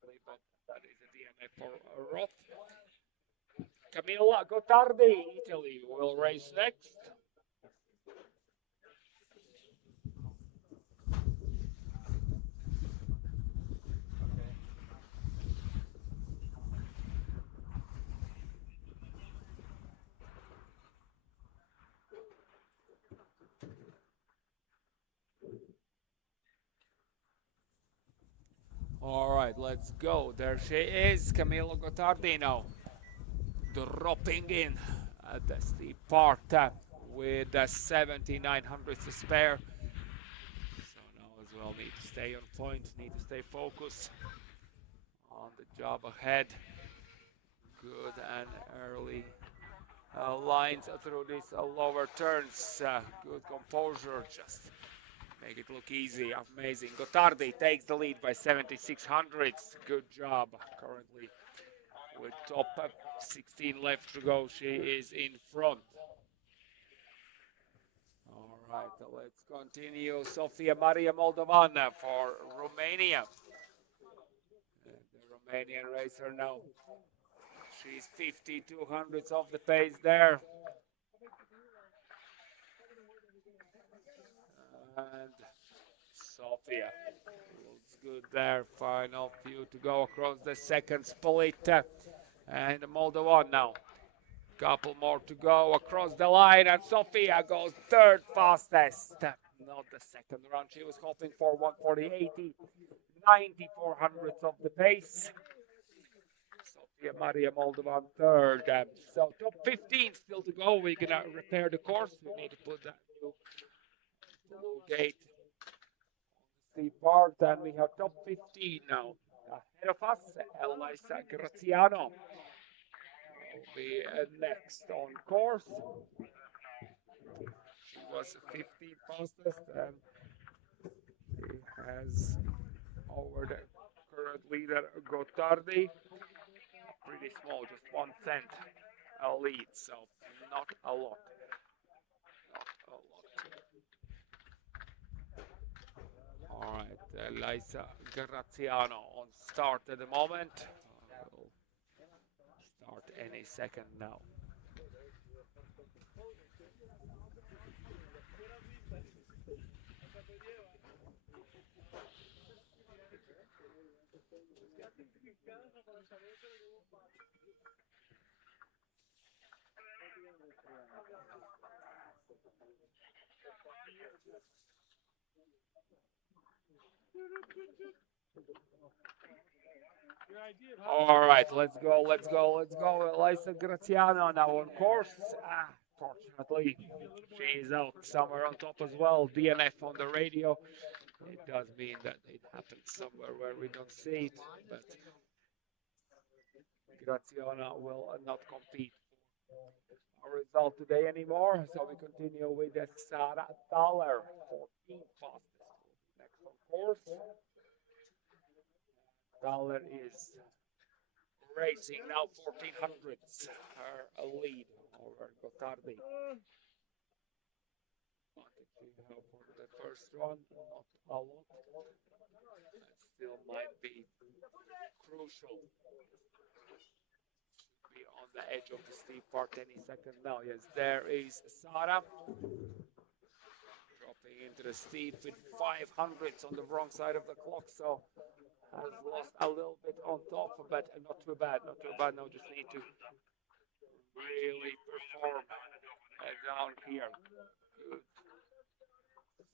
unfortunately, but that is a DNF for Roth. Camilla Gottardi, Italy, will race next. All right, let's go. There she is, Camilla Gottardi now, dropping in at the steep part with 7,900 to spare. So now as well need to stay on point, need to stay focused on the job ahead. Good and early lines through these lower turns. Good composure, just make it look easy. Amazing. Gottardi takes the lead by 7,600. Good job. Currently with top 16 left to go, she is in front. All right, let's continue. Sofia Maria Moldovana for Romania. The Romanian racer now. She's 52 hundredths off the pace there. And Sofia looks good there. Final few to go across the second split. And Moldovan now. Couple more to go across the line, and Sofia goes third fastest. Not the second run. She was hoping for 140.80, 94 hundredths of the pace. Sofia Maria Moldovan third. So top 15 still to go. We're gonna repair the course. We need to put that new gate on the steep part, and we have top 15 now. Ahead of us, Elisa Graziano will be next on course. She was 15th fastest, and she has over the current leader Gottardi. Pretty small, just 1 cent a lead, so not a lot. All right, Elisa Graziano on start at the moment. Will start any second now. All right, let's go. Elisa Graziano now on course. Fortunately, she is out somewhere on top as well. DNF on the radio. It does mean that it happened somewhere where we don't see it, but Graziano will not compete for our result today anymore. So we continue with Sara Thaler, 14th fastest. Next on course. Thaler is racing now 1400s, her lead over Gottardi. What did she have for the first run? Not a lot. That still might be crucial. Be on the edge of the steep part any second now. Yes, there is Sara. Dropping into the steep with 500s on the wrong side of the clock, so has lost a little bit on top, but not too bad. Now just need to really perform down here. Good.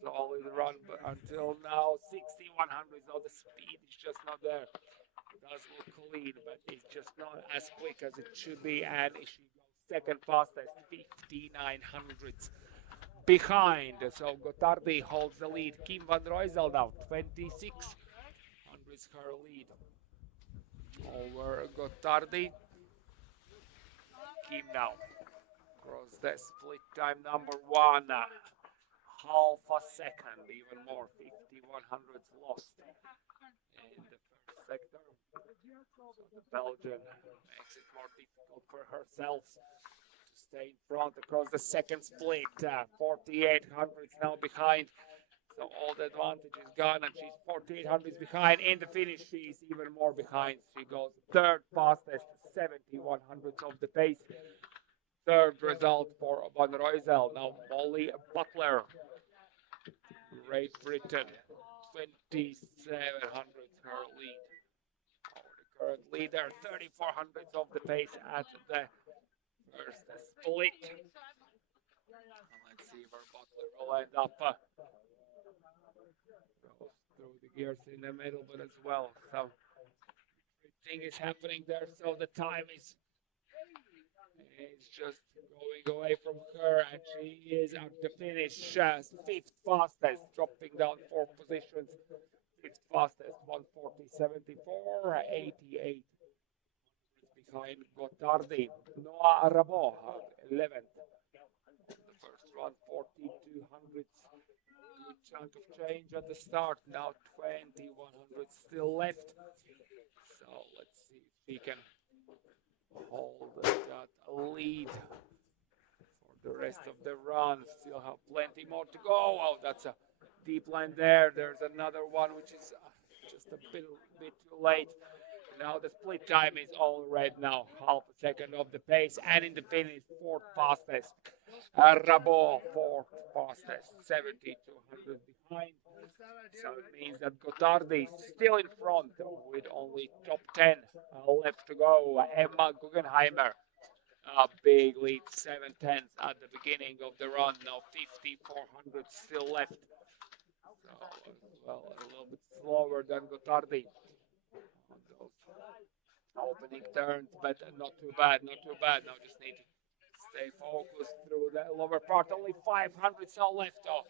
Solid run, but until now, 6100s. Now the speed is just not there. It does look clean, but it's just not as quick as it should be. And she goes second fastest, 5900s behind. So Gottardi holds the lead. Kim van Rooijsel now, 26. Is her lead over Gottardi. Kim now across the split time number 1, half a second, even more, 5100s lost in the first sector. So the Belgian makes it more difficult for herself to stay in front across the second split. 4800 now behind. So all the advantage is gone, and she's 4800 behind. In the finish, she's even more behind. She goes third fastest, 7100 of the pace. Third result for Van Roysel. Now Molly Butler, Great Britain, 2700 her lead. The current leader, 3400 of the pace at the first split. Let's see where Butler will end up. Goes through the gears in the middle, but as well. So everything is happening there. So the time is just going away from her, and she is at the finish fifth fastest, dropping down 4 positions. Fifth fastest, 140.74, 88 behind Gotardi. Noah Rabot, 11th. The first run, 4200. Good chunk of change at the start. Now 2100 still left. So let's see if we can hold that lead for the rest of the run. Still have plenty more to go. Oh, that's a deep line there. There's another one which is just a bit too late. Now the split time is all red now. Half a second of the pace, and in the finish, fourth fastest. Rabot, fourth fastest, 7200 behind. So it means that Gotardi is still in front with only top 10 left to go. Emma Guggenheimer, a big lead, 7/10 at the beginning of the run. Now 5400 still left. So, well, a little bit slower than Gotardi on those opening turns, but not too bad, not too bad. Now just need to stay focused through the lower part. Only 500 so left. Oh,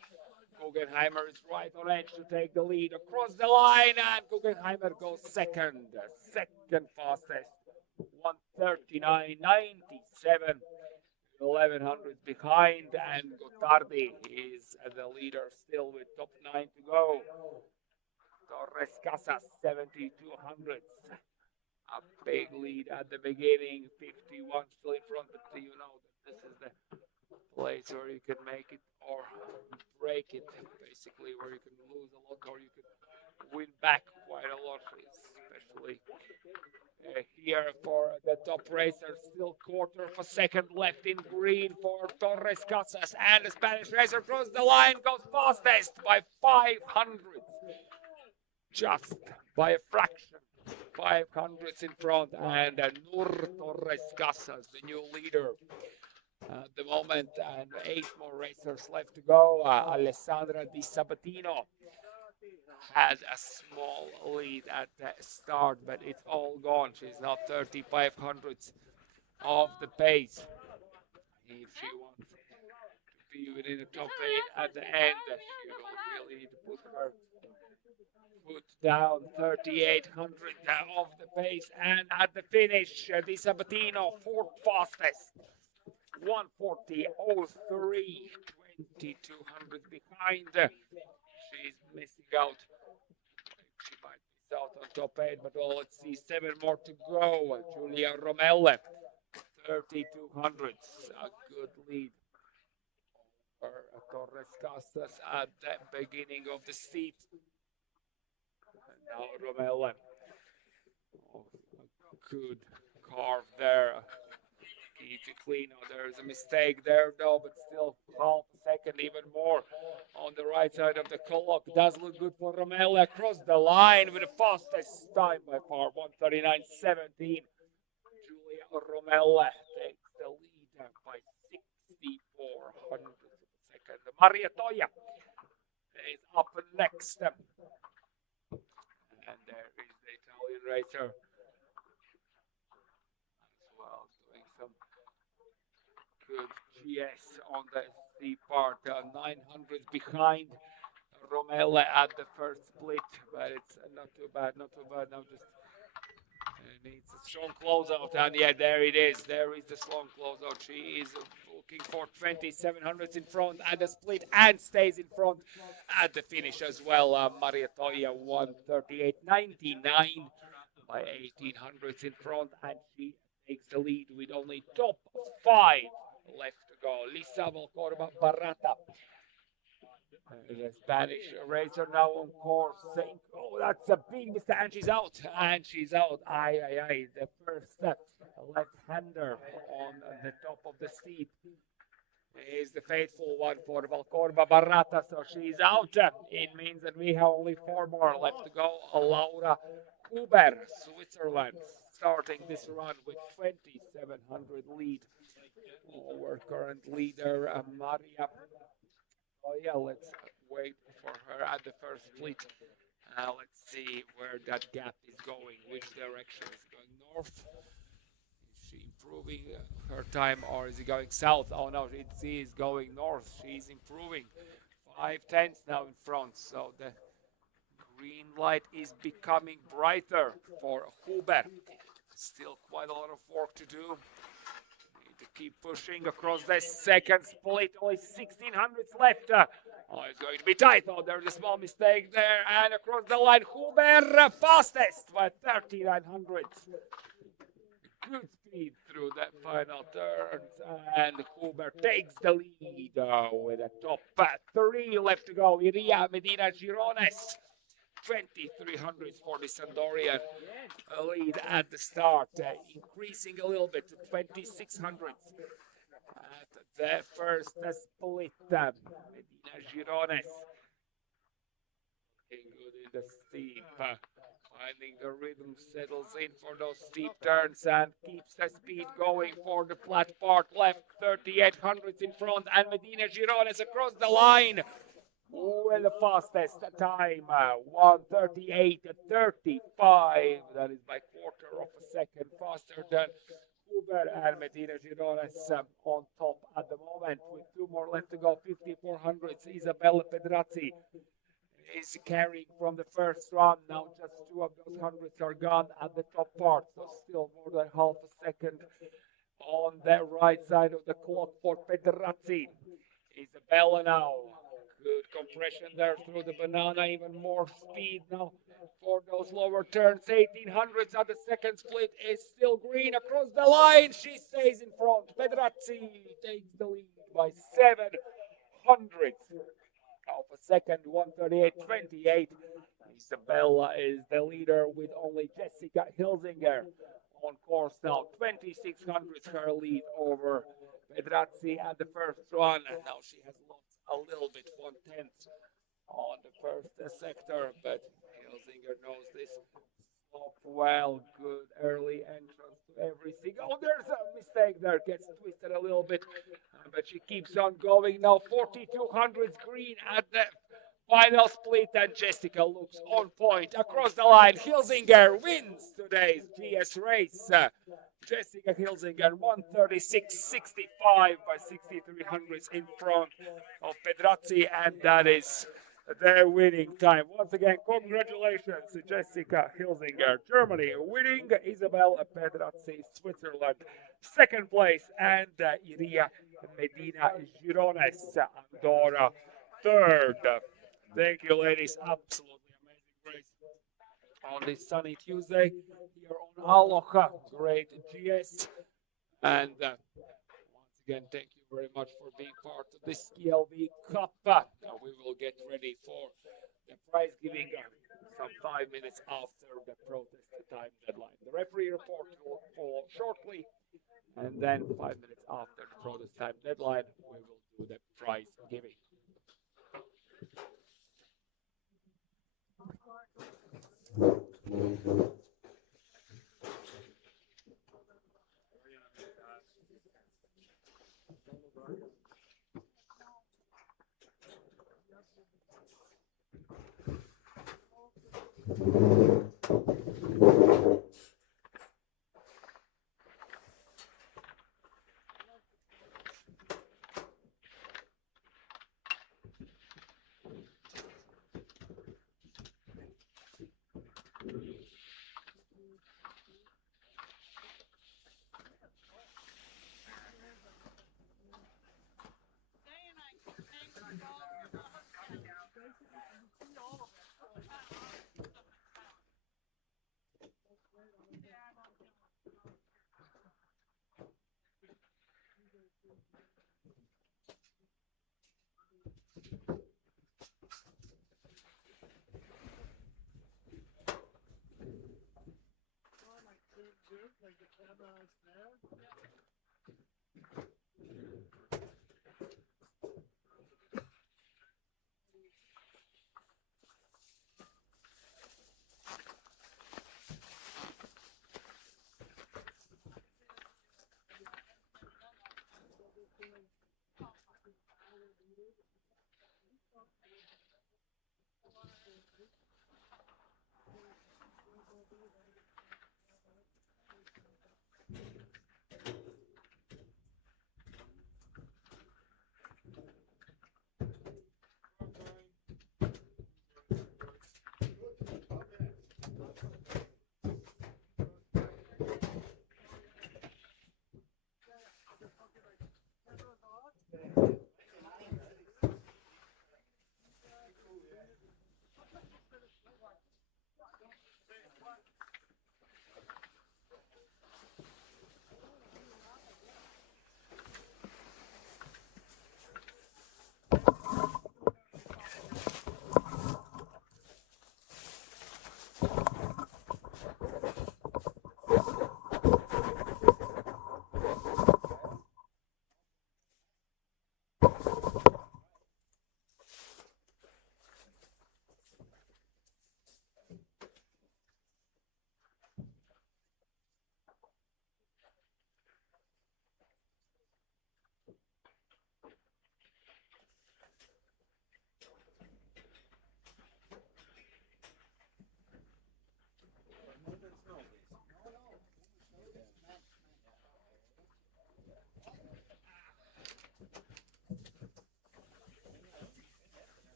Guggenheimer is right on edge to take the lead across the line, and Guggenheimer goes second fastest, 139.97, 1100 behind, and Gotardi is the leader still with top 9 to go. Torres Casas, 7200. A big lead at the beginning, 51 still in front, but you know that this is the place where you can make it or break it, basically, where you can lose a lot or you can win back quite a lot, especially here for the top racer. Still quarter of a second left in green for Torres Casas, and the Spanish racer across the line goes fastest by 500, just by a fraction. 500s in front, and Nur Torres Casas, the new leader at the moment, and 8 more racers left to go. Alessandra Di Sabatino had a small lead at the start, but it's all gone. She's now 3500ths of the pace. If she wants to be within the top 8 at the end, she will really need to put her foot down. 3800 of the pace, and at the finish, Di Sabatino, fourth fastest, 140.03, 2200 behind. She's missing out. She might miss out on top 8, but well, let's see, 7 more to go. Julia Romelle, 3200, a good lead for Torres Casas at the beginning of the steep. Now Romelle, oh, a good carve there. Strategically, now there's a mistake there though, but still half a second, even more on the right side of the clock. Does look good for Romelle across the line with the fastest time by far, 139.17. Julia Romelle takes the lead by 64 hundredths of a second. Maria Toia is up next. And there is the Italian racer as well, doing some good GS on the steep part. 900 behind Romelle at the first split, but it's not too bad, not too bad. Now just needs a strong closeout, and yeah, there it is. There is the strong closeout. She is looking for 2700s in front at the split and stays in front at the finish as well. Maria Toia 138.99 by 1800s in front, and she takes the lead with only top 5 left to go. Lisa Valcorba Barrata. The Spanish racer now on course saying, oh, that's a big mistake, and she's out, Aye, aye, aye. The first left-hander on the top of the steep is the faithful one for Valcorba Barrata, so she's out. It means that we have only 4 more left to go. Laura Huber, Switzerland, starting this run with 2,700 lead over current leader Maria. Oh yeah, let's wait for her at the first split. Let's see where that gap is going, which direction is it going north? Is she improving her time or is it going south? Oh no, it is going north. She's improving. 5/10 now in front, so the green light is becoming brighter for Huber. Still quite a lot of work to do. Need to keep pushing across the second split. Only 1600s left. Oh, it's going to be tight. Oh, there's a small mistake there. And across the line, Huber fastest by 3900. Good speed through that final turns. And Huber takes the lead with a top 3 left to go. Iria Medina Girones. 2,300 for the Sandorian lead at the start, increasing a little bit to 2,600 at the first split. Medina Girones looking good in the steep, finding the rhythm, settles in for those steep turns and keeps the speed going for the flat part left. 3,800 in front, and Medina Girones across the line. With the fastest time, 1:38.35. That is by quarter of a second faster than Huber, and Medina Girones on top at the moment with 2 more left to go. 5,400s. Isabella Pedrazzi is carrying from the first run. Now just 2 of those hundreds are gone at the top part, so still more than half a second on the right side of the clock for Pedrazzi. Isabella now. Good compression there through the banana, even more speed now for those lower turns. 1,800s at the second split is still green across the line. She stays in front. Pedrazzi takes the lead by 700 of a second, 1:38.28. Isabella is the leader with only Jessica Hilsinger on course now. 2,600 her lead over Pedrazzi at the first run, and now she has lost a little bit, 1/10 on the first sector, but Hilsinger knows this slope well. Good early entrance to everything. Oh, there's a mistake there, gets twisted a little bit, but she keeps on going now. 4,200 green at the final split, and Jessica looks on point across the line. Hilsinger wins today's GS race. Jessica Hilsinger 1:36.65 by 6,300 in front of Pedrazzi, and that is their winning time. Once again, congratulations to Jessica Hilsinger, Germany winning, Isabel Pedrazzi, Switzerland second place, and Iria Medina Girones, Andorra third. Thank you, ladies. Absolutely amazing race on this sunny Tuesday here on Aloha. Great GS. And once again, thank you very much for being part of this SKILV Cup. We will get ready for the prize giving some 5 minutes after the protest time deadline. The referee report will follow shortly, and then 5 minutes after the protest time deadline, we will do the prize giving.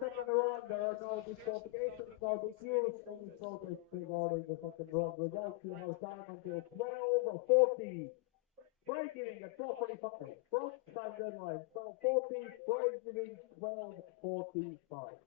second run, there are no disqualifications, no DQs, any protest regarding the second run results. You have time until 12:40. Break giving at 12:45. Front time deadline 12:40. Break giving 12:45.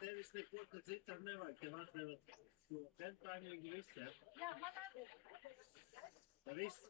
tevis neko te citam nevajag, tev atdevat to centrāņīgi viss, ja? Jā, man arī. Tā viss?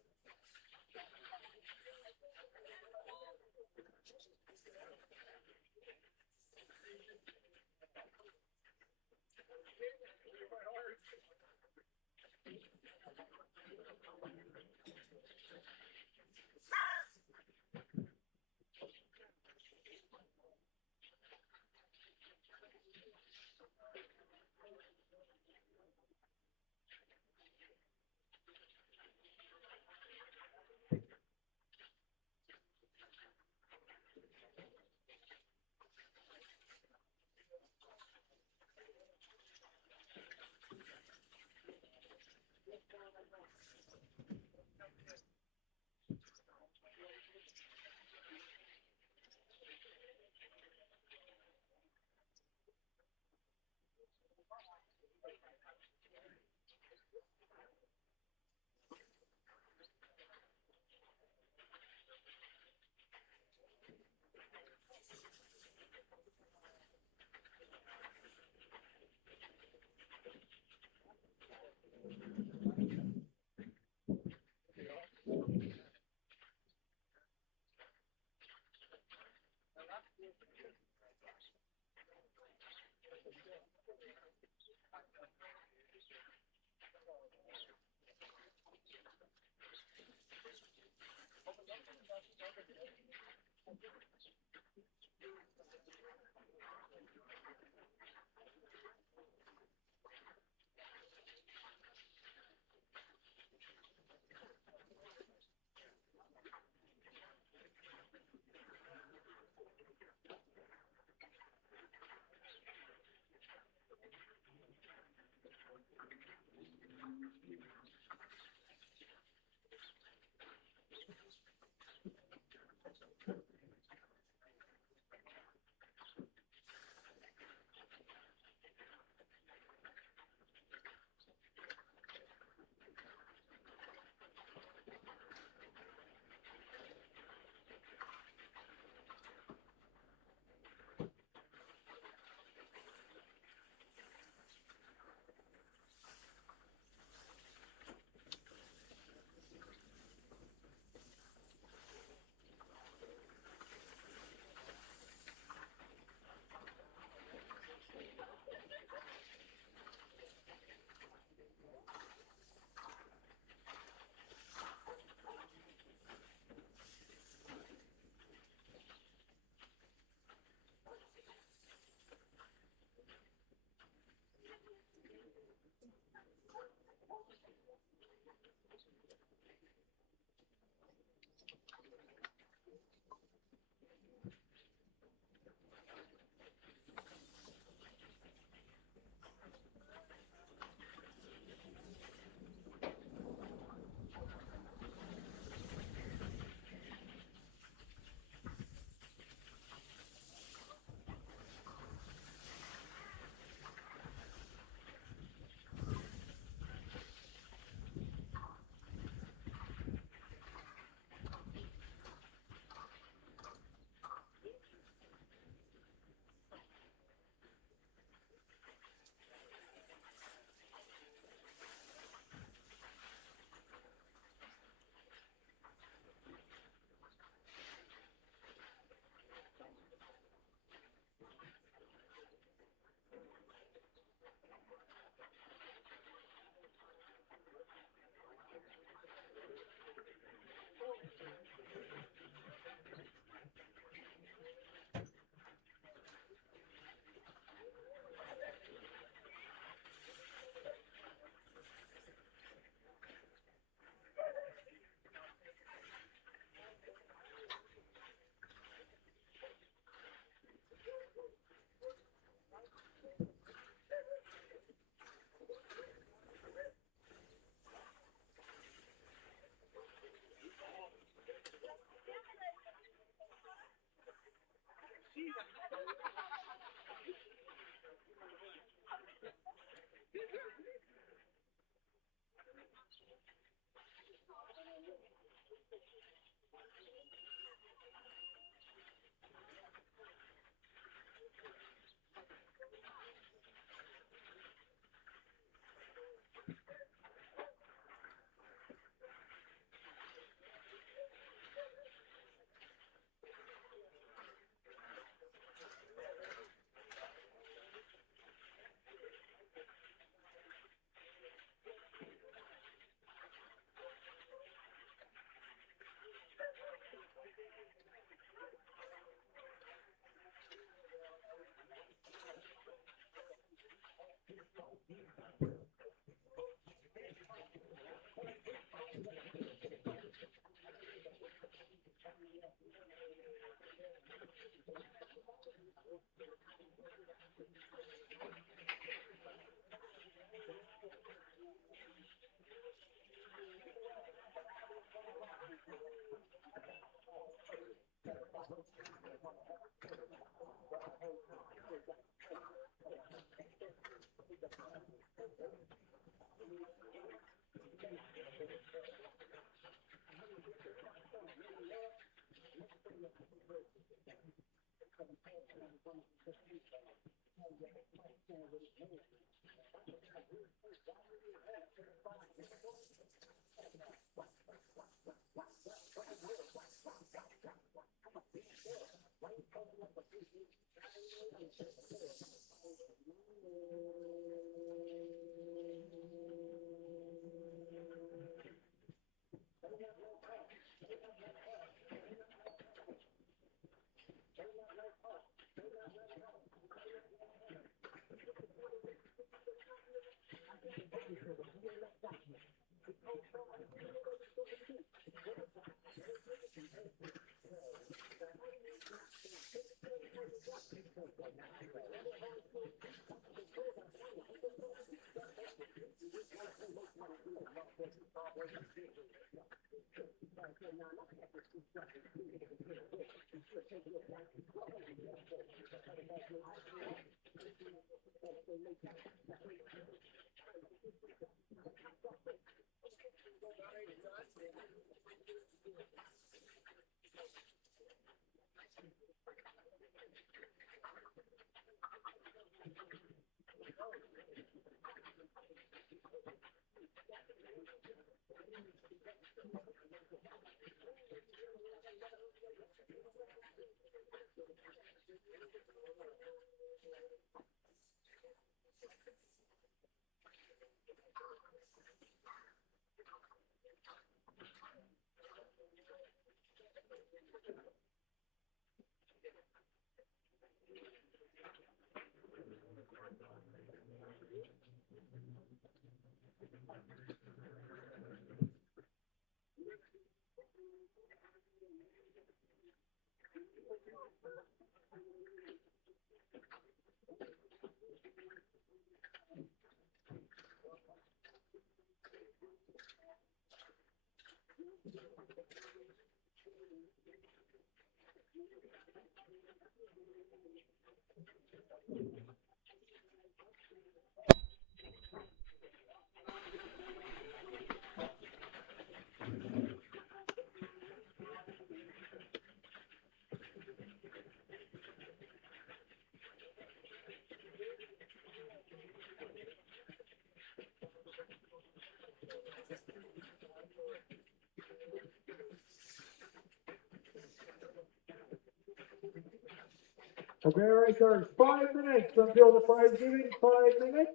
Okay, racers, 5 minutes until the prize giving, 5 minutes.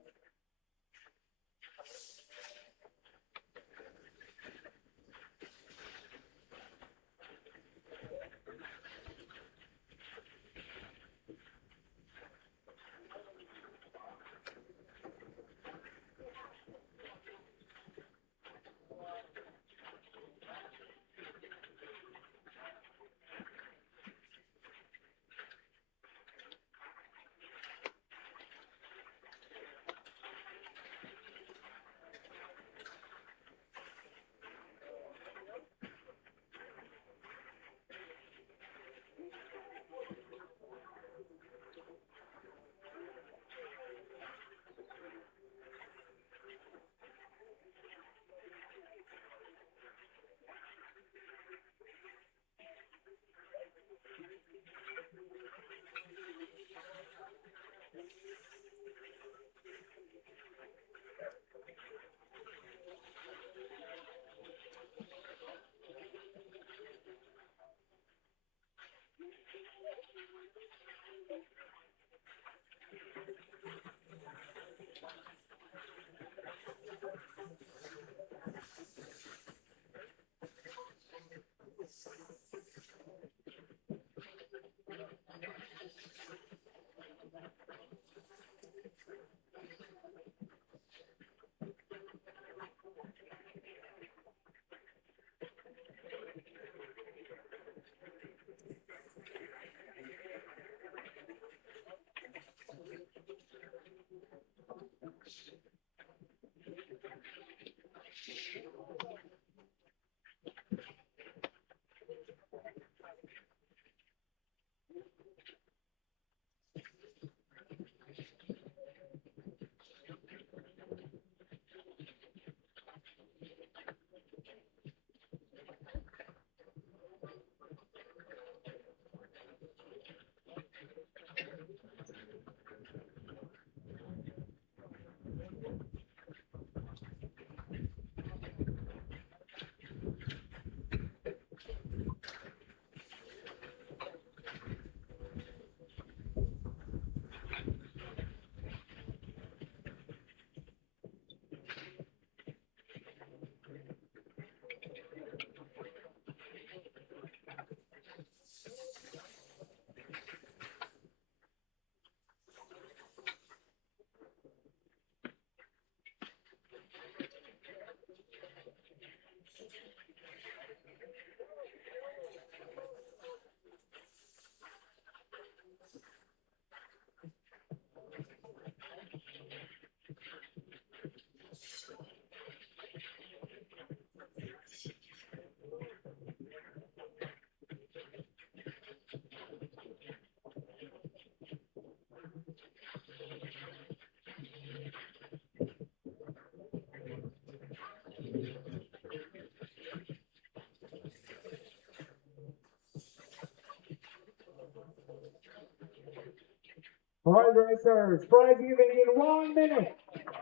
All right, racers, prize giving in 1 minute.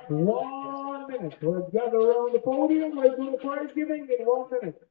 1 minute. Let's gather around the podium. Let's do the prize giving in 1 minute.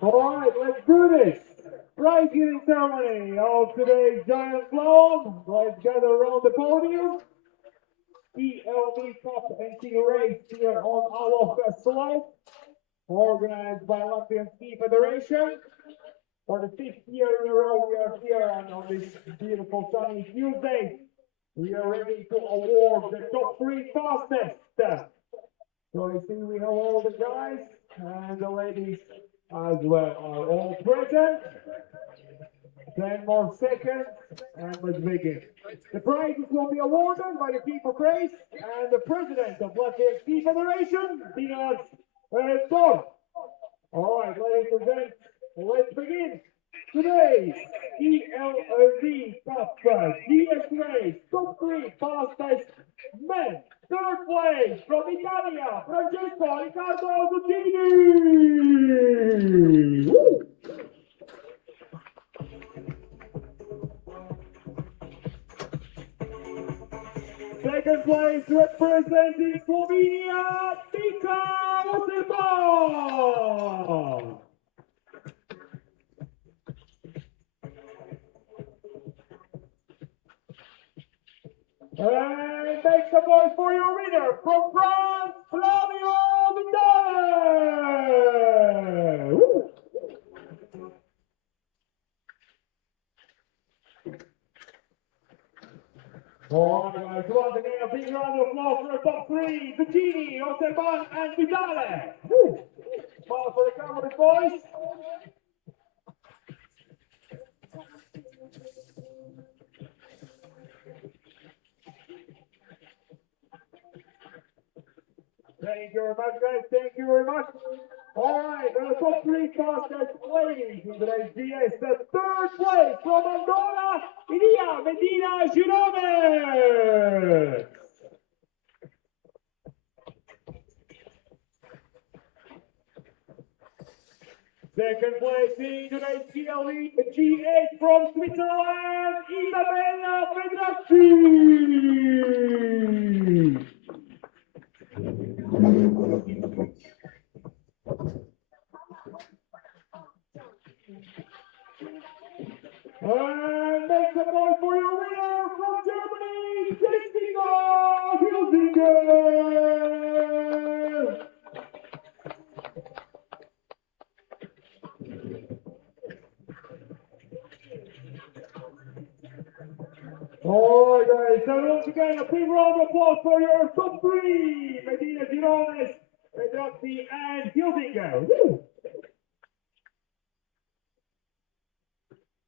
All right, let's do this. Prize giving ceremony of today's giant slalom. Let's gather around the podium. ski.lv Cup NC race here on our slope, organized by Latvian Ski Federation. For the 5th year in a row, we are here on this beautiful sunny Tuesday. We are ready to award the top 3 fastest. So you see, we have all the guys and the ladies as well are all present. 10 more seconds and let's begin. The prizes will be awarded by the Chief of Race and the President of Latvian Ski Federation, Dinas Tor. All right, ladies and gentlemen, let's begin. Today's ski.lv Cup GS race, top 3 fastest men. 3rd place from Italia, Francesco Riccardo Zucchini. Woo! 2nd place representing Slovenia, Tika Osepa. And make some noise for your winner from France, Flavio Vidal. Woo! All right, guys, once again, a big round of applause for the top 3, Zucchini, Oseban, and Vidale. Woo! Smile for the camera, boys. Thank you very much, guys. Thank you very much. All right, the top 3 fastest ladies in today's GS. The 3rd place from Andorra, Ilia Medina Girone. 2nd place in today's GLE G8 from Switzerland, Isabella Pedracci. And make some noise for your winner from Germany, Jessica Hilsinger. All right, guys, so once again, a big round of applause for your top 3, Medina Girones, Pedracci, and Hilsinger. Woo!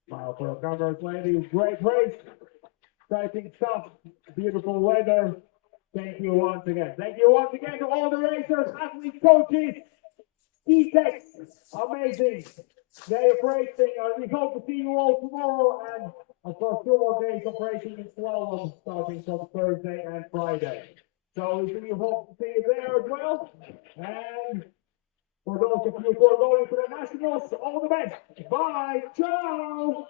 Smile for our cameras, ladies. Great race. Exciting stuff. Beautiful weather. Thank you once again. Thank you once again to all the racers, athletes, coaches, ski techs. Amazing day of racing. We hope to see you all tomorrow and, of course, 2 more days of racing in Slalom starting from Thursday and Friday. So we hope to see you there as well. And for those of you who are going for the Nationals, all the best. Bye. Ciao.